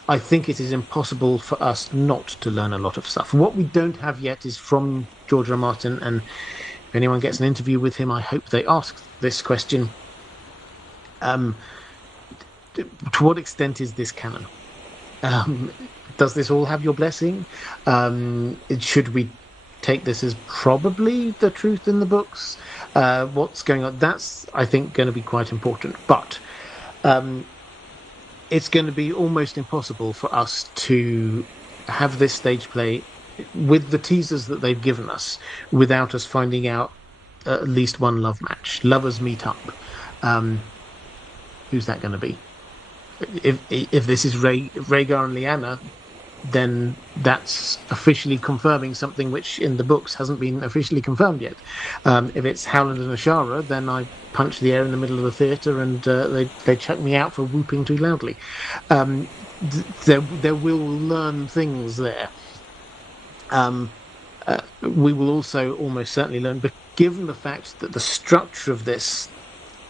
I think it is impossible for us not to learn a lot of stuff. What we don't have yet is from George R. R. Martin, and if anyone gets an interview with him, I hope they ask this question. To what extent is this canon? Does this all have your blessing? Should we take this as probably the truth in the books? What's going on? That's, I think, going to be quite important. But it's going to be almost impossible for us to have this stage play with the teasers that they've given us without us finding out at least one love match. Lovers meet up. Who's that going to be? If this is Rhaegar and Lyanna, then that's officially confirming something which in the books hasn't been officially confirmed yet. If it's Howland and Ashara, then I punch the air in the middle of the theatre and they chuck me out for whooping too loudly. There will learn things there. We will also almost certainly learn, but given the fact that the structure of this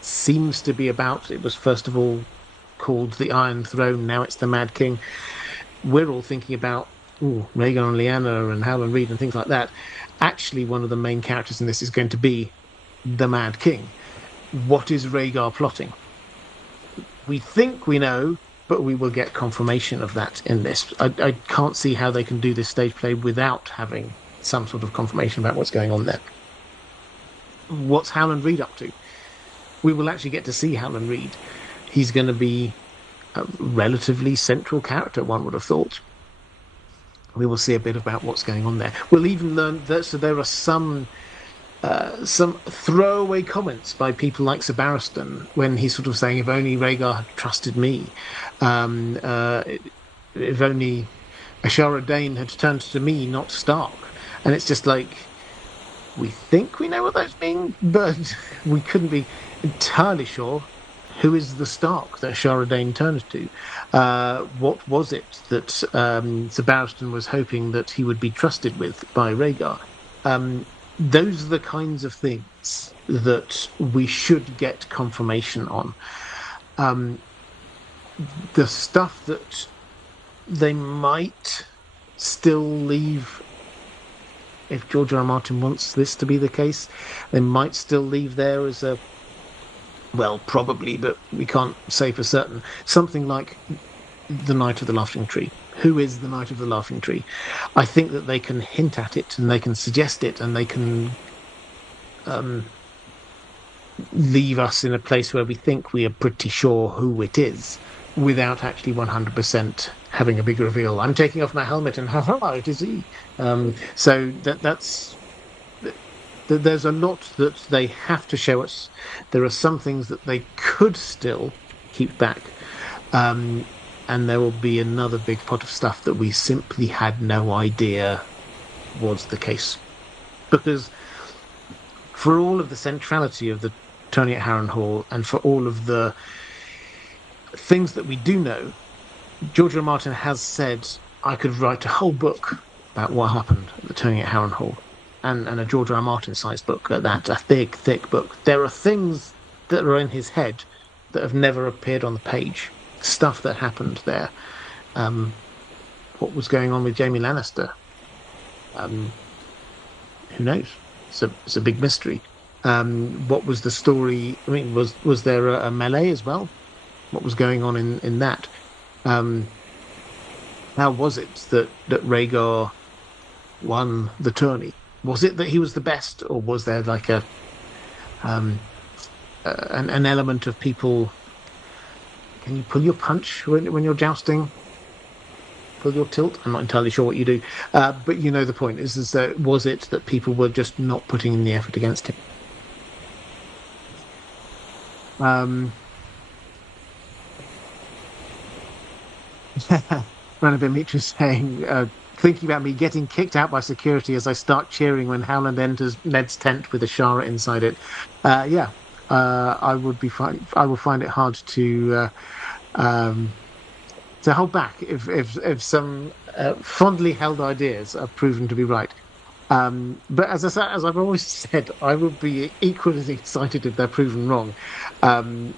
seems to be about, it was first of all called the Iron Throne, now it's the Mad King. We're all thinking about Rhaegar and Lyanna and Howland Reed and things like that. Actually, one of the main characters in this is going to be the Mad King. What is Rhaegar plotting? We think we know, but we will get confirmation of that in this. I can't see how they can do this stage play without having some sort of confirmation about what's going on there. What's Howland Reed up to? We will actually get to see Howland Reed. He's going to be a relatively central character, one would have thought. We will see a bit about what's going on there. We'll even learn that, so there are some throwaway comments by people like Sir Barristan when he's sort of saying, if only Rhaegar had trusted me, if only Ashara Dane had turned to me, not Stark. And it's just like, we think we know what those mean, but we couldn't be entirely sure. Who is the Stark that Ashara Dane turned to? What was it that Sir Barristan was hoping that he would be trusted with by Rhaegar? Those are the kinds of things that we should get confirmation on. The stuff that they might still leave, if George R. R. Martin wants this to be the case, they might still leave there as a, well, probably, but we can't say for certain, something like the Knight of the Laughing Tree. Who is the Knight of the Laughing Tree? I think that they can hint at it and they can suggest it and they can leave us in a place where we think we are pretty sure who it is without actually 100% having a big reveal. I'm taking off my helmet and ha, it is he. So that's... There's a lot that they have to show us. There are some things that they could still keep back. And there will be another big pot of stuff that we simply had no idea was the case. Because for all of the centrality of the tourney at Harrenhal and for all of the things that we do know, George R. R. Martin has said, I could write a whole book about what happened at the tourney at Harrenhal. And a George R. R. Martin-sized book at that, a thick, thick book. There are things that are in his head that have never appeared on the page. Stuff that happened there. What was going on with Jaime Lannister? Who knows? It's a big mystery. What was the story? I mean, was there a melee as well? What was going on in that? How was it that Rhaegar won the tourney? Was it that he was the best, or was there like um, an element of people? Can you pull your punch when you're jousting? Pull your tilt? I'm not entirely sure what you do, but you know the point is that was it that people were just not putting in the effort against him? Um, Dimitri saying, thinking about me getting kicked out by security as I start cheering when Howland enters Ned's tent with a Shara inside it. Yeah, I would be fine. I will find it hard um, to hold back if some fondly held ideas are proven to be right. But as I've always said, I would be equally excited if they're proven wrong. Um,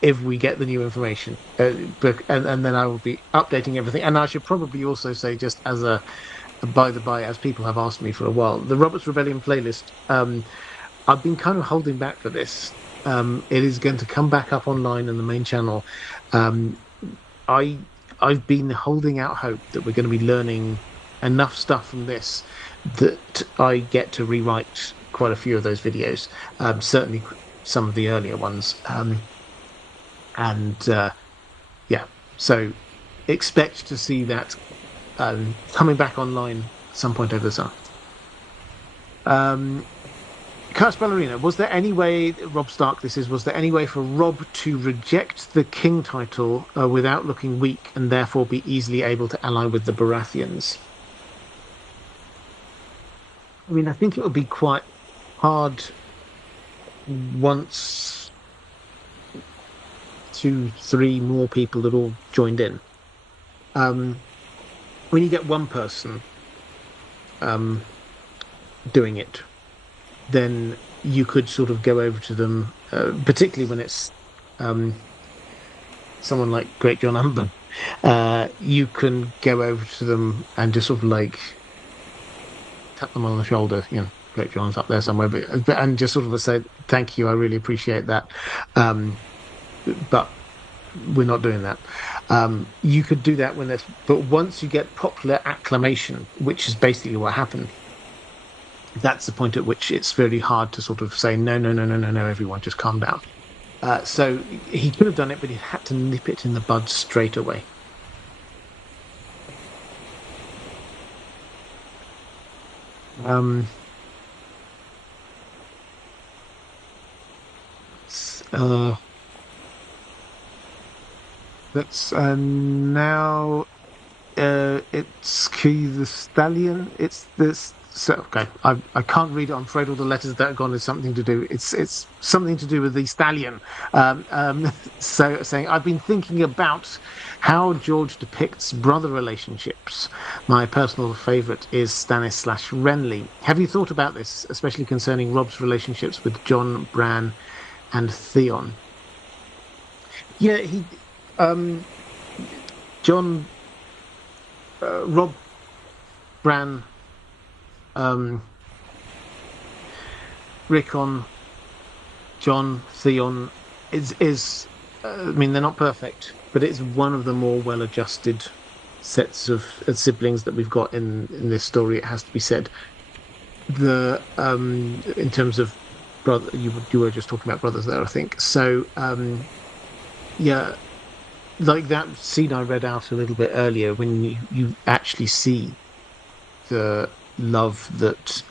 if we get the new information, and then I will be updating everything. And I should probably also say, just as a by the by, as people have asked me for a while, the Roberts Rebellion playlist. I've been kind of holding back for this. It is going to come back up online in the main channel. Um, I I've been holding out hope that we're going to be learning enough stuff from this that I get to rewrite quite a few of those videos. Certainly some of the earlier ones. And yeah, so expect to see that coming back online at some point over the summer. Um, Curse Ballerina, was there any way, Robb Stark this is, was there any way for Robb to reject the king title without looking weak and therefore be easily able to ally with the Baratheons? I mean, I think it would be quite hard once two, three more people had all joined in. Um, when you get one person um, doing it, then you could sort of go over to them, particularly when it's um, someone like Great John Umber. You can go over to them and just sort of like tap them on the shoulder. You know, Great John's up there somewhere, but and just sort of say, "Thank you, I really appreciate that." But we're not doing that. You could do that when there's, but once you get popular acclamation, which is basically what happened, that's the point at which it's very hard to sort of say, no, no, no, no, no, no, everyone just calm down. So he could have done it, but he had to nip it in the bud straight away. Um, uh, that's now it's Key the Stallion. It's this. So okay, I can't read it. I'm afraid all the letters that are gone is something to do. It's something to do with the stallion. So saying I've been thinking about how George depicts brother relationships. My personal favourite is Stannis slash Renly. Have you thought about this, especially concerning Robb's relationships with John, Bran, and Theon? Yeah, um, John, Robb, Bran, um, Rickon, John, Theon is I mean they're not perfect, but it's one of the more well-adjusted sets of siblings that we've got in this story. It has to be said. The in terms of brother, you were just talking about brothers there, I think. So yeah, like that scene I read out a little bit earlier, when you actually see the love that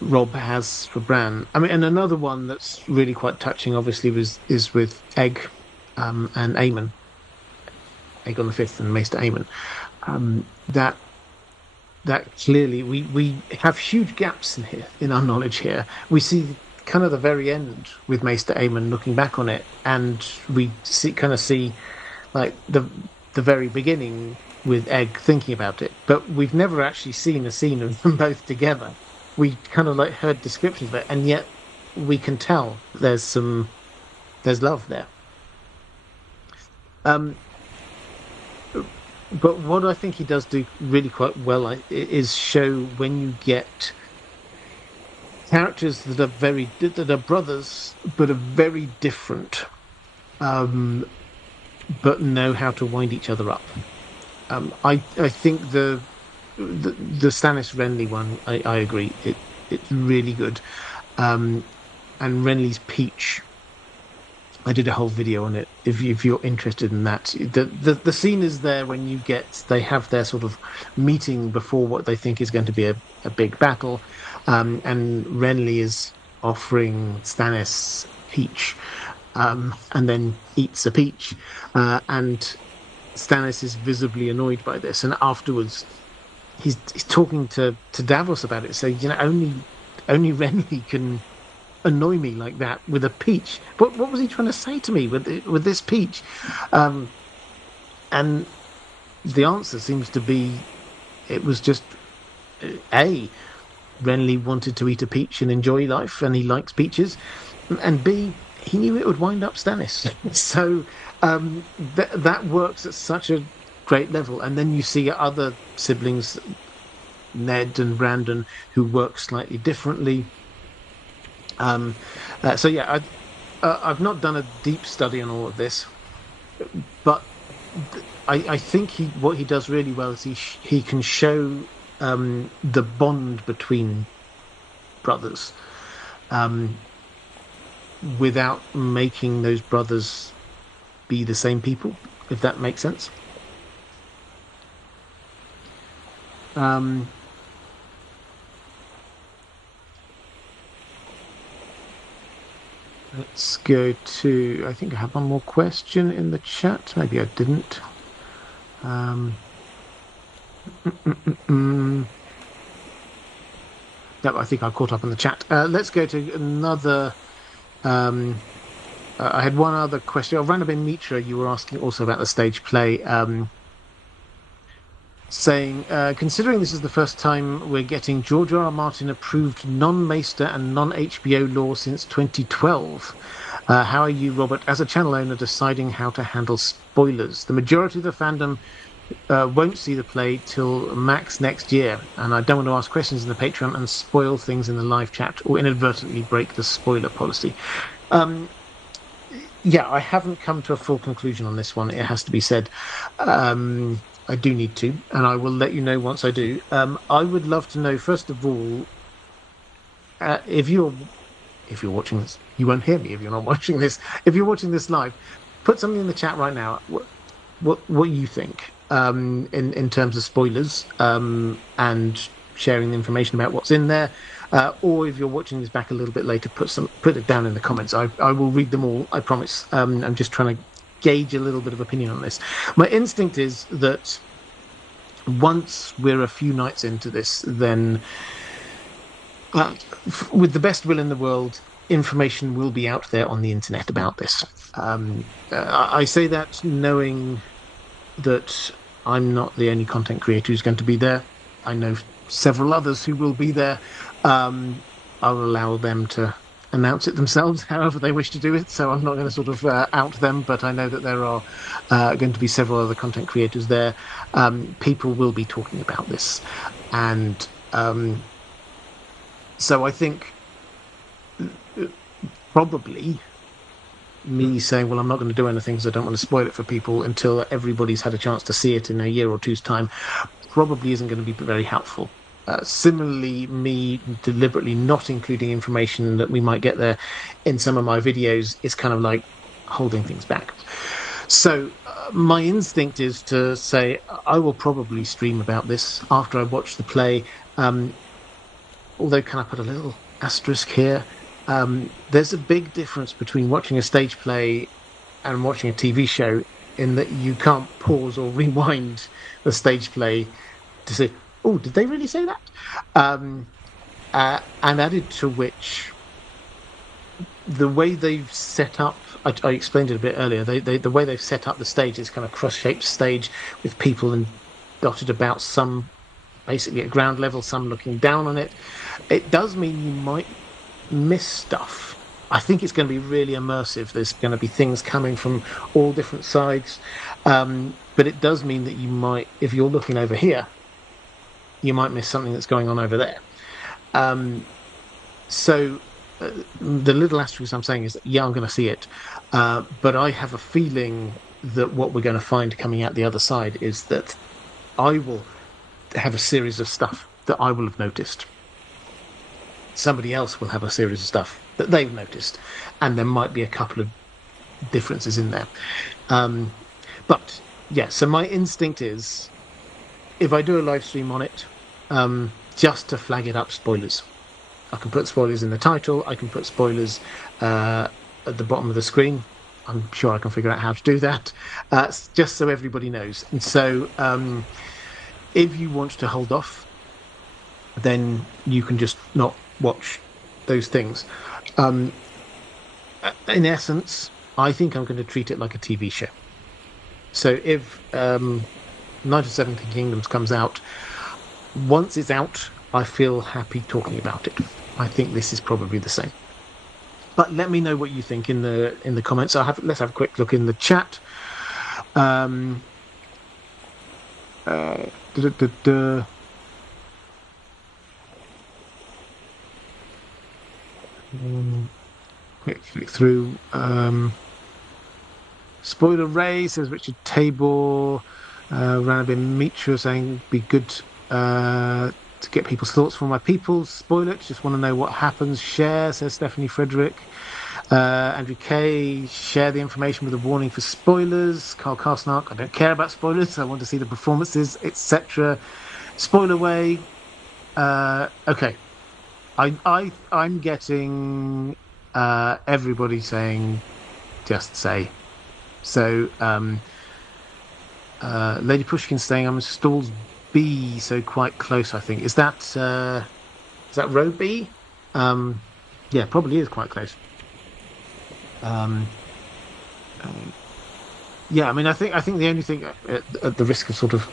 Robb has for Bran. I mean, and another one that's really quite touching, obviously, is with Egg and Aemon, Aegon the Fifth and Maester Aemon. That clearly we have huge gaps in here in our knowledge here. We see kind of the very end with Maester Aemon looking back on it, and we see like the very beginning with Egg thinking about it, but we've never actually seen a scene of them both together. We kind of like heard descriptions of it, and yet we can tell there's love there. Um, but what I think he does do really quite well is show when you get characters that are brothers but are very different. but know how to wind each other up. I think the Stannis Renly one, I agree. It's really good. Um, and Renly's Peach, I did a whole video on it. If you're interested in that, the scene is there when they have their sort of meeting before what they think is going to be a big battle, and Renly is offering Stannis peach, and then eats a peach, and Stannis is visibly annoyed by this, and afterwards he's talking to Davos about it. So only Renly can annoy me like that with a peach. What was he trying to say to me with this peach? Um, and the answer seems to be it was just A, Renly wanted to eat a peach and enjoy life, and he likes peaches, and B, he knew it would wind up Stannis. So that works at such a great level. And then you see other siblings, Ned and Brandon, who work slightly differently. Um, so yeah, I've not done a deep study on all of this, but I think what he does really well is he can show the bond between brothers um, without making those brothers be the same people, if that makes sense. Um, let's go to. I think I have one more question in the chat. Maybe I didn't. Um, no, I think I caught up in the chat. Let's go to another. I had one other question. Ranabin Mitra, you were asking also about the stage play, saying, considering this is the first time we're getting George R. R. Martin approved non-Maester and non-HBO lore since 2012, how are you, Robert, as a channel owner, deciding how to handle spoilers? The majority of the fandom won't see the play till max next year, and I don't want to ask questions in the Patreon and spoil things in the live chat or inadvertently break the spoiler policy. Yeah, I haven't come to a full conclusion on this one, it has to be said. I do need to, and I will let you know once I do. I would love to know, first of all, if you're watching this, you won't hear me if you're not watching this. If you're watching this live, put something in the chat right now. What you think in terms of spoilers and sharing the information about what's in there. Or if you're watching this back a little bit later, put it down in the comments. I will read them all, I promise. I'm just trying to gauge a little bit of opinion on this. My instinct is that once we're a few nights into this, then with the best will in the world, information will be out there on the internet about this. I say that knowing that I'm not the only content creator who's going to be there. I know several others who will be there. I'll allow them to announce it themselves, however they wish to do it. So I'm not going to sort of out them, but I know that there are going to be several other content creators there. People will be talking about this. And so I think probably me saying, well, I'm not going to do anything because I don't want to spoil it for people until everybody's had a chance to see it in a year or two's time, probably isn't going to be very helpful. Similarly, me deliberately not including information that we might get there in some of my videos is kind of like holding things back. So my instinct is to say I will probably stream about this after I watch the play. Although, can I put a little asterisk here? There's a big difference between watching a stage play and watching a TV show in that you can't pause or rewind the stage play to say, oh, did they really say that? And added to which, the way they've set up, I explained it a bit earlier, the way they've set up the stage is kind of cross-shaped stage with people and dotted about, some basically at ground level, some looking down on it. It does mean you might miss stuff. I think it's going to be really immersive. There's going to be things coming from all different sides. But it does mean that you might, if you're looking over here, you might miss something that's going on over there. So the little asterisk I'm saying is that, yeah, I'm going to see it. But I have a feeling that what we're going to find coming out the other side is that I will have a series of stuff that I will have noticed. Somebody else will have a series of stuff that they've noticed, and there might be a couple of differences in there. But yeah, so my instinct is, if I do a live stream on it, just to flag it up, spoilers. I can put spoilers in the title. I can put spoilers at the bottom of the screen. I'm sure I can figure out how to do that, just so everybody knows. And so, if you want to hold off, then you can just not watch those things. In essence, I think I'm going to treat it like a TV show. So if Night of 17 Kingdoms comes out, once it's out, I feel happy talking about it. I think this is probably the same. But let me know what you think in the comments. Let's have a quick look in the chat. Quick flick through. Spoiler Ray says Richard Tabor. Ranabin Mitra saying be good to get people's thoughts from my people. Spoil it. Just want to know what happens. Share, says Stephanie Frederick. Andrew K. Share the information with a warning for spoilers. Carl Karsnark. I don't care about spoilers. I want to see the performances, etc. Spoiler Way. Okay. I'm getting everybody saying just say. So Lady Pushkin saying I'm stalls B, so quite close, I think. Is that row B? Yeah, probably is quite close. Yeah, I mean, I think the only thing at the risk of sort of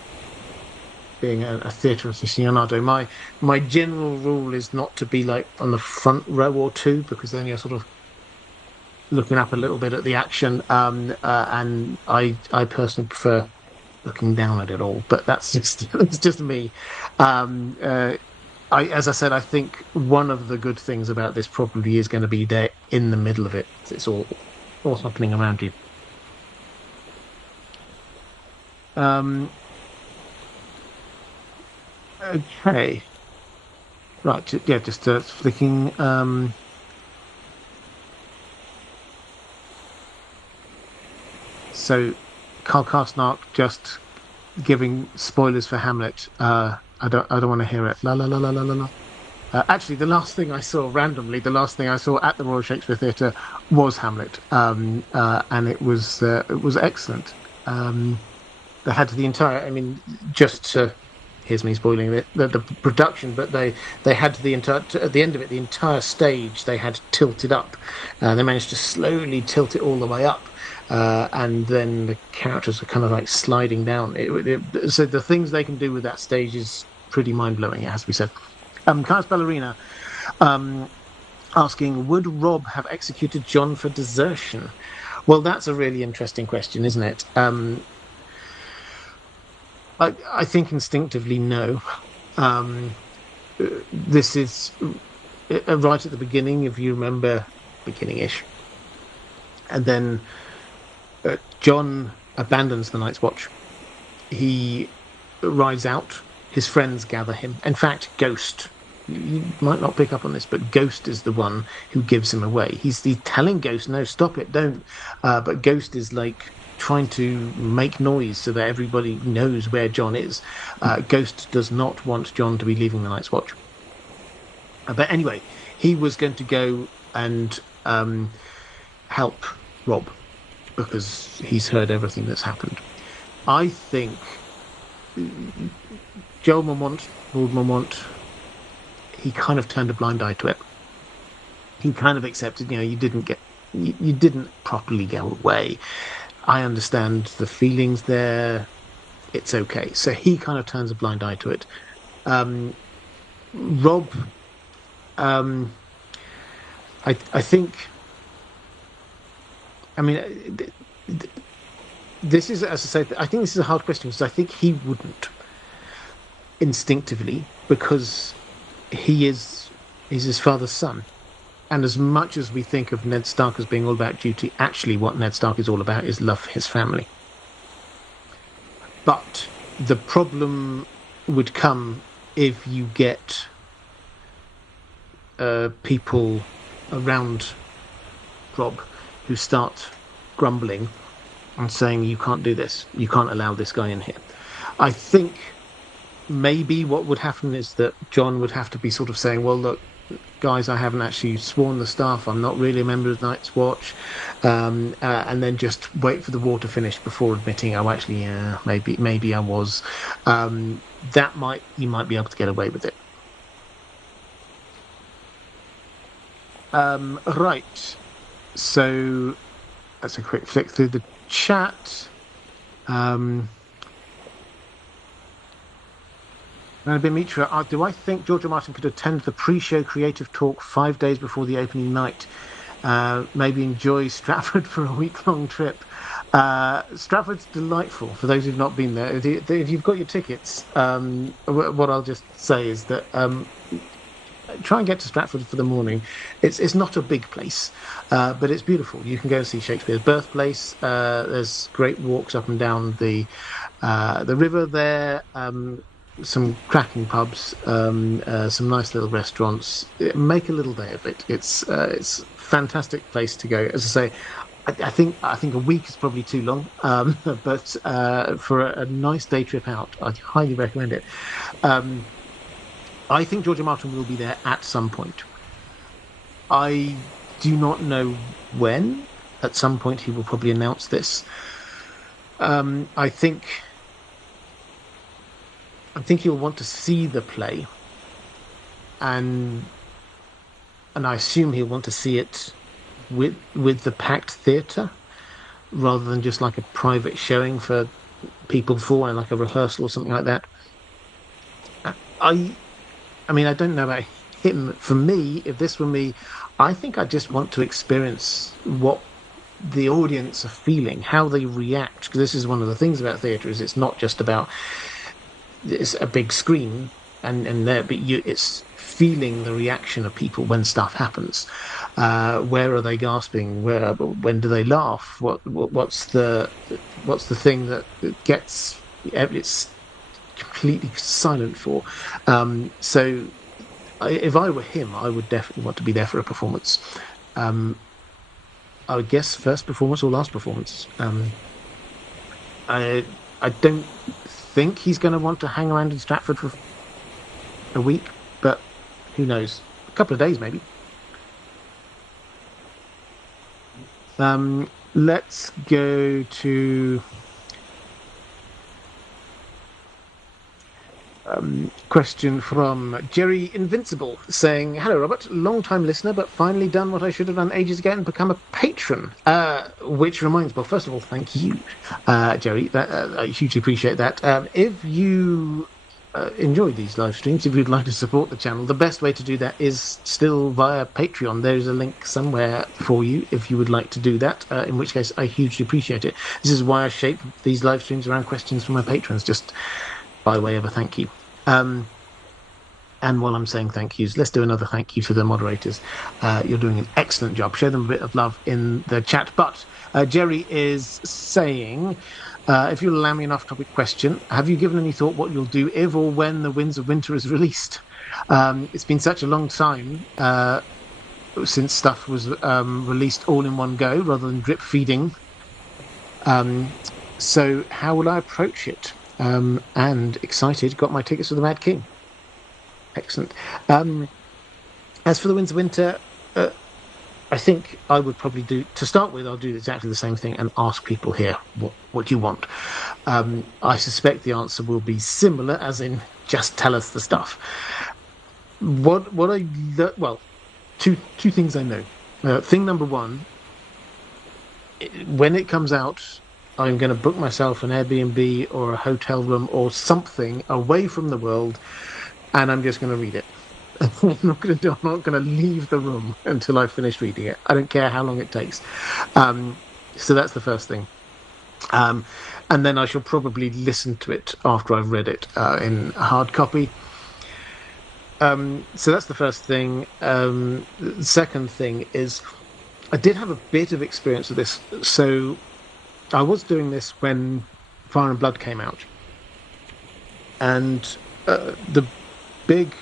being a theatre aficionado, my general rule is not to be like on the front row or two, because then you're sort of looking up a little bit at the action, and I personally prefer looking down at it all, but that's just me. As I said, I think one of the good things about this probably is going to be there in the middle of it. It's all happening around you. Okay. Right, yeah, just flicking. So, Carl Karsnark just giving spoilers for Hamlet. I don't want to hear it. La la la la la la la. Actually, the last thing I saw at the Royal Shakespeare Theatre was Hamlet, and it was excellent. They had the entire. I mean, just to, here's me spoiling the production, but they had the entire, at the end of it, the entire stage they had tilted up. They managed to slowly tilt it all the way up. And then the characters are kind of like sliding down. So the things they can do with that stage is pretty mind-blowing, it has to be said. Kai's Ballerina asking, would Robb have executed John for desertion? Well, that's a really interesting question, isn't it? I think instinctively no. This is right at the beginning, if you remember, beginning-ish. And then John abandons the Night's Watch. He rides out. His friends gather him. In fact, Ghost, you might not pick up on this, but Ghost is the one who gives him away. He's telling Ghost, no, stop it, don't. But Ghost is like trying to make noise so that everybody knows where John is. Ghost does not want John to be leaving the Night's Watch. But anyway, he was going to go and help Robb, because he's heard everything that's happened. I think Lord Mormont, he kind of turned a blind eye to it. He kind of accepted, you didn't properly get away. I understand the feelings there. It's okay. So he kind of turns a blind eye to it. Robb, I think. I mean, this is, as I say, I think this is a hard question, because I think he wouldn't instinctively, because he is his father's son. And as much as we think of Ned Stark as being all about duty, actually what Ned Stark is all about is love for his family. But the problem would come if you get people around Rob who start grumbling and saying, you can't do this, you can't allow this guy in here. I think maybe what would happen is that John would have to be sort of saying, well, look, guys, I haven't actually sworn the staff. I'm not really a member of Night's Watch. And then just wait for the war to finish before admitting, oh, actually, yeah, maybe I was. You might be able to get away with it. Right. So that's a quick flick through the chat. Mitra, do I think George R. Martin could attend the pre-show creative talk 5 days before the opening night? Maybe enjoy Stratford for a week-long trip. Stratford's delightful for those who've not been there. If you've got your tickets, what I'll just say is that try and get to Stratford for the morning. It's not a big place, but it's beautiful. You can go and see Shakespeare's birthplace. There's great walks up and down the river there. Some cracking pubs, some nice little restaurants. Make a little day of it. It's a fantastic place to go. As I say, I think a week is probably too long, but for a nice day trip out, I'd highly recommend it. I think George R. Martin will be there at some point. I do not know when. At some point, he will probably announce this. I think he'll want to see the play, and I assume he'll want to see it with the packed theatre, rather than just like a private showing for people before, like a rehearsal or something like that. I mean, I don't know about him. For me, if this were me, I think I just want to experience what the audience are feeling, how they react. Because this is one of the things about theatre, is it's not just about it's a big screen and there, but it's feeling the reaction of people when stuff happens. Where are they gasping? When do they laugh? What's the thing that gets it's completely silent for? So if I were him, I would definitely want to be there for a performance. I would guess first performance or last performance. I don't think he's going to want to hang around in Stratford for a week, but who knows? A couple of days, maybe. Let's go to question from Jerry Invincible saying, hello Robert, long time listener but finally done what I should have done ages ago and become a patron, which reminds, well, first of all, thank you, Jerry, I hugely appreciate that. If you enjoy these live streams, if you'd like to support the channel, the best way to do that is still via Patreon. There's a link somewhere for you if you would like to do that, in which case I hugely appreciate it. This is why I shape these live streams around questions from my patrons, just by way of a thank you. And while I'm saying thank yous, let's do another thank you to the moderators. You're doing an excellent job. Show them a bit of love in the chat. But Jerry is saying, if you'll allow me an off-topic question, have you given any thought what you'll do if or when The Winds of Winter is released? It's been such a long time since stuff was released all in one go rather than drip feeding. So how will I approach it? And excited, got my tickets for the Mad King. Excellent. As for The Winds of Winter, I think I would probably to start with, I'll do exactly the same thing and ask people here, what do you want? I suspect the answer will be similar, as in, just tell us the stuff. Two things I know. Thing number one, when it comes out, I'm going to book myself an Airbnb or a hotel room or something away from the world, and I'm just going to read it. I'm not going to leave the room until I've finished reading it. I don't care how long it takes. So that's the first thing. And then I shall probably listen to it after I've read it in hard copy. So that's the first thing. The second thing is, I did have a bit of experience with this. So I was doing this when Fire and Blood came out, And the big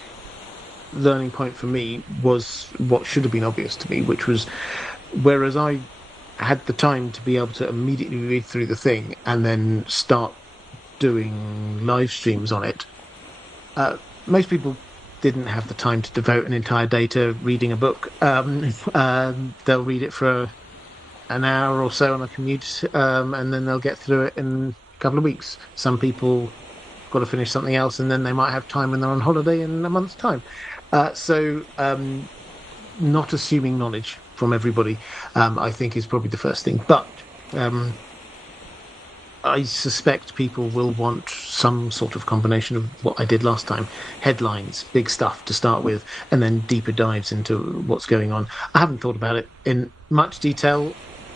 learning point for me was what should have been obvious to me, which was whereas I had the time to be able to immediately read through the thing and then start doing live streams on it, most people didn't have the time to devote an entire day to reading a book. They'll read it for an hour or so on a commute, and then they'll get through it in a couple of weeks. Some people got to finish something else, and then they might have time when they're on holiday in a month's time. So, not assuming knowledge from everybody, I think, is probably the first thing. But I suspect people will want some sort of combination of what I did last time: headlines, big stuff to start with, and then deeper dives into what's going on. I haven't thought about it in much detail.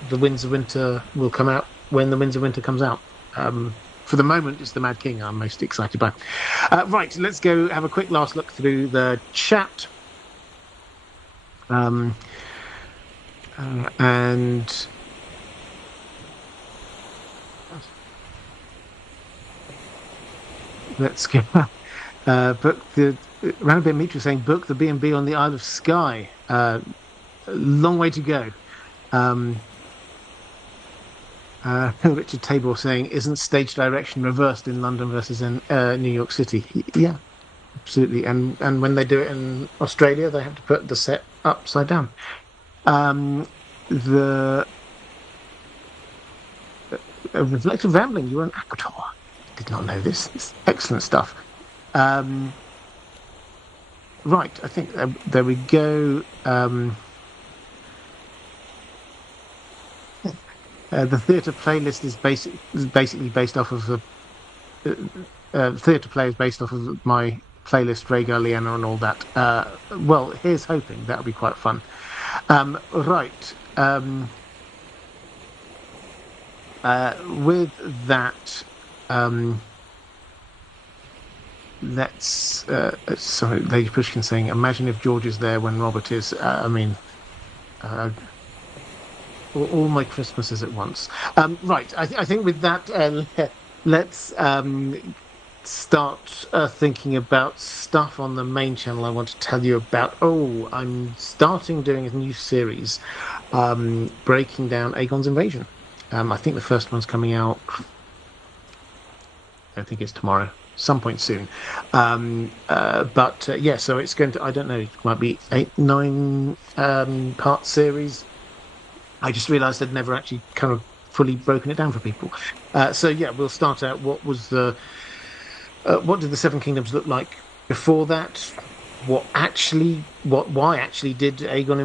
The Winds of Winter will come out when the Winds of Winter comes out. For the moment, it's the Mad King I'm most excited by. Right, let's go have a quick last look through the chat. And let's go. Book the Roundabout Meet was saying book the B&B on the Isle of Skye. Long way to go. Richard Tabor saying, isn't stage direction reversed in London versus in New York City? Yeah, absolutely. And when they do it in Australia, they have to put the set upside down. The reflective rambling, you're an actor. Did not know this. It's excellent stuff. Right, I think there we go. The theatre playlist is basically based off of the theatre play is based off of my playlist, Rhaegar, Lyanna, and all that. Well, here's hoping that'll be quite fun. Right. With that, let's. Sorry, Lady Pushkin saying, imagine if George is there when Robert is. I mean. All my Christmases at once. Right, I think with that, let's start thinking about stuff on the main channel I want to tell you about. Oh, I'm starting doing a new series breaking down Aegon's invasion. I think the first one's coming out, I think it's tomorrow, some point soon. But yeah, so it's going to, I don't know, it might be 8-9 part series. I just realised I'd never actually kind of fully broken it down for people. So yeah, we'll start out. What did the Seven Kingdoms look like before that? Why actually did Aegon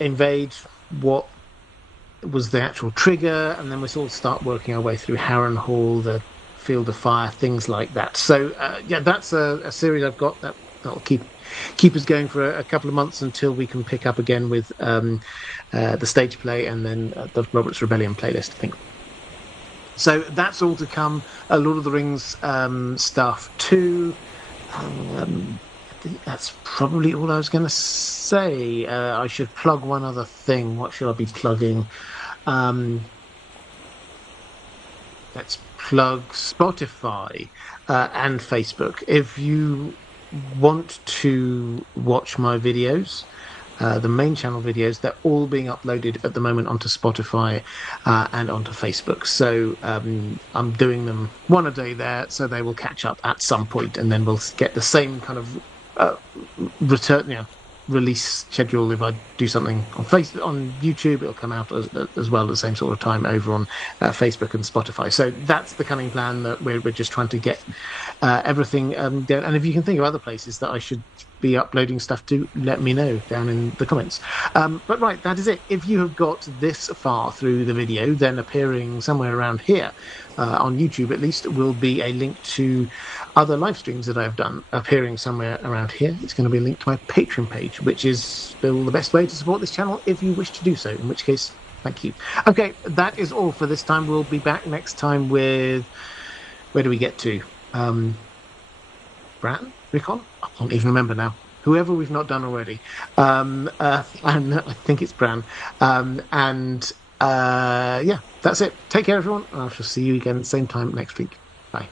invade? What was the actual trigger? And then we sort of start working our way through Harrenhal, the Field of Fire, things like that. So yeah, that's a series I've got that'll keep us going for a couple of months until we can pick up again with the stage play and then the Robert's Rebellion playlist, I think. So that's all to come. A Lord of the Rings stuff too. I think that's probably all I was going to say. I should plug one other thing. What should I be plugging? Let's plug Spotify and Facebook. If you want to watch my videos, the main channel videos, they're all being uploaded at the moment onto Spotify and onto Facebook. So I'm doing them one a day there, so they will catch up at some point, and then we'll get the same kind of release schedule. If I do something on YouTube, it'll come out as well at the same sort of time over on Facebook and Spotify. So that's the cunning plan, that we're just trying to get everything down. And if you can think of other places that I should be uploading stuff to, let me know down in the comments. But right, that is it. If you have got this far through the video, then appearing somewhere around here on YouTube at least will be a link to other live streams that I've done. Appearing somewhere around here, it's going to be a link to my Patreon page, which is still the best way to support this channel if you wish to do so, in which case, thank you. Okay, that is all for this time. We'll be back next time with, where do we get to? Bran? Rickon? I can't even remember now. Whoever we've not done already. And I think it's Bran. Yeah, that's it. Take care, everyone. I shall see you again at the same time next week. Bye.